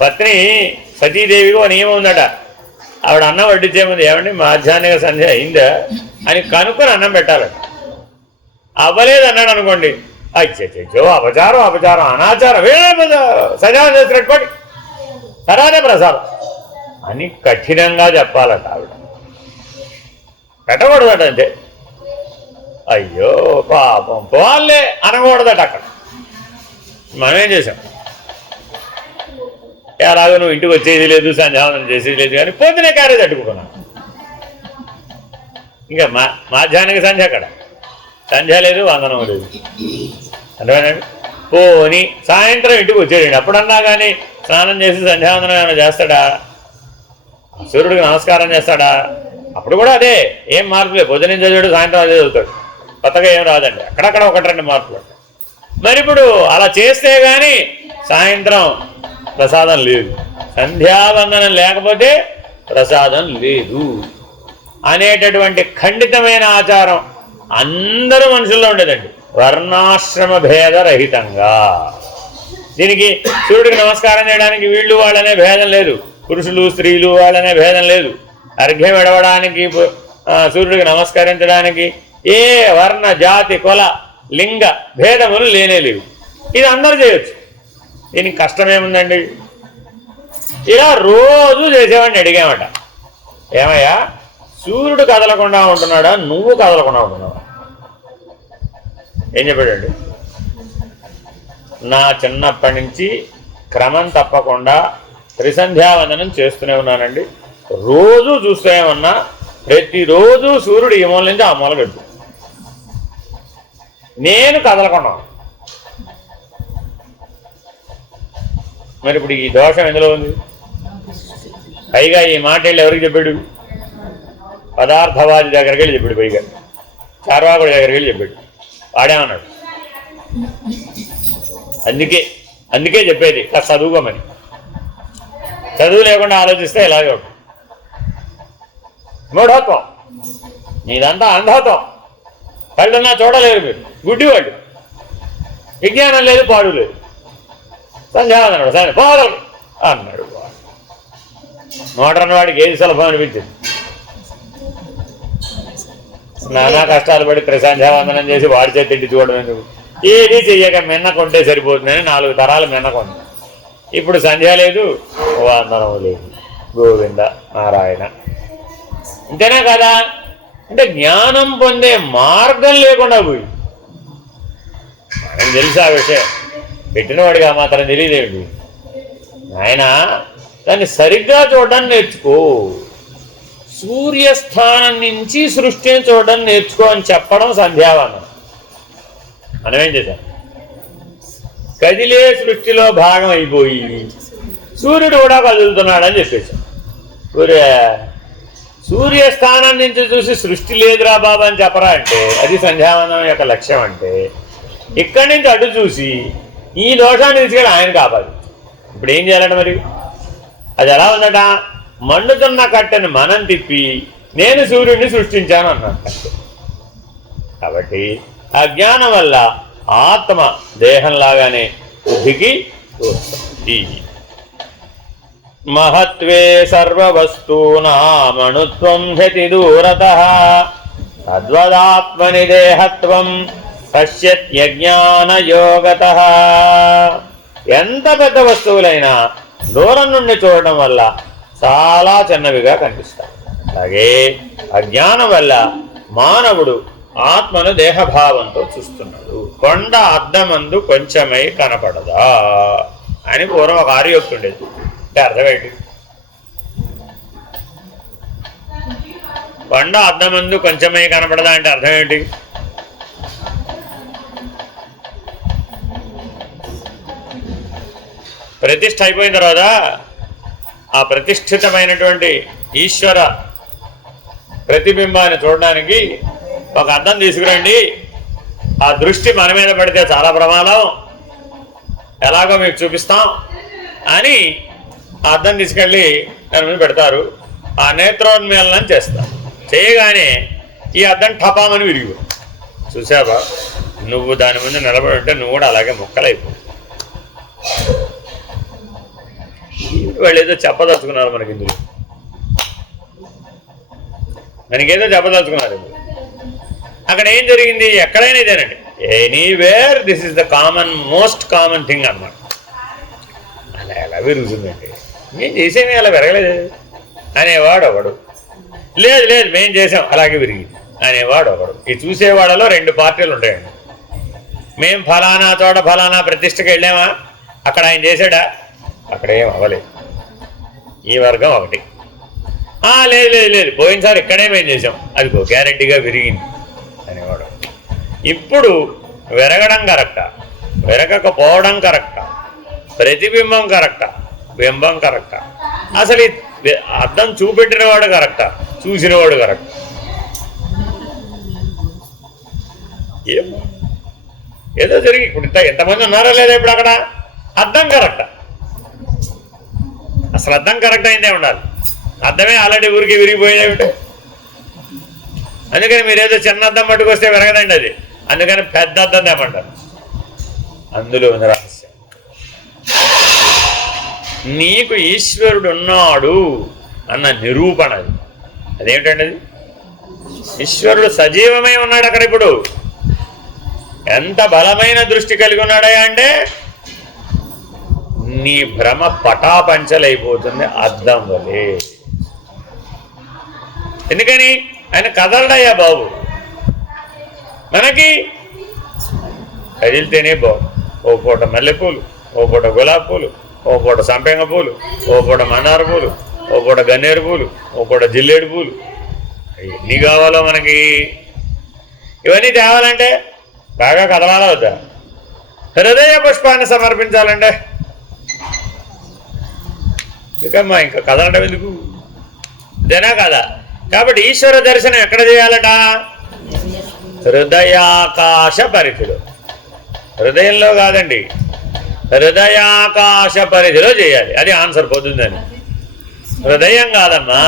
పత్ని సతీదేవికి ఒక నియమం ఉందట. ఆవిడ అన్నం వడ్డించే ముందు, ఏమండి మాధ్యాహ్నిక సంధ్య అయిందా అని కనుక్కొని అన్నం పెట్టాలట. అవ్వలేదు అన్నాడు అనుకోండి, అచ్చో అపచారం, అపచారం, అనాచారం, సజావం చేసినట్టుకోండి, తర్వాతే ప్రసాదం అని కఠినంగా చెప్పాలట. ఆవిడ పెట్టకూడదట. అంతే. అయ్యో పాపం పోవాలే అనకూడదట. అక్కడ మనమేం చేసాం? ఎలాగో నువ్వు ఇంటికి వచ్చేది లేదు, సంధ్యావందనం చేసేది లేదు, కానీ పొద్దునే క్యారేజ్ అట్టుకున్నాను. ఇంకా మాధ్యాహ్నిక సంధ్య అక్కడ సంధ్య లేదు, వందనం లేదు. అర్థమేనండి? పోని సాయంత్రం ఇంటికి వచ్చేయండి. అప్పుడన్నా కానీ స్నానం చేసి సంధ్యావందనం ఏమైనా చేస్తాడా? సూర్యుడికి నమస్కారం చేస్తాడా? అప్పుడు కూడా అదే, ఏం మార్పులే. పొద్దున చదివాడు, సాయంత్రం అదే చదువుతాడు. కొత్తగా ఏం రాదండి. అక్కడక్కడ 1-2 మార్పులు. మరి ఇప్పుడు అలా చేస్తే కానీ సాయంత్రం ప్రసాదం లేదు, సంధ్యావందనం లేకపోతే ప్రసాదం లేదు అనేటటువంటి ఖండితమైన ఆచారం అందరూ మనుషుల్లో ఉండేదండి, వర్ణాశ్రమ భేద రహితంగా. దీనికి సూర్యుడికి నమస్కారం చేయడానికి వీళ్ళు వాళ్ళనే భేదం లేదు, పురుషులు స్త్రీలు వాళ్ళనే భేదం లేదు, అర్ఘ్యం విడవడానికి, సూర్యుడికి నమస్కరించడానికి ఏ వర్ణ జాతి కుల లింగ భేదములు లేనే లేవు. ఇది అందరూ చేయొచ్చు. దీనికి కష్టమేముందండి? ఇలా రోజు చేసేవాడిని అడిగామట, ఏమయ్యా సూర్యుడు కదలకుండా ఉంటున్నాడా, నువ్వు కదలకుండా ఉంటున్నావా? ఏం చెప్పాడండి? నా చిన్నప్పటి నుంచి క్రమం తప్పకుండా త్రిసంధ్యావందనం చేస్తూనే ఉన్నానండి. రోజు చూస్తూనే ఉన్నా, ప్రతిరోజు సూర్యుడు ఈ మూల నుంచి ఆ మూల గడుపు, నేను కదలకుండా. మరి ఇప్పుడు ఈ దోషం ఎందులో ఉంది? పైగా ఈ మాట వెళ్ళి ఎవరికి చెప్పాడు? పదార్థవాది దగ్గరికి వెళ్ళి చెప్పాడు. పైగా చార్వాకుడి దగ్గరికి వెళ్ళి చెప్పాడు. వాడేమన్నాడు? అందుకే చెప్పేది చదువుకోమని. చదువు లేకుండా ఆలోచిస్తే ఇలాగే ఉంటుంది. మూఢత్వం, నీదంతా అంధత్వం. కళ్ళున్నా చూడలేరు మీరు, గుడ్డివాళ్ళు. విజ్ఞానం లేదు, పాడు లేదు. సంధ్యావందనాడు సరే పోగలరు అన్నాడు. మోటార్ వాడికి ఏది సులభం అనిపించింది? నానా కష్టాలు పడి సంధ్యావందనం చేసి వాడి చేతి తిండి చూడడం ఎందుకు? ఏది చెయ్యక మిన్న కొంటే సరిపోతుందని 4 తరాలు మిన్న కొంది. ఇప్పుడు సంధ్య లేదు, వందనం లేదు, గోవింద నారాయణ. ఇంతేనా కదా? అంటే జ్ఞానం పొందే మార్గం లేకుండా పోయి. మనం తెలుసు ఆ విషయం, పెట్టినవాడిగా మాత్రం తెలియదేమిటి? ఆయన దాన్ని సరిగ్గా చూడడం నేర్చుకో. సూర్యస్థానం నుంచి సృష్టిని చూడడం నేర్చుకో అని చెప్పడం సంధ్యావందనం. మనమేం చేశాం? కదిలే సృష్టిలో భాగం అయిపోయి సూర్యుడు కూడా కదులుతున్నాడని చెప్పేశాం. సూర్యస్థానం నుంచి చూసి సృష్టి లేదురా బాబా అని చెప్పరా అంటే అది సంధ్యావందనం యొక్క లక్ష్యం. అంటే ఇక్కడి నుంచి అటు చూసి ఈ దోషాన్ని తీసుకెళ్ళి ఆయన కాపాడు. ఇప్పుడు ఏం చేయాలంట మరి? అది ఎలా ఉందట? మండుతున్న కట్టెని మనం తిప్పి నేను సూర్యుడిని సృష్టించాను అన్నట్టు. కాబట్టి అజ్ఞానం వల్ల ఆత్మ దేహంలాగానే బుద్ధికి వస్తుంది. మహత్వే సర్వవస్తూనామణుత్వం హతి దూరతః తద్వదాత్మని దేహత్వం పశ్యత్యజ్ఞానయోగతః. ఎంత పెద్ద వస్తువులైనా దూరం నుండి చూడడం వల్ల చాలా చిన్నవిగా కనిపిస్తాయి. అలాగే అజ్ఞానం వల్ల మానవుడు ఆత్మను దేహభావంతో చూస్తున్నాడు. కొండ అద్దమందు కొంచెమై కనపడదా అని పూర్వం ఒక ఆర్యోక్తి ఉండేది. అంటే అర్థమేంటి? కొండ అద్దమందు కొంచెమై కనపడదా అంటే అర్థమేంటి? ప్రతిష్ఠ అయిపోయిన తర్వాత ఆ ప్రతిష్ఠితమైనటువంటి ఈశ్వర ప్రతిబింబాన్ని చూడడానికి ఒక అద్దం తీసుకురండి, ఆ దృష్టి మన మీద పడితే చాలా ప్రమాదం, ఎలాగో మీకు చూపిస్తాం అని ఆ అద్దం తీసుకెళ్ళి దాని మీద పెడతారు. ఆ నేత్రోన్మేళనం చేస్తారు. చేయగానే ఈ అద్దం టపామని విరిగి చూసావా, నువ్వు దాని ముందు నిలబడి ఉంటే నువ్వు కూడా అలాగే ముక్కలైపో. వాళ్ళు ఏదో చెప్పదలుచుకున్నారు మనకి ఇందులో, మనకేదో చెప్పదలుచుకున్నారు. అక్కడ ఏం జరిగింది? ఎక్కడైనా ఇదేనండి, anywhere this is the most common thing అన్నమాట. అలా ఎలా విరుగుతుందండి? మేము చేసేమి అలా విరగలేదు అనేవాడు ఒకడు, లేదు లేదు మేము చేసాం అలాగే విరిగింది అనేవాడు ఒకడు. ఈ చూసేవాడలో 2 పార్టీలు ఉంటాయండి. మేము ఫలానా చోట ఫలానా ప్రతిష్టకి వెళ్ళామా, అక్కడ ఆయన చేశాడా, అక్కడ ఏం అవ్వలేదు. ఈ వర్గం ఒకటి. లేదు లేదు లేదు పోయినసారి ఇక్కడే మేము చేసాం, అది గ్యారెంటీగా విరిగింది అనేవాడు. ఇప్పుడు విరగడం కరెక్టా, విరగకపోవడం కరెక్టా, ప్రతిబింబం కరెక్టా, బింబం కరెక్టా, అసలు అర్థం చూపెట్టినవాడు కరెక్టా, చూసినవాడు కరెక్టా? ఏదో జరిగి ఇప్పుడు ఎంతమంది ఉన్నారో లేదా ఇప్పుడు అక్కడ? అర్థం కరెక్టా? అసలు అర్థం కరెక్ట్ అయిందే ఉండాలి. అర్థమే ఆల్రెడీ ఊరికి విరిగిపోయేదేమిటి? అందుకని మీరేదో చిన్న అద్దం పట్టుకొస్తే విరగదండి అది. అందుకని పెద్ద అద్దం తేమంటారు. అందులో ఉంది రహస్యం. నీకు ఈశ్వరుడు ఉన్నాడు అన్న నిరూపణ అది. అదేమిటండి అది? ఈశ్వరుడు సజీవమై ఉన్నాడు అక్కడ. ఇప్పుడు ఎంత బలమైన దృష్టి కలిగి ఉన్నాడయా అంటే నీ భ్రమ పటాపంచలైపోతుంది అద్దం వలే. ఎందుకని? ఆయన కదలడయ్యా బాబు. మనకి కదిలితేనే బాబు. ఓ పూట మల్లెపూలు, ఓ పూట గులాబీ పూలు, ఓ పూట సంపెంగ పూలు, ఓ పూట మన్నార పూలు, ఓ పూట గన్నేరు పూలు, ఓ పూట జిల్లేడు పూలు, ఎన్ని కావాలో మనకి. ఇవన్నీ తేవాలంటే బాగా కదలాలా వద్దా? హృదయ పుష్పాన్ని సమర్పించాలంటే ఎందుకమ్మా ఇంకా కదలడం ఎందుకు? ఇదేనా కదా? కాబట్టి ఈశ్వర దర్శనం ఎక్కడ చేయాలట? హృదయాకాశ పరిధిలో. హృదయంలో కాదండి, హృదయాకాశ పరిధిలో చేయాలి. అది ఆన్సర్ పొద్దుందని. హృదయం కాదమ్మా,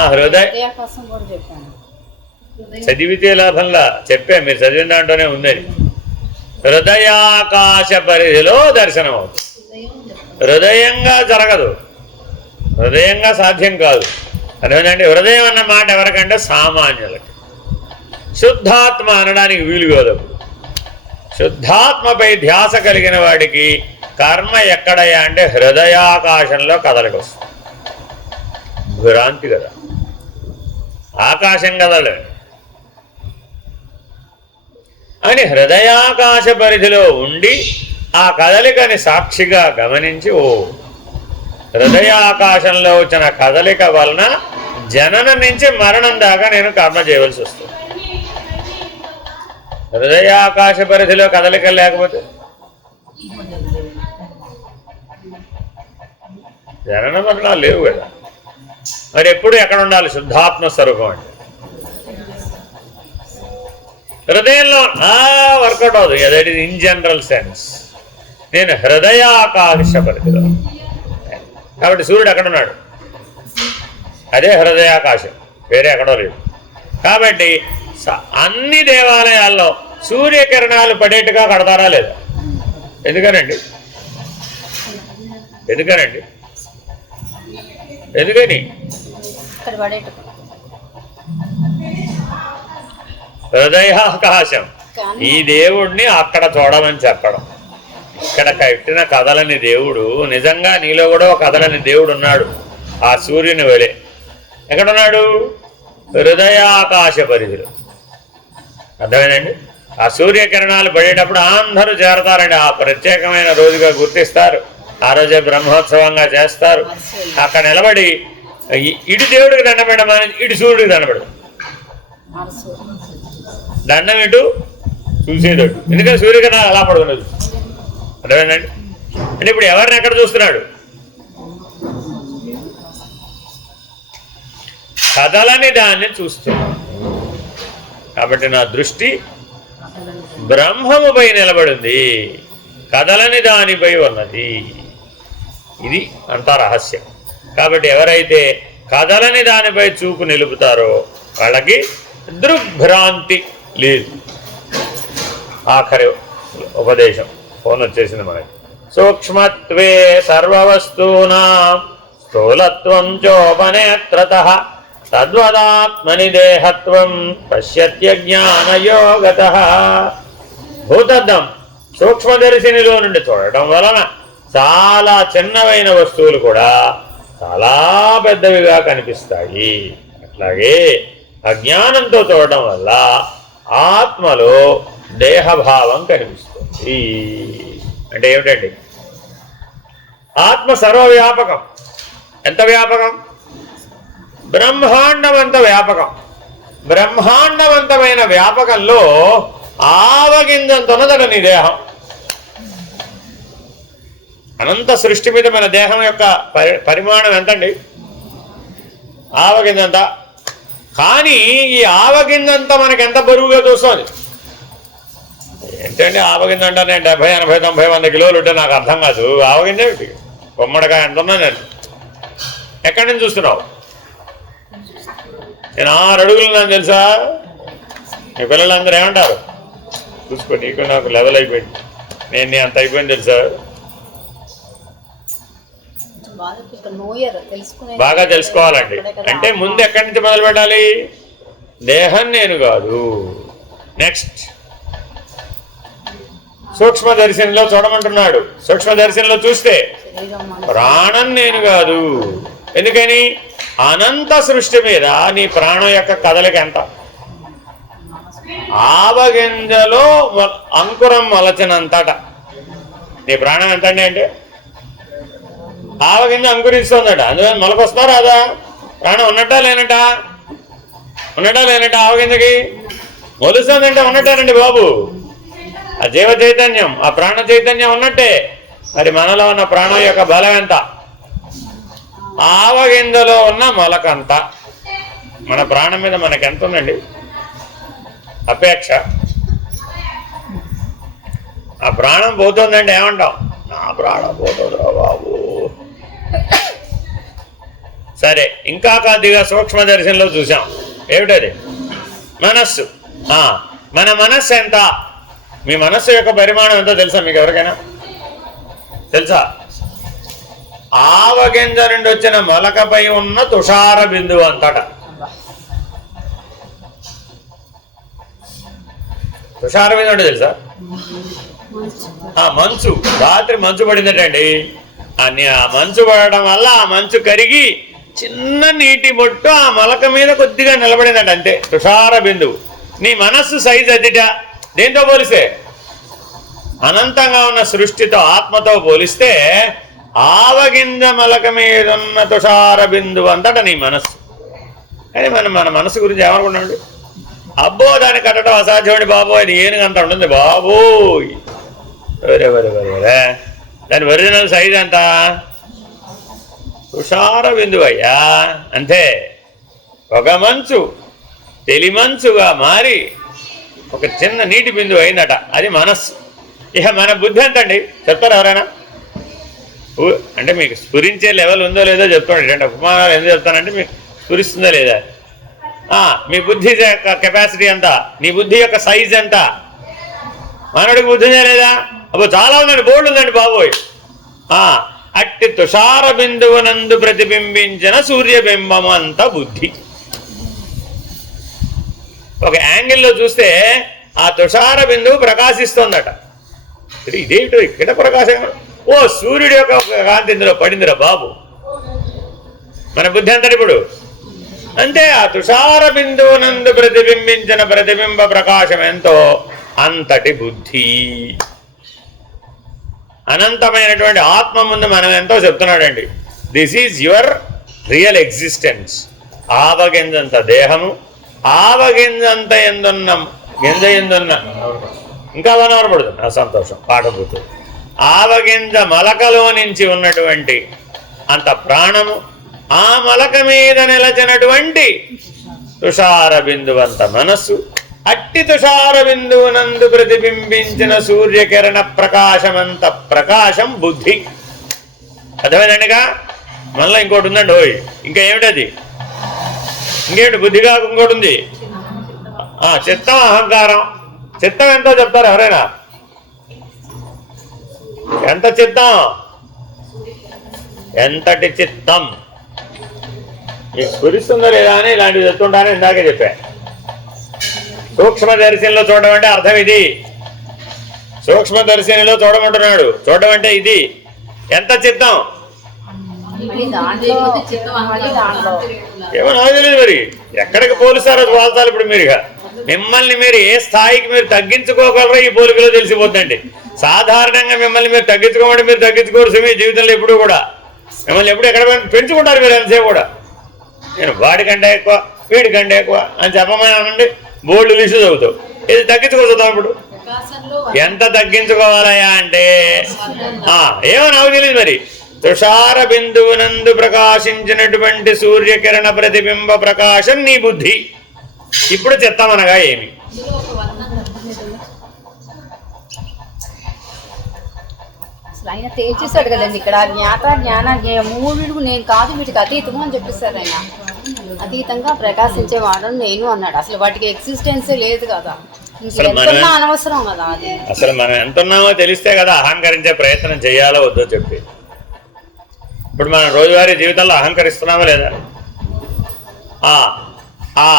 చదివితే లాభంలా చెప్పా, మీరు చదివిన దాంట్లోనే ఉంది. హృదయాకాశ పరిధిలో దర్శనం అవుతుంది. హృదయంగా జరగదు, హృదయంగా సాధ్యం కాదు. అదేంటంటే హృదయం అన్న మాట ఎవరికంటే సామాన్యులకి. శుద్ధాత్మ అనడానికి వీలు కాదు. శుద్ధాత్మపై ధ్యాస కలిగిన వాడికి కర్మ ఎక్కడయ్యా అంటే హృదయాకాశంలో కదలికి వస్తుంది. భ్రాంతి కదా, ఆకాశం కదలే అని హృదయాకాశ పరిధిలో ఉండి ఆ కదలికని సాక్షిగా గమనించి, ఓ హృదయాకాశంలో వచ్చిన కదలిక వలన జననం నుంచి మరణం దాకా నేను కర్మ చేయవలసి వస్తుంది. హృదయాకాశ పరిధిలో కదలిక లేకపోతే జనన మరణాలు లేవు కదా. మరి ఎప్పుడు ఎక్కడ ఉండాలి? శుద్ధాత్మ స్వరూపం అంటే హృదయంలో వర్కౌట్ అవుతుంది. That is in general sense. నేను హృదయాకాశ పరిధిలో, కాబట్టి సూర్యుడు ఎక్కడున్నాడు? అదే హృదయాకాశం, వేరే ఎక్కడో లేదు. కాబట్టి అన్ని దేవాలయాల్లో సూర్యకిరణాలు పడేట్టుగా కడతారా లేదా? ఎందుకనండి? ఎందుకని? హృదయాకాశం ఈ దేవుణ్ణి అక్కడ చూడమని చెప్పడం. ఇక్కడ కట్టిన కదలని దేవుడు నిజంగా నీలో కూడా కదలని దేవుడు ఉన్నాడు. ఆ సూర్యుని వలె ఎక్కడున్నాడు? హృదయాకాశ పరిధిలో. అర్థమేనండి? ఆ సూర్యకిరణాలు పడేటప్పుడు అందరూ చేరతారండి. ఆ ప్రత్యేకమైన రోజుగా గుర్తిస్తారు. ఆ రోజే బ్రహ్మోత్సవంగా చేస్తారు. అక్కడ నిలబడి ఇటు దేవుడికి దండం పెట్టమని ఇటు సూర్యుడికి దండపెడు. దండం ఇటు చూసేదట్టు. ఎందుకంటే సూర్యకిరణాలు అలా పడుతున్నది. అర్థమేనండి? అంటే ఇప్పుడు ఎవరిని ఎక్కడ చూస్తున్నాడు? కదలని దాన్ని చూస్తున్నాడు. కాబట్టి నా దృష్టి బ్రహ్మముపై నిలబడింది, కదలని దానిపై ఉన్నది. ఇది అంతా రహస్యం. కాబట్టి ఎవరైతే కదలని దానిపై చూపు నిలుపుతారో వాళ్ళకి దృగ్భ్రాంతి లేదు. ఆఖరి ఉపదేశం ఫోన్ వచ్చేసింది మనకి. సూక్ష్మత్వే సర్వవస్తూనాం స్థూలత్వం చోపనేత్రతః తద్వదాత్మని దేహత్వం పశ్యత్యజ్ఞానయోగతః. భూతద్దం సూక్ష్మదర్శినిలో నుండి చూడటం వలన చాలా చిన్నవైన వస్తువులు కూడా చాలా పెద్దవిగా కనిపిస్తాయి. అట్లాగే అజ్ఞానంతో చూడటం వల్ల ఆత్మలో దేహభావం కనిపిస్తుంది. అంటే ఏమిటండి? ఆత్మ సర్వవ్యాపకం. ఎంత వ్యాపకం? బ్రహ్మాండమంత వ్యాపకం. బ్రహ్మాండవంతమైన వ్యాపకంలో ఆవగింజంత ఉన్నదట నీ దేహం. అనంత సృష్టి మీద మన దేహం యొక్క పరిమాణం ఎంతండి? ఆవగింజంత. కానీ ఈ ఆవగింజంత మనకి ఎంత బరువుగా చూస్తుంది? ఏంటండి ఆవగింజ అంటే నేను 70, 80, 90, 100 కిలోలు ఉంటే నాకు అర్థం కాదు. ఆవగింజ ఏమిటి? బొమ్మడికాయ ఎంత ఉన్నా నేను ఎక్కడి నుంచి చూస్తున్నావు? నేను 6 అడుగులు నాకు తెలుసా? మీ పిల్లలందరూ ఏమంటారు? చూసుకో, నీకు నాకు లెవెల్ అయిపోయింది, నేను అంత అయిపోయింది తెలుసా? బాగా తెలుసుకోవాలండి. అంటే ముందు ఎక్కడి నుంచి మొదలు పెట్టాలి? దేహం నేను కాదు. నెక్స్ట్ సూక్ష్మదర్శినిలో చూడమంటున్నాడు. సూక్ష్మదర్శినిలో చూస్తే ప్రాణం నేను కాదు. ఎందుకని? అనంత సృష్టి మీద నీ ప్రాణం యొక్క కదలిక ఎంత? ఆవగింజలో అంకురం మొలచినంతట నీ ప్రాణం ఎంత అండి? అంటే ఆవగింజ అంకురిస్తుందట, అందుకని మొలకొస్తా రాదా? ప్రాణం ఉన్నట్టా లేనట? ఉన్నట్టా లేనట? ఆవగింజకి మొలుస్తుందంటే ఉన్నట్టేనండి బాబు. ఆ జీవ చైతన్యం, ఆ ప్రాణ చైతన్యం ఉన్నట్టే. మరి మనలో ఉన్న ప్రాణం యొక్క బలం ఎంత? ఆవగింజలో ఉన్న మొలకంత. మన ప్రాణం మీద మనకి ఎంత ఉందండి అపేక్ష? ఆ ప్రాణం పోతుందంటే ఏమంటాం? నా ప్రాణం పోతుందిరా బాబు. సరే, ఇంకా కొద్దిగా సూక్ష్మ దర్శనంలో చూసాం. ఏమిటది? మనస్సు. మన మనస్సు ఎంత? మీ మనస్సు యొక్క పరిమాణం ఎంతో తెలుసా మీకు? ఎవరికైనా తెలుసా? ఆవగింజ నుండి వచ్చిన మొలకపై ఉన్న తుషార బిందువు అంతటా. తుషార బిందువు అంటే తెలుసా? మంచు. రాత్రి మంచు పడిందటండి. ఆ మంచు పడడం వల్ల ఆ మంచు కరిగి చిన్న నీటి బొట్టు ఆ మొలక మీద కొద్దిగా నిలబడిందట, అంతే. తుషార బిందువు. నీ మనస్సు సైజు అదిట. దేంతో పోలిస్తే? అనంతంగా ఉన్న సృష్టితో, ఆత్మతో పోలిస్తే ఆవగింజ మొలక మీద ఉన్న తుషార బిందువు అంతటా నీ మనస్సు. కానీ మన మనస్సు గురించి ఏమనుకున్నాడు? అబ్బో, దాన్ని కట్టడం అసాధ్యమండి బాబు, అది ఏనుగంత ఉంటుంది బాబోయ్. వరే దాని ఒరిజినల్ సైజ్ ఎంత? తుషార బిందువు అయ్యా, అంతే. ఒక మంచు తెలిమంచుగా మారి ఒక చిన్న నీటి బిందువు అయిందట, అది మనస్సు. ఇక మన బుద్ధి ఎంతండి చెప్తారు ఎవరైనా? అంటే మీకు స్ఫురించే లెవెల్ ఉందో లేదో చెప్తాను. రెండు ఉపమానాలు ఎందుకు చెప్తానంటే మీకు స్ఫురిస్తుందో లేదా. మీ బుద్ధి కెపాసిటీ ఎంత? నీ బుద్ధి యొక్క సైజ్ ఎంత? మానవుడికి బుద్ధినే లేదా? అబ్బో చాలా ఉందండి, బోర్డు ఉందండి బాబోయ్. అట్టి తుషార బిందువునందు ప్రతిబింబించిన సూర్యబింబం అంత బుద్ధి. ఒక యాంగిల్లో చూస్తే ఆ తుషార బిందువు ప్రకాశిస్తోందట. ఇదేమిటో ఇక్కడ ప్రకాశం? ఓ, సూర్యుడి యొక్క కాంతి ఇందులో పడిందిరా బాబు. మన బుద్ధి అంతటి ఇప్పుడు అంటే ఆ తుషార బిందువునందు ప్రతిబింబించిన ప్రతిబింబ ప్రకాశం ఎంతో అంతటి బుద్ధి. అనంతమైనటువంటి ఆత్మ ముందు మనం ఎంతో చెప్తున్నాడండి. This is your real existence. ఆవగింజంత దేహము, ఆవగింజంత గింజ ఎందున్న ఇంకా వనవరపడుతుంది. నా సంతోషం పాట పోతుంది. ఆవగింజ మలకలో నుంచి ఉన్నటువంటి అంత ప్రాణము, ఆ మలక మీద నిలచినటువంటి తుషార బిందువంత మనస్సు, అట్టి తుషార బిందువునందు ప్రతిబింబించిన సూర్యకిరణ ప్రకాశమంత ప్రకాశం బుద్ధి. అర్థమైందండిగా? మళ్ళీ ఇంకోటి ఉందండి. ఓయ్, ఇంకా ఏమిటది? ఇంకేమిటి? బుద్ధిగా ఇంకోటి ఉంది. చిత్తం, అహంకారం. చిత్తం ఎంతో చెప్తారు ఎవరైనా? ఎంత చిత్తం? ఎంతటి చిత్తం? మీకు స్ఫురిస్తుందో లేదా అని ఇలాంటివి చెప్తుంటానని ఇందాకే చెప్పా. సూక్ష్మ దర్శనంలో చూడడం అంటే అర్థం ఇది. సూక్ష్మ దర్శనంలో చూడమంటున్నాడు. చూడడం అంటే ఇది. ఎంత చిత్తం? ఏమో నాకు తెలియదు. మరి ఎక్కడికి పోలుస్తారో పోల్చాలి. ఇప్పుడు మీరుగా మిమ్మల్ని మీరు ఏ స్థాయికి మీరు తగ్గించుకోగలరో ఈ పోలికలో తెలిసిపోతుందండి. సాధారణంగా మిమ్మల్ని మీరు తగ్గించుకోమంటే మీరు తగ్గించుకోరు మీ జీవితంలో ఎప్పుడు కూడా. మిమ్మల్ని ఎప్పుడు ఎక్కడ పెంచుకుంటారు మీరు ఎంతసేపు కూడా. నేను వాడికంటే ఎక్కువ, వీడికంటే ఎక్కువ అని చెప్పమని అనండి, బోల్డ్ లిస్టు చదువుతావు. ఇది తగ్గించుకోవచ్చుతాం. ఇప్పుడు ఎంత తగ్గించుకోవాలయా అంటే ఏమో నాకు తెలియదు. మరి తుషార బిందువునందు ప్రకాశించినటువంటి సూర్యకిరణ ప్రతిబింబ ప్రకాశం నీ బుద్ధి. ఇప్పుడు చిత్తమనగా ఏమి? ఆయన తేల్చేశాడు కదండి ఇక్కడ. జ్ఞాత జ్ఞాన మూడు నేను కాదు, వీటికి అతీతము అని చెప్పేశారు ఆయన. అతీతంగా ప్రకాశించేవాడు నేను అన్నాడు. అసలు వాటికి ఎగ్జిస్టెన్స్ లేదు కదా, అనవసరం కదా అది. అసలు మనం ఎంతున్నామో తెలిస్తే కదా అహంకరించే ప్రయత్నం చేయాలో వద్దో చెప్పి. ఇప్పుడు మనం రోజువారీ జీవితంలో అహంకరిస్తున్నామా లేదా? ఆ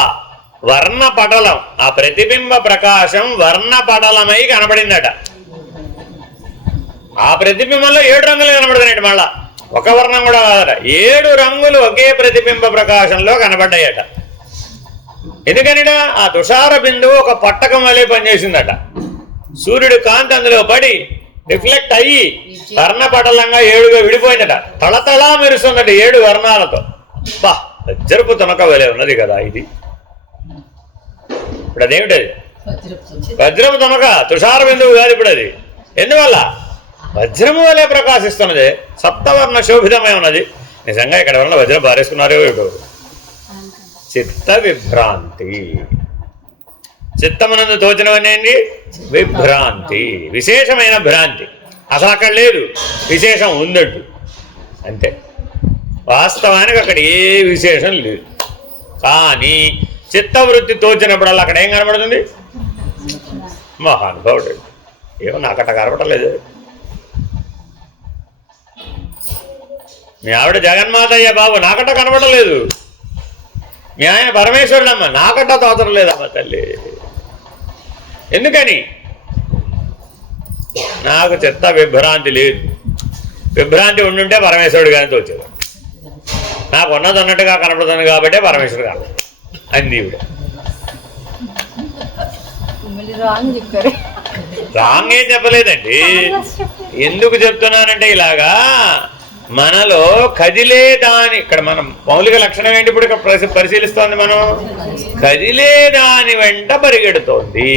వర్ణ పటలం, ఆ ప్రతిబింబ ప్రకాశం వర్ణ పటలమై కనబడిందట. ఆ ప్రతిబింబంలో 7 రంగులు కనబడుతున్నాయి. మళ్ళా ఒక వర్ణం కూడా కాదట, 7 రంగులు ఒకే ప్రతిబింబ ప్రకాశంలో కనబడ్డాయట. ఎందుకనిట? ఆ తుషార బిందువు ఒక పట్టకం వలె పనిచేసిందట. సూర్యుడు కాంతి అందులో పడి రిఫ్లెక్ట్ అయ్యి వర్ణపటలంగా 7గా విడిపోయిందట. తళతళా మెరుస్తుందట 7 వర్ణాలతో. బా, వజ్రపు తునక వలె ఉన్నది కదా ఇది. ఇప్పుడు అదేమిటది? వజ్రపు తునక, తుషార బిందువు కాదు ఇప్పుడు అది. ఎందువల్ల? వజ్రము వలె ప్రకాశిస్తున్నది, సప్తవర్ణ శోభితమై ఉన్నది. నిజంగా ఇక్కడ వల్ల వజ్రం పారేసుకున్నారో ఏటో. చిత్త విభ్రాంతి. చిత్తమునందు తోచినవనేంటి విభ్రాంతి, విశేషమైన భ్రాంతి. అసలు అక్కడ లేదు, విశేషం ఉందంటు అంతే. వాస్తవానికి అక్కడ ఏ విశేషం లేదు. కానీ చిత్తవృత్తి తోచినప్పుడల్లా అక్కడ ఏం కనబడుతుంది? మహానుభావుడు. ఏమో నాకట్ట కనబడలేదు. మీ ఆవిడ జగన్మాత అయ్యా బాబు, నాకట్ట కనబడలేదు. మీ ఆయన పరమేశ్వరుడమ్మ, నాకట్ట తోచడం లేదమ్మ తల్లి. ఎందుకని? నాకు చిత్త విభ్రాంతి లేదు. విభ్రాంతి ఉండుంటే పరమేశ్వరుడు కానీ తోచేది. నాకు ఉన్నది ఉన్నట్టుగా కనపడుతుంది కాబట్టే పరమేశ్వరుడు కాదు అంది ఈవిడ. రాంగ్ ఏం చెప్పలేదండి. ఎందుకు చెప్తున్నానంటే ఇలాగా మనలో కదిలే దాని, ఇక్కడ మనం మౌలిక లక్షణం ఏంటి ఇప్పుడు ఇక్కడ పరిశీలిస్తోంది మనం? కదిలే దాని వెంట పరిగెడుతోంది.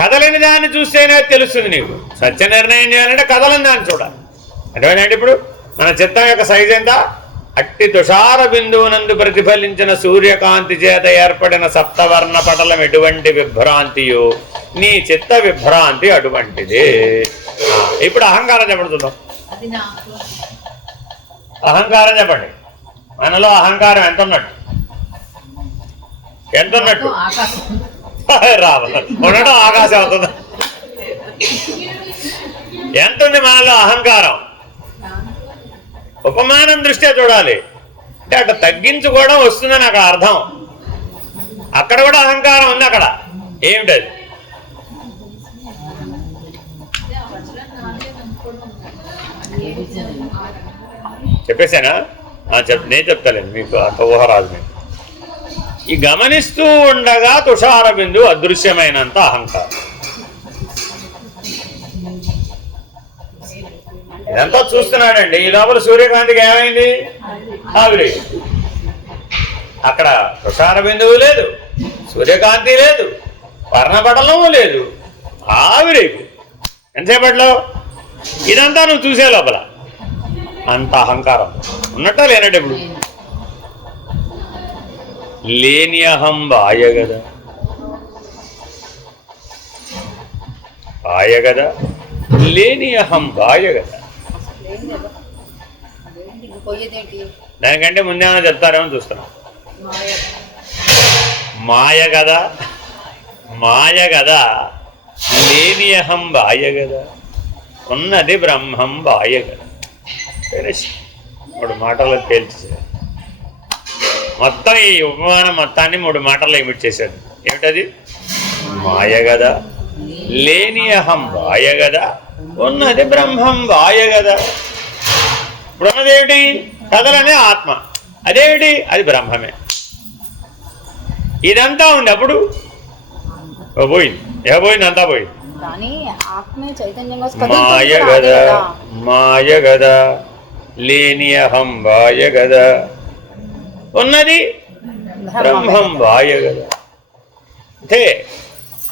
కదలని దాన్ని చూస్తేనే తెలుస్తుంది నీకు. సత్య నిర్ణయం చేయాలంటే కదలని దాన్ని చూడాలి. అంటే ఇప్పుడు మన చిత్తం యొక్క సైజ్ ఎంత? అట్టి తుషార బిందువునందు ప్రతిఫలించిన సూర్యకాంతి చేత ఏర్పడిన సప్తవర్ణ పటలం ఎటువంటి విభ్రాంతియో నీ చిత్త విభ్రాంతి అటువంటిదే. ఇప్పుడు అహంకారం చెప్పడుతుందాం. అహంకారం చెప్పండి. మనలో అహంకారం ఎంత ఉన్నట్టు? ఎంత ఉన్నట్టు? రావాలి ఉండడం ఆకాశం అవుతుంది. ఎంత ఉంది మనలో అహంకారం? ఉపమానం దృష్ట్యా చూడాలి. అంటే అట్లా తగ్గించుకోవడం వస్తుందని అక్కడ అర్థం. అక్కడ కూడా అహంకారం ఉంది. అక్కడ ఏమిటది? చెప్పేశానా? నేను చెప్తాలేండి, మీకు అంత ఊహరాజు. మీకు ఈ గమనిస్తూ ఉండగా తుషార బిందు అదృశ్యమైనంత అహంకారం. ఇదంతా చూస్తున్నాడండి. ఈ లోపల సూర్యకాంతికి ఏమైంది? ఆవిరి. అక్కడ తుషార బిందువు లేదు, సూర్యకాంతి లేదు, వర్ణపటలము లేదు, ఆవిరి. ఎంతసేపట్లో ఇదంతా నువ్వు చూసే లోపల అంత అహంకారం ఉన్నట్ట లేనట్టు? ఇప్పుడు లేని అహం వాయగద, వాయగద లేని అహం వాయగద. దానికంటే ముందేమో చెప్తారేమో చూస్తున్నాం. మాయ కదా, మాయ కదా లేని అహం వాయగద, ఉన్నది బ్రహ్మం వాయగద. మూడు మాటల్లో తేల్చేసాడు మొత్తం. ఈ ఉపమానం మొత్తాన్ని 3 మాటల్లో ఇమిట్ చేశాడు. ఏమిటది? మాయగద, లేని అహం వాయగద, ఉన్నది బ్రహ్మం వాయగద. ఇప్పుడున్నదేమిటి? కదలనే ఆత్మ. అదేమిటి? అది బ్రహ్మమే. ఇదంతా ఉంది. అప్పుడు పోయింది. పోయింది, అంతా పోయింది. మాయగద, మాయగద లేని అహం వాయగద, ఉన్నది బ్రహ్మం వాయగద. అంటే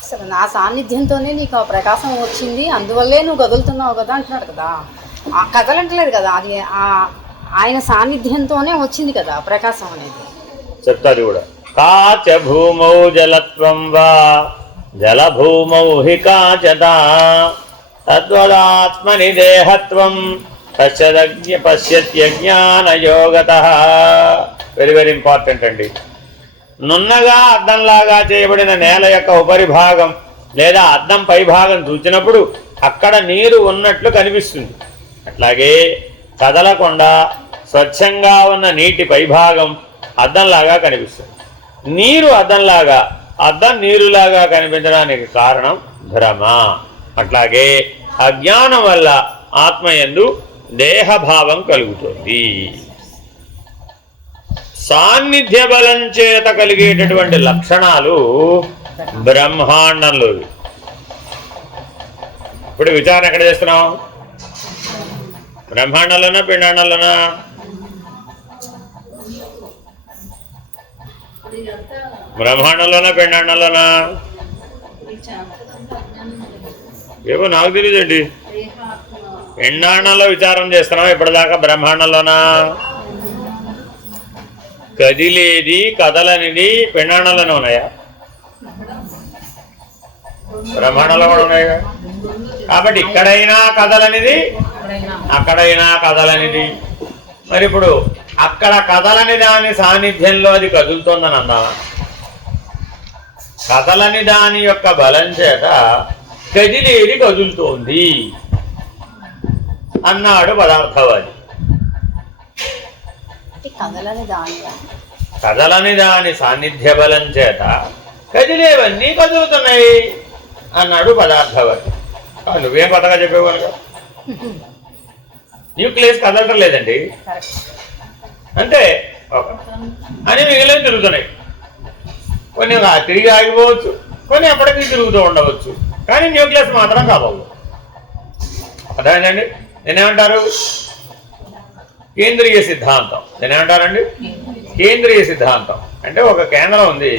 అసలు నా సాన్నిధ్యంతోనే నీకు ఆ ప్రకాశం వచ్చింది, అందువల్లే నువ్వు కదులుతున్నావు కదా అంటున్నాడు కదా. ఆ కదలంటలేదు కదా, అది ఆయన సాన్నిధ్యంతోనే వచ్చింది కదా ప్రకాశం అనేది. చెప్తాది కూడా. కాచ భూమౌ జలత్వం వా జలభూమౌ హి కాచతా తద్వదాత్మని దేహత్వం పశ్యత్యజ్ఞానయోగతః. వెరీ వెరీ ఇంపార్టెంట్ అండి. నున్నగా అద్దంలాగా చేయబడిన నేల యొక్క ఉపరిభాగం లేదా అద్దం పైభాగం చూచినప్పుడు అక్కడ నీరు ఉన్నట్లు కనిపిస్తుంది. అట్లాగే కదలకుండా స్వచ్ఛంగా ఉన్న నీటి పైభాగం అద్దంలాగా కనిపిస్తుంది. నీరు అద్దంలాగా, అద్దం నీరులాగా కనిపించడానికి కారణం భ్రమ. అట్లాగే అజ్ఞానం వల్ల ఆత్మయందు దేహభావం కలుగుతుంది. సాన్నిధ్య బలం చేత కలిగేటటువంటి లక్షణాలు బ్రహ్మాండంలో. ఇప్పుడు విచారణ ఎక్కడ చేస్తున్నాం? బ్రహ్మాండంలోనా పిండాండంలోనా? బ్రహ్మాండంలోనా పిండాండంలోనా? ఏమో నాకు తెలియదండి. పిండాండంలో విచారం చేస్తున్నాం ఇప్పటిదాకా. బ్రహ్మాండంలోనా? కదిలేది కదలనిది పిండాండంలోనే ఉన్నాయా? బ్రహ్మాండంలో కూడా ఉన్నాయిగా. కాబట్టి ఇక్కడైనా కదలనిది, అక్కడైనా కదలనిది. మరి ఇప్పుడు అక్కడ కదలని దాని సాన్నిధ్యంలో అది కదులుతోందని అందామా? కదలని దాని యొక్క బలం చేత కదిలేది కదులుతోంది అన్నాడు పదార్థవాది. కదలని దాని సాన్నిధ్య బలం చేత కదిలేవన్నీ కదులుతున్నాయి అన్నాడు పదార్థవాది. నువ్వేం కొత్తగా చెప్పేవాళ్ళుగా. న్యూక్లియస్ కదలటం లేదండి అంతే అని మిగిలిన తిరుగుతున్నాయి. కొన్ని తిరిగి ఆగిపోవచ్చు, కొన్ని ఎప్పటికీ తిరుగుతూ ఉండవచ్చు, కానీ న్యూక్లియస్ మాత్రం కావాలి. అర్థమైందండి? నేనేమంటారు? కేంద్రీయ సిద్ధాంతం. నేనేమంటారండి? కేంద్రీయ సిద్ధాంతం అంటే ఒక కేంద్రం ఉంది,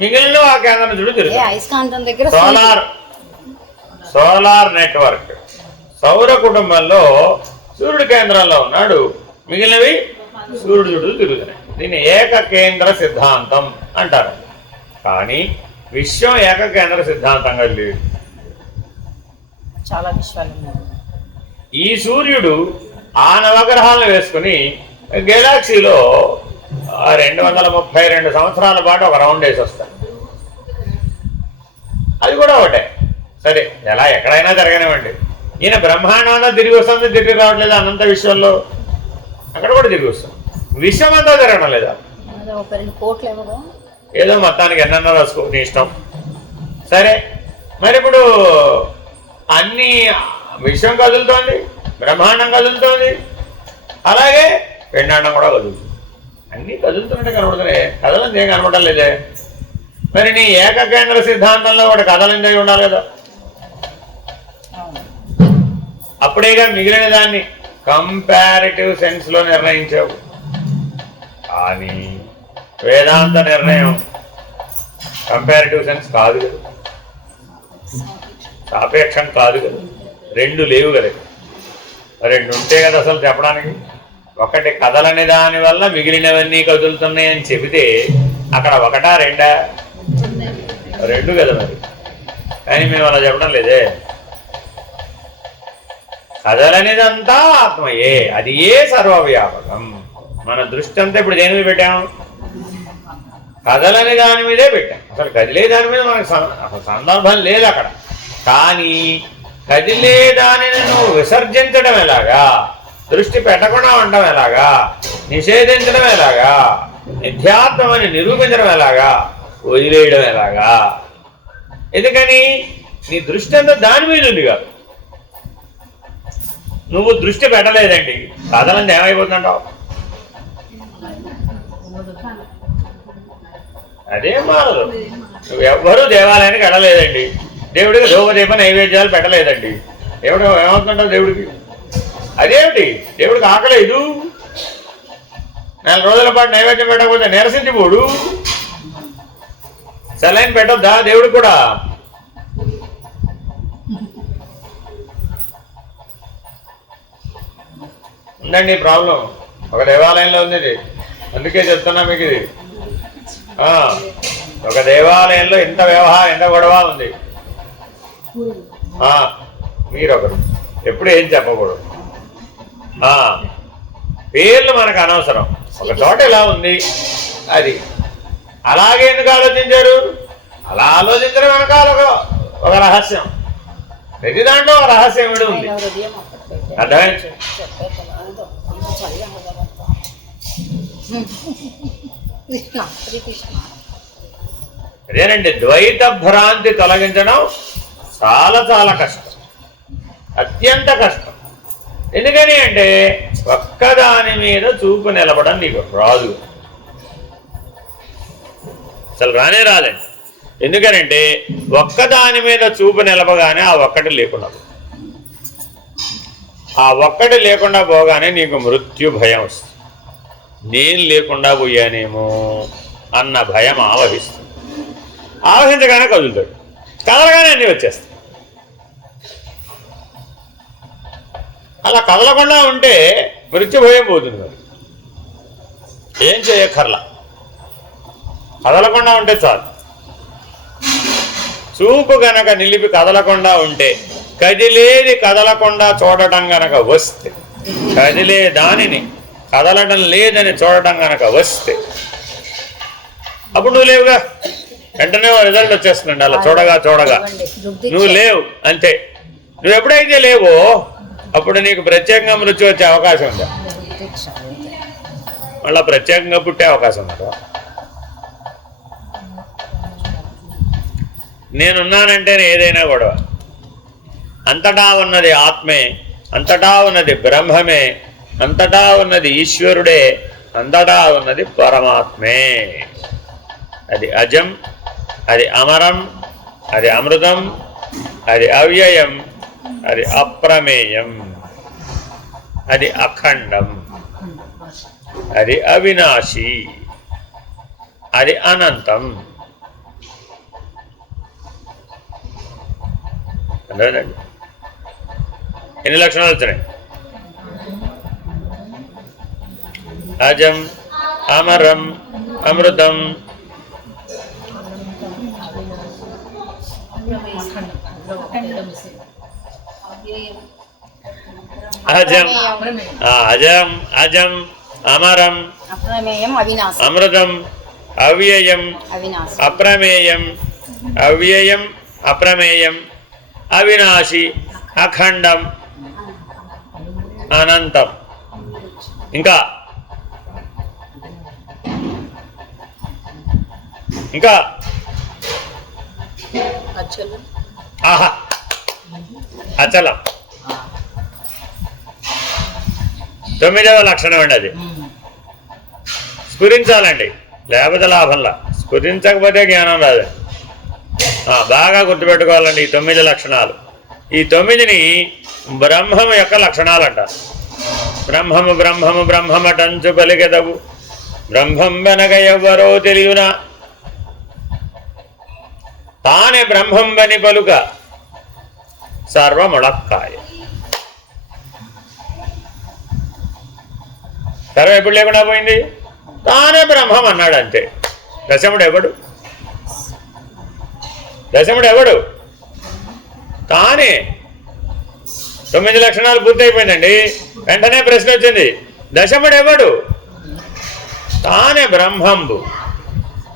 మిగిలిన ఆ కేంద్రం చుట్టూ తిరుగుతుంది. Solar network. సౌర కుటుంబంలో సూర్యుడు కేంద్రంలో ఉన్నాడు, మిగిలినవి సూర్యుడు చుట్టూ తిరుగుతున్నాయి. దీన్ని ఏకకేంద్ర సిద్ధాంతం అంటారు. కానీ విశ్వం ఏకకేంద్ర సిద్ధాంతంగా లేదు. చాలా విశ్వాలు. ఈ సూర్యుడు ఆ నవగ్రహాలను వేసుకుని గెలాక్సీలో 232 సంవత్సరాల పాటు ఒక రౌండ్ వేసి వస్తాడు. అది కూడా ఒకటే. సరే, ఎలా ఎక్కడైనా జరగనివ్వండి. ఈయన బ్రహ్మాండంలో తిరిగి వస్తుంది, తిరిగి రావట్లేదు. అనంత విశ్వంలో అక్కడ కూడా తిరిగి వస్తుంది. విశ్వం అంతా జరగడం లేదా? ఏదో మొత్తానికి ఎన్నన్నా రాసుకో, నీ ఇష్టం. సరే, మరి ఇప్పుడు అన్ని విశ్వం కదులుతోంది, బ్రహ్మాండం కదులుతోంది, అలాగే పిండాండం కూడా కదులుతుంది. అన్నీ కదులుతుంటే కనబడుతున్నాయి, కదలంది ఏం కనబడటం లేదే. మరి నీ ఏకకేంద్ర సిద్ధాంతంలో ఒకటి కదలిందే ఉండాలి కదా. అప్పుడేగా మిగిలిన దాన్ని కంపారిటివ్ సెన్స్లో నిర్ణయించావు. కానీ వేదాంత నిర్ణయం కంపారిటివ్ సెన్స్ కాదు కదా, సాపేక్షం కాదు కదా. రెండు లేవు కదా. రెండు ఉంటే కదా అసలు చెప్పడానికి. ఒకటి కదలని దాని వల్ల మిగిలినవన్నీ కదులుతున్నాయని చెబితే అక్కడ ఒకటా రెండా? రెండు కదా మరి. కానీ మేము అలా చెప్పడం లేదే. కదలనిదంతా ఆత్మయే, అది ఏ సర్వవ్యాపకం. మన దృష్టి అంతా ఇప్పుడు దేని మీద పెట్టాము? కదలని దాని మీదే పెట్టాం. అసలు కదిలే దాని మీద మనకు సందర్భం లేదు అక్కడ. కానీ కదిలే దానిని నువ్వు విసర్జించడం ఎలాగా, దృష్టి పెట్టకుండా ఉండడం ఎలాగా, నిషేధించడం ఎలాగా, నిధ్యాత్మని నిరూపించడం ఎలాగా, వదిలేయడం ఎలాగా? ఎందుకని నీ దృష్టి అంతా దాని మీద ఉంది కాదు. నువ్వు దృష్టి పెట్టలేదండి, కదలంది ఏమైపోతుంటావు? అదేం మారదు. నువ్వెవ్వరూ దేవాలయానికి వెళ్ళలేదండి, దేవుడికి ధూపదీప నైవేద్యాలు పెట్టలేదండి, దేవుడు ఏమవుతుంటావు దేవుడికి? అదేమిటి? దేవుడికి ఆకలేదు, 4 రోజుల పాటు నైవేద్యం పెట్టకపోతే నిరసించిపోడు. సెలైన్ పెట్టొద్దా దేవుడికి కూడా? ఉందండి ప్రాబ్లం. ఒక దేవాలయంలో ఉంది ఇది, అందుకే చెప్తున్నా మీకు ఇది. ఒక దేవాలయంలో ఎంత వ్యవహారం, ఎంత గొడవ ఉంది. మీరొకరు ఎప్పుడు ఏం చెప్పకూడదు. పేర్లు మనకు అనవసరం. ఒక చోట ఎలా ఉంది అది. అలాగే ఎందుకు ఆలోచించారు? అలా ఆలోచించడం వెనకాల ఒక రహస్యం. ప్రతి దాంట్లో ఒక రహస్యం ఏమిటి ఉంది. అర్థమైంది? అదేనండి, ద్వైత భ్రాంతి తొలగించడం చాలా చాలా కష్టం, అత్యంత కష్టం. ఎందుకని అంటే ఒక్కదాని మీద చూపు నిలబడం నీకు రాదు, అసలు రానే రాదండి. ఎందుకనంటే ఒక్కదాని మీద చూపు నిలబగానే ఆ ఒక్కటి లేకుండా, ఆ ఒక్కటి లేకుండా పోగానే నీకు మృత్యు భయం వస్తుంది. నేను లేకుండా పోయానేమో అన్న భయం ఆవహిస్తుంది. ఆవహించగానే కదులుతాడు, కదలగానే అన్నీ వచ్చేస్తాయి. అలా కదలకుండా ఉంటే మృత్యు భయం పోతుంది. మరి ఏం చేయక్కర్లా, కదలకుండా ఉంటే చాలు. చూపు గనక నిలిపి కదలకుండా ఉంటే, కదిలేది కదలకుండా చూడటం గనక వస్తే, కదిలే దానిని కదలడం లేదని చూడటం గనక వస్తే, అప్పుడు నువ్వు లేవుగా, వెంటనే రిజల్ట్ వచ్చేస్తుందండి. అలా చూడగా నువ్వు లేవు అంతే. నువ్వు ఎప్పుడైతే లేవో అప్పుడు నీకు ప్రత్యేకంగా మృత్యు వచ్చే అవకాశం ఉందా? మళ్ళీ ప్రత్యేకంగా పుట్టే అవకాశం ఉందా? నేనున్నానంటేనే ఏదైనా గొడవ. అంతటా ఉన్నది ఆత్మే, అంతటా ఉన్నది బ్రహ్మమే, అంతటా ఉన్నది ఈశ్వరుడే, అంతటా ఉన్నది పరమాత్మే. అది అజం, అది అమరం, అది అమృతం, అది అవ్యయం, అది అప్రమేయం, అది అఖండం, అది అవినాశి, అది అనంతం. అర్థమైందండి? ఎన్ని లక్షణాలు వచ్చినాయి? అజం, అమరం, అమృతం, అజం అమరం, అమృతం, అవ్యయం, అప్రమేయం, అవ్యయం, అప్రమేయం, అవినాశి, అఖండం, అనంతం. ఇంకా ఇంకా ఆహా అచలం. 9వ లక్షణం అండి. అది స్ఫురించాలండి, లేకపోతే లాభంలా. స్ఫురించకపోతే జ్ఞానం రాదు. బాగా గుర్తుపెట్టుకోవాలండి ఈ 9 లక్షణాలు. ఈ 9ని బ్రహ్మము యొక్క లక్షణాలు అంటారు. బ్రహ్మము బ్రహ్మము బ్రహ్మమటంచు పలికెదవు, బ్రహ్మం వెనక ఎవ్వరో తెలియనా, తానే బ్రహ్మం వెని పలుక సర్వముళక్కాయ. సర్వం ఎప్పుడు లేకుండా పోయింది? తానే బ్రహ్మం అన్నాడు అంతే. దశముడు ఎవడు? దశముడు ఎవడు? తానే. 9 లక్షణాలు పూర్తయిపోయిందండి. వెంటనే ప్రశ్న వచ్చింది, దశముడు ఎవడు? తానే బ్రహ్మంబు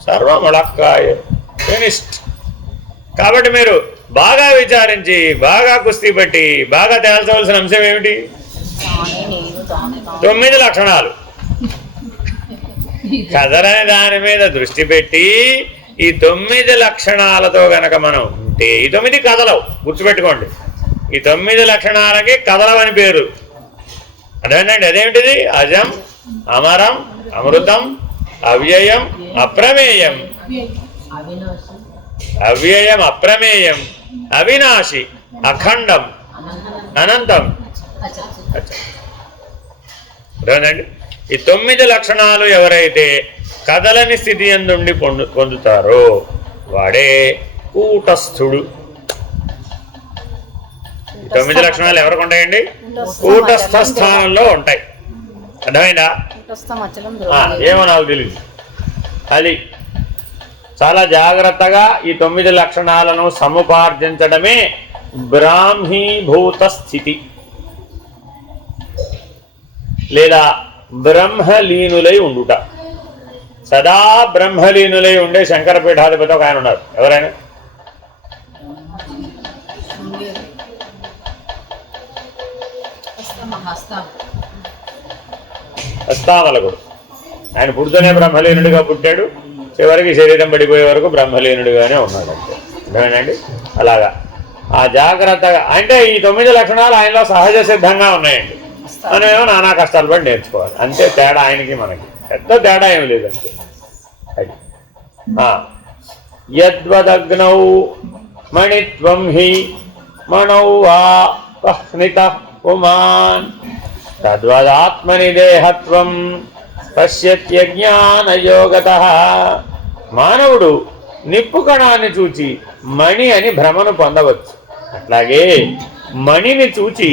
సర్వముళక్కాయ. ఫినిష్డ్. కాబట్టి మీరు బాగా విచారించి, బాగా కుస్తీ పట్టి, బాగా తేల్చవలసిన అంశం ఏమిటి? 9 లక్షణాలు. కదలని దాని మీద దృష్టి పెట్టి ఈ 9 లక్షణాలతో గనక మనం ఉంటే, ఈ 9 కదలవు, గుర్తుపెట్టుకోండి. ఈ 9 లక్షణాలకి కదలవని పేరు. అదేనండి. అదేమిటిది? అజం, అమరం, అమృతం, అవ్యయం, అప్రమేయం, అవ్యయం, అప్రమేయం, అవినాశి, అఖండం, అనంతం. అదేనండి. ఈ 9 లక్షణాలు ఎవరైతే కదలని స్థితి యందుండి పొందుతారో వాడే కూటస్థుడు. ఈ 9 లక్షణాలు ఎవరికి ఉంటాయండి? కూటస్థ స్థానంలో ఉంటాయి. అర్థమైందా? ఏమో నాకు తెలియదు. అది చాలా జాగ్రత్తగా ఈ 9 లక్షణాలను సముపార్జించడమే బ్రాహ్మీభూత స్థితి, లేదా బ్రహ్మలీనులై ఉండుట. సదా బ్రహ్మలీనులై ఉండే శంకరపీఠాధిపతి ఒక ఆయన ఉన్నారు. ఎవరైనా? హస్తామలకుడు. ఆయన పుడుతూనే బ్రహ్మలీనుడిగా పుట్టాడు, చివరికి శరీరం పడిపోయే వరకు బ్రహ్మలీనుడిగానే ఉన్నాడు అంతే. అర్థమేనండి? అలాగా ఆ జాగ్రత్తగా, అంటే ఈ 9 లక్షణాలు ఆయనలో సహజ సిద్ధంగా ఉన్నాయండి. మనమేమో నానా కష్టాలు పడి నేర్చుకోవాలి అంతే. తేడా ఆయనకి మనకి పెద్ద తేడా ఏమి లేదంతే. అది యద్వదగ్నౌ మణిత్వం హి మణౌ వా పహ్నితః పుమాన్ తద్వదాత్మని దేహత్వం పశ్యత్యజ్ఞానయోగతః. మానవుడు నిప్పు కణాన్ని చూచి మణి అని భ్రమను పొందవచ్చు. అట్లాగే మణిని చూచి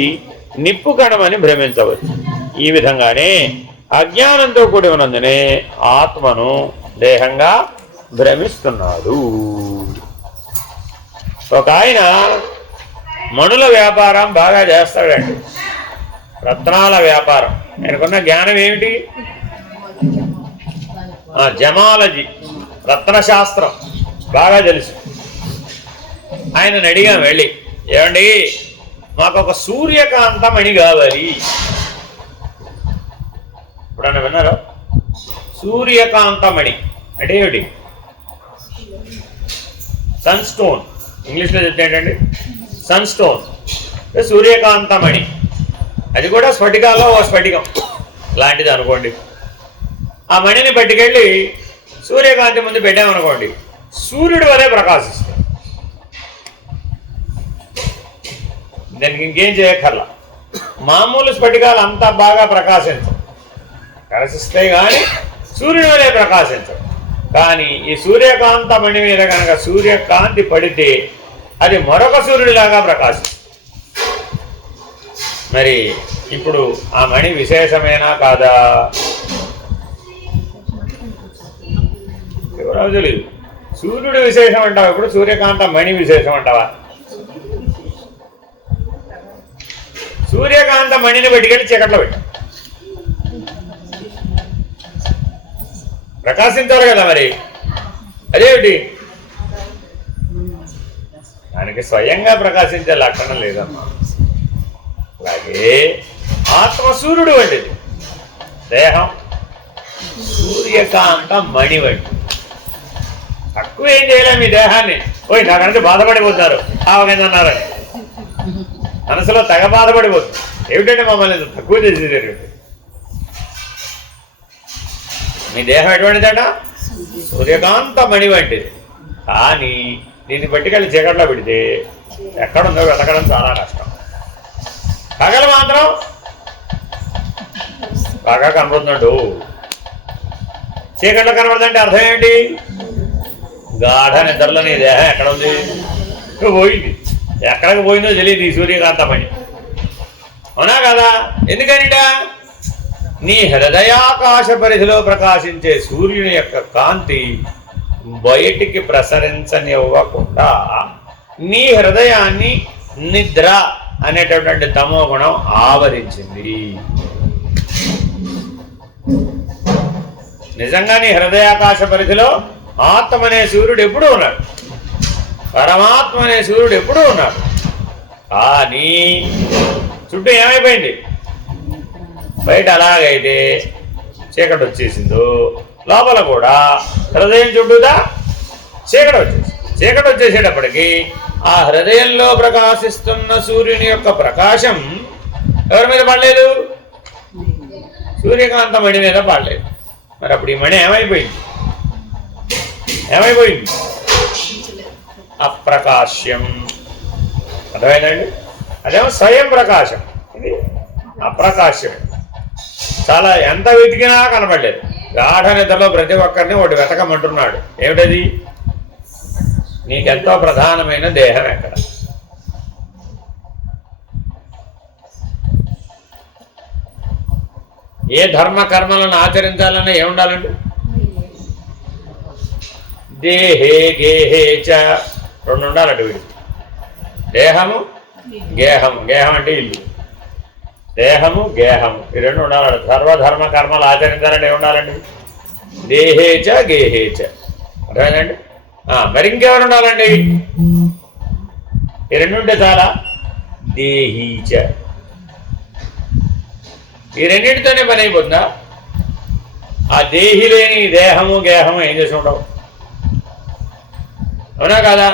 నిప్పు కణమని భ్రమించవచ్చు. ఈ విధంగానే అజ్ఞానంతో కూడి ఉన్నందునే ఆత్మను దేహంగా భ్రమిస్తున్నాడు. ఒక ఆయన మణుల వ్యాపారం బాగా చేస్తాడండి, రత్నాల వ్యాపారం. ఆయనకున్న జ్ఞానం ఏమిటి? జమాలజీ, రత్నశాస్త్రం బాగా తెలుసు. ఆయనను అడిగాం వెళ్ళి, ఏమండి మాకు ఒక సూర్యకాంత మణి కావాలి. ఇప్పుడన్నా విన్నారా? సూర్యకాంత మణి అంటే ఏమిటి? సన్ స్టోన్, ఇంగ్లీష్లో చెప్తే ఏంటండి సన్ స్టోన్, సూర్యకాంత మణి. అది కూడా స్ఫటికాల్లో ఓ స్ఫటికం లాంటిది అనుకోండి. ఆ మణిని పట్టుకెళ్ళి సూర్యకాంతి ముందు పెట్టామనుకోండి, సూర్యుడి వలె ప్రకాశిస్తుంది. దానికి ఇంకేం చేయక్కర్లా. మామూలు స్ఫటికాలు అంతా బాగా ప్రకాశిస్తాయి కానీ సూర్యుడి వలె ప్రకాశించవు. కానీ ఈ సూర్యకాంత మణి మీద కనుక సూర్యకాంతి పడితే అది మరొక సూర్యుడిలాగా ప్రకాశిస్తుంది. మరి ఇప్పుడు ఆ మణి విశేషమేనా కాదా? ఎవరో తెలియదు. సూర్యుడు విశేషం అంటావా? ఇప్పుడు సూర్యకాంత మణి విశేషం అంటావా? సూర్యకాంత మణిని పట్టుకెళ్ళి చీకట్లో పెట్టాం, ప్రకాశించాలి కదా. మరి అదేమిటి? దానికి స్వయంగా ప్రకాశించే లక్షణం లేదమ్మా. అలాగే ఆత్మ సూర్యుడు వంటిది, దేహం సూర్యకాంత మణి వంటి. తక్కువ ఏం చేయలేము ఈ దేహాన్ని. ఓయ్ నాకంటే బాధపడిపోతున్నారు ఆవగందన్నారని మనసులో తెగ బాధపడిపోతుంది. ఏమిటంటే మమ్మల్ని తక్కువ చేసేది. మీ దేహం ఎటువంటిదట? సూర్యకాంత మణి వంటిది. కానీ దీన్ని పట్టుకెళ్ళి చీకట్లో పెడితే ఎక్కడుందో వెతకడం చాలా కష్టం. పగలు మాత్రం బాగా కనబడుతున్నాడు. చీకట్లో కనబడుతుందంటే అర్థం ఏంటి? గాఢ నిద్రలో నీ దేహం ఎక్కడ ఉంది? పోయింది. ఎక్కడికి పోయిందో తెలియదు ఈ సూర్యకాంత మణి. అవునా కదా? ఎందుకనిట? నీ హృదయాకాశ పరిధిలో ప్రకాశించే సూర్యుని యొక్క కాంతి బయటికి ప్రసరించనివ్వకుండా నీ హృదయాన్ని నిద్ర అనేటటువంటి తమో గుణం ఆవరించింది. నిజంగా నీ హృదయాకాశ పరిధిలో ఆత్మ అనే సూర్యుడు ఎప్పుడూ ఉన్నాడు, పరమాత్మ అనే సూర్యుడు ఎప్పుడూ ఉన్నాడు. కానీ చుట్టూ ఏమైపోయింది? బయట అలాగైతే చీకటి వచ్చేసిందో లోపల కూడా హృదయం చుట్టూదా చీకటి వచ్చేసింది. చీకటి వచ్చేసేటప్పటికి ఆ హృదయంలో ప్రకాశిస్తున్న సూర్యుని యొక్క ప్రకాశం ఎవరి మీద పడలేదు? సూర్యకాంత మణి మీద పడలేదు. మరి అప్పుడు ఈ మణి ఏమైపోయింది? అప్రకాశ్యం. అర్థమైందండి? అదేమో స్వయం ప్రకాశం, ఇది అప్రకాశ్యం. చాలా ఎంత వెతికినా కనపడలేదు. గాఢ నిద్రలో ప్రతి ఒక్కరిని ఒకటి వెతకమంటున్నాడు. ఏమిటది? నీకెంతో ప్రధానమైన దేహం ఎక్కడ? ఏ ధర్మ కర్మలను ఆచరించాలన్నా ఏముండాలండి? దేహే గేహే చ రెండు ఉండాలండి. వీడు దేహము గేహము. గేహం అంటే ఇల్లు, దేహము గేహము ఈ రెండు ఉండాలండి. సర్వధర్మ కర్మలు ఆచరించాలంటే ఏముండాలండి? దేహే చ గేహే చ. అర్థమైందండి? మరి ఇంకెవరు ఉండాలండి? ఈ రెండు ఉంటే చాలా. దేహీచ. ఈ రెండింటితోనే పని అయిపోతుందా? ఆ దేహి లేని దేహము గేహము ఏం చేసి ఉంటావు? అవునా కాదా?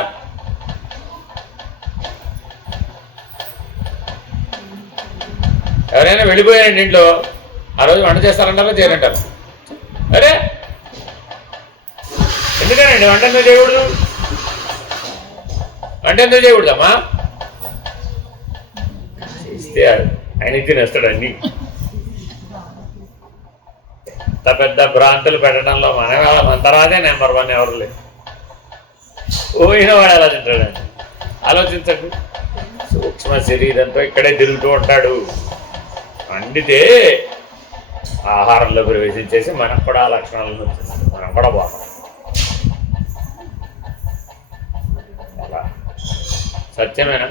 ఎవరైనా వెళ్ళిపోయారండి ఇంట్లో, ఆ రోజు వంట చేస్తారంటారా చేయరంటారు? అరే ఎందుకనండి వంట ఎందుకు చేయకూడదు? వంట ఎందుకు చేయకూడదమ్మా? ఇస్తే ఆయన తినేస్తాడు అన్ని. పెద్ద పెద్ద భ్రాంతులు పెట్టడంలో మనరాదే నెంబర్ 1 ఎవరు లేదు. పోయిన వాడు ఎలా తింటాడండి? ఆలోచించండి. సూక్ష్మ శరీరంతో ఇక్కడే తిరుగుతూ ఉంటాడు. వండితే ఆహారంలో ప్రవేశించేసి మనకు కూడా ఆ లక్షణాలను వచ్చేస్తుంది. మనం కూడా బాగుంటాం. అలా సత్యమేనా?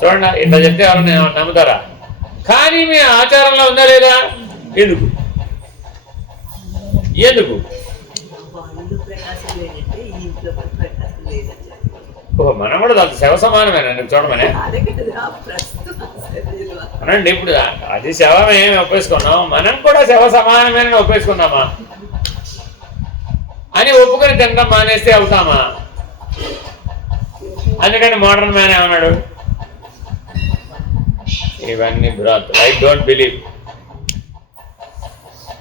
చూడండి, ఇట్లా చెప్తే ఎవరైనా నమ్ముతారా? కానీ మీ ఆచారంలో ఉందా లేదా? ఎందుకు ఎందుకు ఓహో, మనం కూడా దాంట్లో శవ సమానమేనా? చూడమనే అనండి. ఇప్పుడు అది శవమే ఒప్పేసుకున్నాం, మనం కూడా శవ సమానమేనని ఒప్పేసుకున్నామా అని ఒప్పుకొని తినడం మానేస్తే అవుతామా? అందుకని మోడర్న్ మ్యాన్ ఏమన్నాడు, ఇవన్నీ భ్రాంతులు, ఐ డోంట్ బిలీవ్.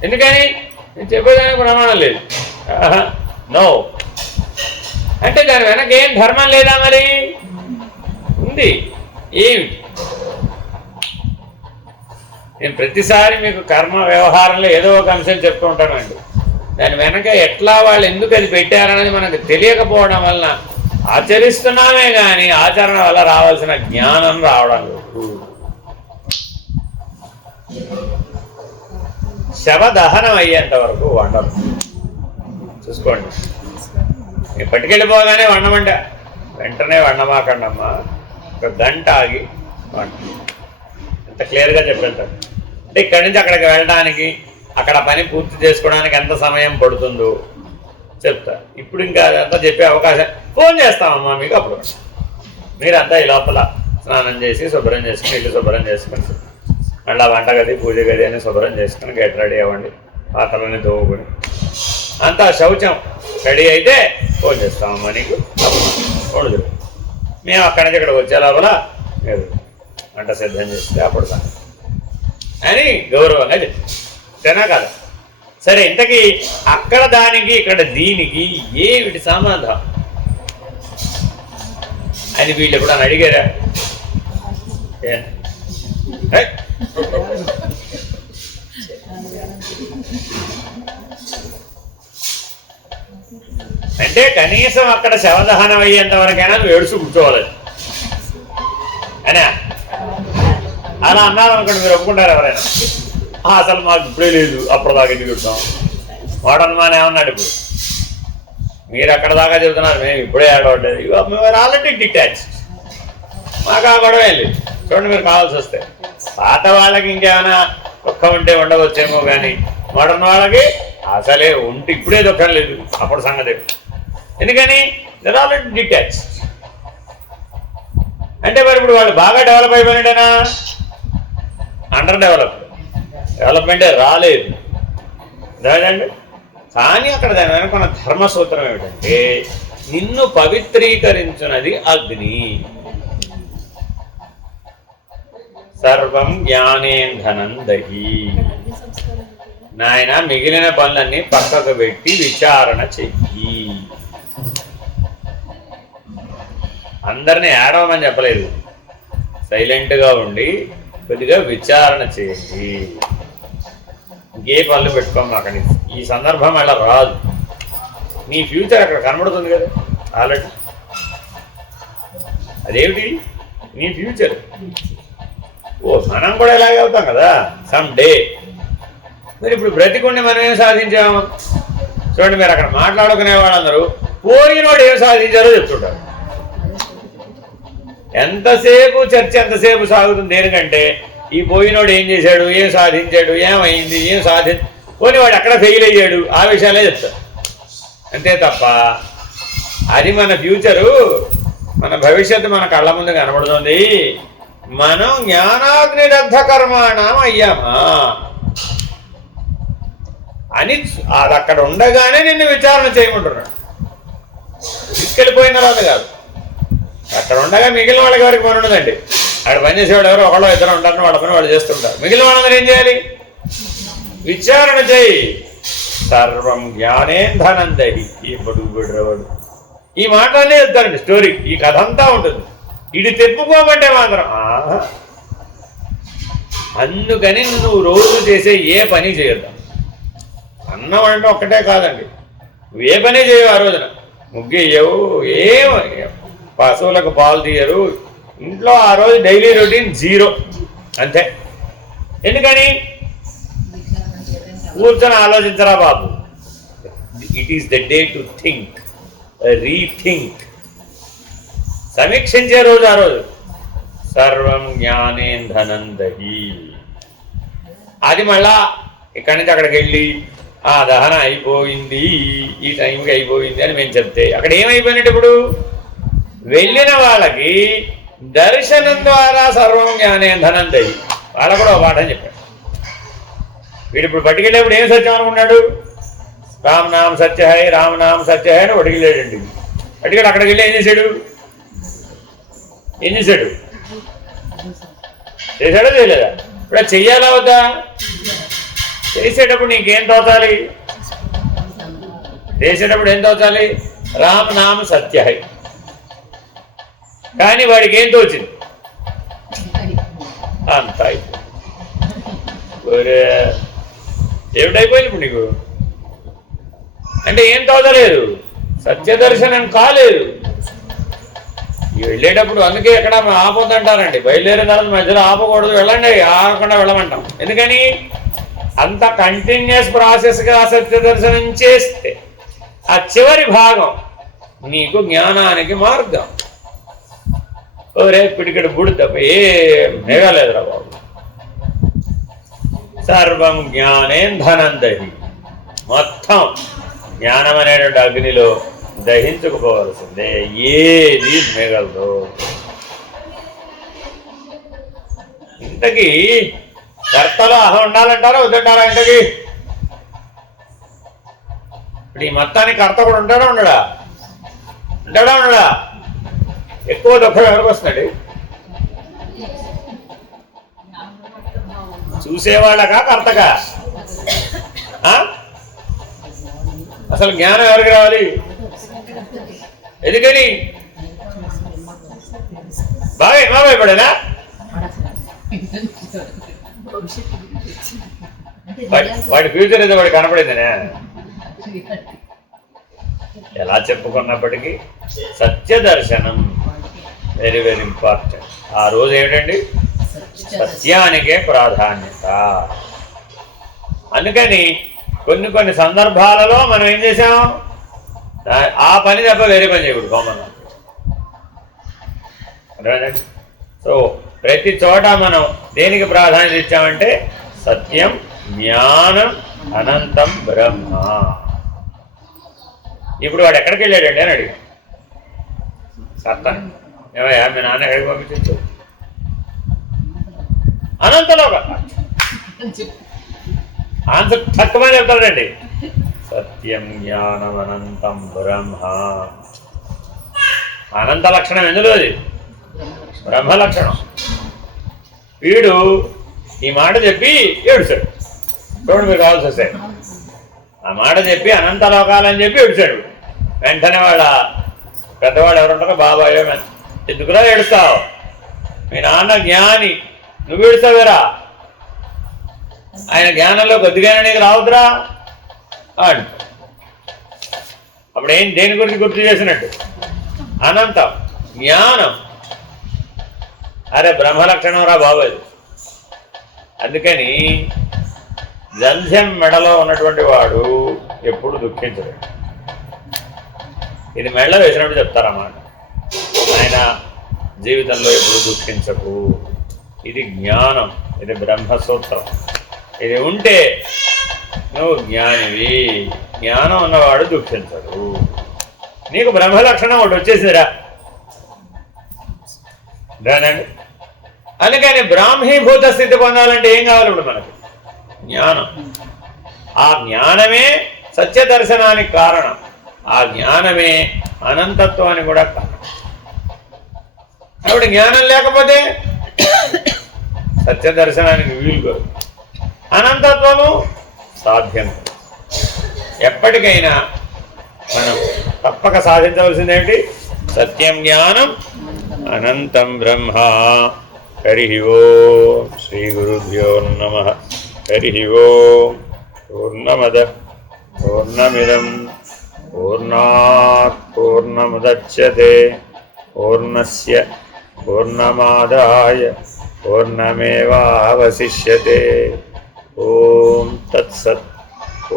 ఎందుకని? నేను చెప్పేదానికి ప్రమాణం లేదు. నో అంటే దాని వెనక ఏం ధర్మం లేదా? మరి ఉంది. ఏమిటి? నేను ప్రతిసారి మీకు కర్మ వ్యవహారంలో ఏదో ఒక అంశం చెప్తూ ఉంటానండి. దాని వెనక ఎట్లా వాళ్ళు ఎందుకు అది పెట్టారనేది మనకు తెలియకపోవడం వలన ఆచరిస్తున్నామే కానీ ఆచరణ వల్ల రావాల్సిన జ్ఞానం రావడం లేదు. శవదహనం అయ్యేంత వరకు వండరు. చూసుకోండి, నేను పట్టుకెళ్ళిపోగానే వండమంట, వెంటనే వండమాకండమ్మా, ఒక గంట ఆగి వంట. ఎంత క్లియర్గా చెప్పేస్తాడు. అంటే ఇక్కడి నుంచి అక్కడికి వెళ్ళడానికి, అక్కడ పని పూర్తి చేసుకోవడానికి ఎంత సమయం పడుతుందో చెప్తా. ఇప్పుడు ఇంకా అదంతా చెప్పే అవకాశం, ఫోన్ చేస్తామమ్మా మీకు, అప్పుడు మీరంతా ఈ లోపల స్నానం చేసి శుభ్రం చేసుకుని, ఇల్లు శుభ్రం చేసుకుని, మళ్ళీ వంటగది పూజ గది అని శుభ్రం చేసుకుని గెట్ రెడీ అవ్వండి, పాత్రలని తోవుకొని అంతా శౌచం రెడీ అయితే ఫోన్ చేస్తామమ్మా నీకు, వండుదు. మేము అక్కడి నుంచి ఇక్కడికి వచ్చే లోపల మీరు వంట సిద్ధం చేస్తే అప్పుడు అని గౌరవంగా చెప్తానా కదా? సరే, ఇంతకీ అక్కడ దానికి ఇక్కడ దీనికి ఏమిటి సంబంధం అని వీళ్ళు ఎప్పుడన్నా అడిగారా? అంటే కనీసం అక్కడ శవదహనం అయ్యేంత వరకైనా నువ్వు ఏడుచు కూర్చోవాలి అనే అలా అన్నారనుకోండి, మీరు ఒప్పుకుంటారు ఎవరైనా? అసలు మాకు ఇప్పుడే లేదు, అప్పటిదాకా ఎందుకు చెప్తాం? మోడర్న్ మ్యాన్ ఏమన్నాడు ఇప్పుడు? మీరు అక్కడ దాకా చెబుతున్నారు, మేము ఇప్పుడే ఆడవట్లేదు. మేము ఆల్రెడీ డిటాచ్డ్, మాకు ఆ గొడవ ఏం లేదు. చూడండి, మీరు కావాల్సి వస్తే పాత వాళ్ళకి ఇంకేమైనా దుఃఖం ఉంటే ఉండవచ్చేమో, కానీ మోడర్న్ వాళ్ళకి అసలే ఉంటే ఇప్పుడే దుఃఖం లేదు, అప్పుడు సంగతి. ఎందుకని? They're already detached. అంటే మరి ఇప్పుడు వాళ్ళు బాగా డెవలప్ అయిపోయినాడేనా? అండర్ డెవలప్మెంటే రాలేదు రాదండి. కానీ అక్కడ దాని వెనుకున్న ధర్మసూత్రం ఏమిటంటే, నిన్ను పవిత్రీకరించున్నది అగ్ని. సర్వం జ్ఞానేంధనం దహి. నాయన, మిగిలిన పనులన్నీ పక్కకు పెట్టి విచారణ చెయ్యి. అందరినీ ఏడవమని చెప్పలేదు, సైలెంట్గా ఉండి కొద్దిగా విచారణ చేయండి. ఇంకే పనులు పెట్టుకోమాకండి. ఈ సందర్భం అలా రాదు. నీ ఫ్యూచర్ అక్కడ కనబడుతుంది కదా ఆల్రెడీ. అదేమిటి? నీ ఫ్యూచర్. మనం కూడా ఇలాగే అవుతాం కదా సమ్ డే. మరి ఇప్పుడు బ్రతికుండి మనం ఏం సాధించాము? చూడండి, మీరు అక్కడ మాట్లాడుకునే వాళ్ళందరూ పోయినోడు ఏం సాధించారో చెప్తుంటారు. ఎంతసేపు చర్చ ఎంతసేపు సాగుతుంది దేనికంటే, ఈ పోయినోడు ఏం చేశాడు, ఏం సాధించాడు, ఏమైంది, ఏం పోనీ వాడు ఎక్కడ ఫెయిల్ అయ్యాడు, ఆ విషయాలే చెప్తారు. అంతే తప్ప అది మన ఫ్యూచరు, మన భవిష్యత్తు మన కళ్ళ ముందు కనబడుతుంది. మనం జ్ఞానాగ్నిదగ్ధ కర్మాణం అయ్యామా అని అది అక్కడ ఉండగానే నిన్ను విచారణ చేయమంటున్నాడు. తీసుకెళ్ళిపోయిన తర్వాత కాదు, అక్కడ ఉండగా మిగిలిన వాళ్ళకి ఎవరికి పని ఉండదండి. అక్కడ పనిచేసేవాడు ఎవరు ఒకళ్ళు ఇద్దరు ఉంటారని వాళ్ళ పని వాళ్ళు చేస్తుంటారు. మిగిలిన వాళ్ళందరూ ఏం చేయాలి? విచారణ చేయి. సర్వం జ్ఞానేంధనం దహి. ఈ బడుగు బిడ్రవాడు ఈ మాటలనే చెప్తారండి. స్టోరీ, ఈ కథ అంతా ఉంటుంది. ఇది తెప్పుకోమంటే మాత్రం అందుకని నువ్వు రోజు చేసే ఏ పని చేయొద్దాం. అన్నం అంటే ఒక్కటే కాదండి, నువ్వు ఏ పని చేయవు. ఆ రోజున ముగ్గేయవు, ఏం పశువులకు పాలు తీయరు, ఇంట్లో ఆ రోజు డైలీ రొటీన్ జీరో, అంతే. ఎందుకని? కూర్చొని ఆలోచించరా బాబు. It is the day to think, rethink. సమీక్షించే రోజు ఆ రోజు. సర్వం జ్ఞానేంధనందహి. అది మళ్ళా ఇక్కడి నుంచి అక్కడికి వెళ్ళి ఆ దహన అయిపోయింది, ఈ టైంకి అయిపోయింది అని మేము చెప్తే అక్కడ ఏమైపోయినట్టు? ఇప్పుడు వెళ్ళిన వాళ్ళకి దర్శనం ద్వారా సర్వం జ్ఞానేంధనందహి. వాళ్ళకు కూడా ఒక పాఠం చెప్పాడు. వీడు ఇప్పుడు పట్టుకెళ్ళేప్పుడు ఏం సత్యం అనుకున్నాడు? రామనామ సత్యహై, రామనామ సత్యహై అని పట్టుకెళ్ళాడండి. పట్టుకెళ్ళి అక్కడికి వెళ్ళి ఏం చేశాడు? చేశాడా చేయలేదా? ఇప్పుడు చెయ్యాలా వద్దా? చేసేటప్పుడు నీకేం తోచాలి? చేసేటప్పుడు ఏం తోచాలి? రామనామ సత్యహై. కానీ వాడికి ఏం తోచింది? అంత అయిపోయింది. ఏమిటైపోయింది ఇప్పుడు నీకు? అంటే ఏం తోచలేదు, సత్యదర్శనం కాలేదు. వెళ్ళేటప్పుడు అందుకే ఎక్కడ ఆపొద్దంటారండి. బయలుదేరిన తర్వాత మధ్యలో ఆపకూడదు, వెళ్ళండి, ఆగకుండా వెళ్ళమంటాం. ఎందుకని? అంత కంటిన్యూస్ ప్రాసెస్గా సత్యదర్శనం చేస్తే ఆ చివరి భాగం నీకు జ్ఞానానికి మార్గం. ఓరే పిడికడు బుడి తప్ప ఏం మిగలేదురా బాబు. సర్వం జ్ఞానేంధనందహి. మొత్తం జ్ఞానం అనేటువంటి అగ్నిలో దహించుకుపోవలసిందే, ఏది మిగలదు. ఇంతకీ కర్తలో అహం ఉండాలంటారా వద్దంటారా? ఇంతకీ ఇప్పుడు ఈ మొత్తానికి కర్త కూడా ఉంటాడా ఉండడా? ఉండడా? ఎక్కువ దుఃఖం ఎవరికి వస్తున్నాడు? చూసేవాళ్ళకా కర్తగా? అసలు జ్ఞానం ఎవరికి రావాలి? ఎందుకని? బాగా ఏమా భయపడేనా? వాడి ఫ్యూచర్ ఏదో వాడికి కనపడిందనే. ఎలా చెప్పుకున్నప్పటికీ సత్య దర్శనం వెరీ వెరీ ఇంపార్టెంట్. ఆ రోజు ఏమిటండి? సత్యానికే ప్రాధాన్యత. అందుకని కొన్ని సందర్భాలలో మనం ఏం చేసాం? ఆ పని తప్ప వేరే పని చేయకూడదు కామన్. అర్థమైందండి? సో ప్రతి చోట మనం దేనికి ప్రాధాన్యత ఇచ్చామంటే సత్యం, జ్ఞానం, అనంతం బ్రహ్మ. ఇప్పుడు వాడు ఎక్కడికి వెళ్ళాడండి అని అడిగాం. సత్తాను ఏమయ్యా మీ నాన్న ఎక్కడికి పంపించు? అనంతలోక. ఆన్సర్ తక్కువని చెప్తాడండి. సత్యం, జ్ఞానం, అనంతం బ్రహ్మ. అనంత లక్షణం ఎందులో? అది బ్రహ్మ లక్షణం. వీడు ఈ మాట చెప్పి ఏడుచాడు. చూడండి మీరు కావాల్సి వస్తే ఆ మాట చెప్పి అనంత లోకాలని చెప్పి ఏడుచాడు. వెంటనే వాళ్ళ పెద్దవాళ్ళు ఎవరుంటారో బాబాయ్, ఎందుకురా ఏడుస్తావు? మీ నాన్న జ్ఞాని, నువ్వు ఏడుస్తావేరా? ఆయన జ్ఞానంలో కొద్దిగానే నీకు రావద్దురా అంట. అప్పుడు ఏం దేని గురించి గుర్తు చేసినట్టు? అనంతం, జ్ఞానం. అరే బ్రహ్మలక్షణం రా బాబు అది. అందుకని జంధ్యం మెడలో ఉన్నటువంటి వాడు ఎప్పుడు దుఃఖించడు. ఇది మెడలో వేసినప్పుడు చెప్తారన్నమాట, ఆయన జీవితంలో ఎప్పుడు దుఃఖించకు. ఇది జ్ఞానం, ఇది బ్రహ్మసూత్రం. ఇది ఉంటే నువ్వు జ్ఞానివి. జ్ఞానం ఉన్నవాడు దుఃఖించడు. నీకు బ్రహ్మలక్షణం ఒకటి వచ్చేసిరా దానండి. అందుకని బ్రాహ్మీభూత స్థితి పొందాలంటే ఏం కావాలి? ఇప్పుడు మనకు జ్ఞానం. ఆ జ్ఞానమే సత్య దర్శనానికి కారణం. ఆ జ్ఞానమే అనంతత్వానికి కూడా కారణం. కాబట్టి జ్ఞానం లేకపోతే సత్య దర్శనానికి వీలు కాదు, అనంతత్వము సాధ్యం. ఎప్పటికైనా మనం తప్పక సాధించవలసిందేంటి? సత్యం, జ్ఞానం, అనంతం బ్రహ్మ. హరి ఓం శ్రీ గురుభ్యో నమః. హరి ఓం. పూర్ణమద పూర్ణమిదం పూర్ణాత్ పూర్ణముదచ్యతే పూర్ణస్య పూర్ణమాదాయ పూర్ణమేవావశిష్యతే. ఓం తత్సత్.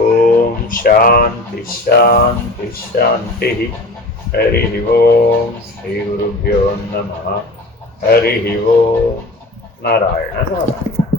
ఓం శాంతి శాంతి శాంతి. హరి ఓం శ్రీ గురుభ్యో నమః హరి ఓం నారాయణ నారాయణ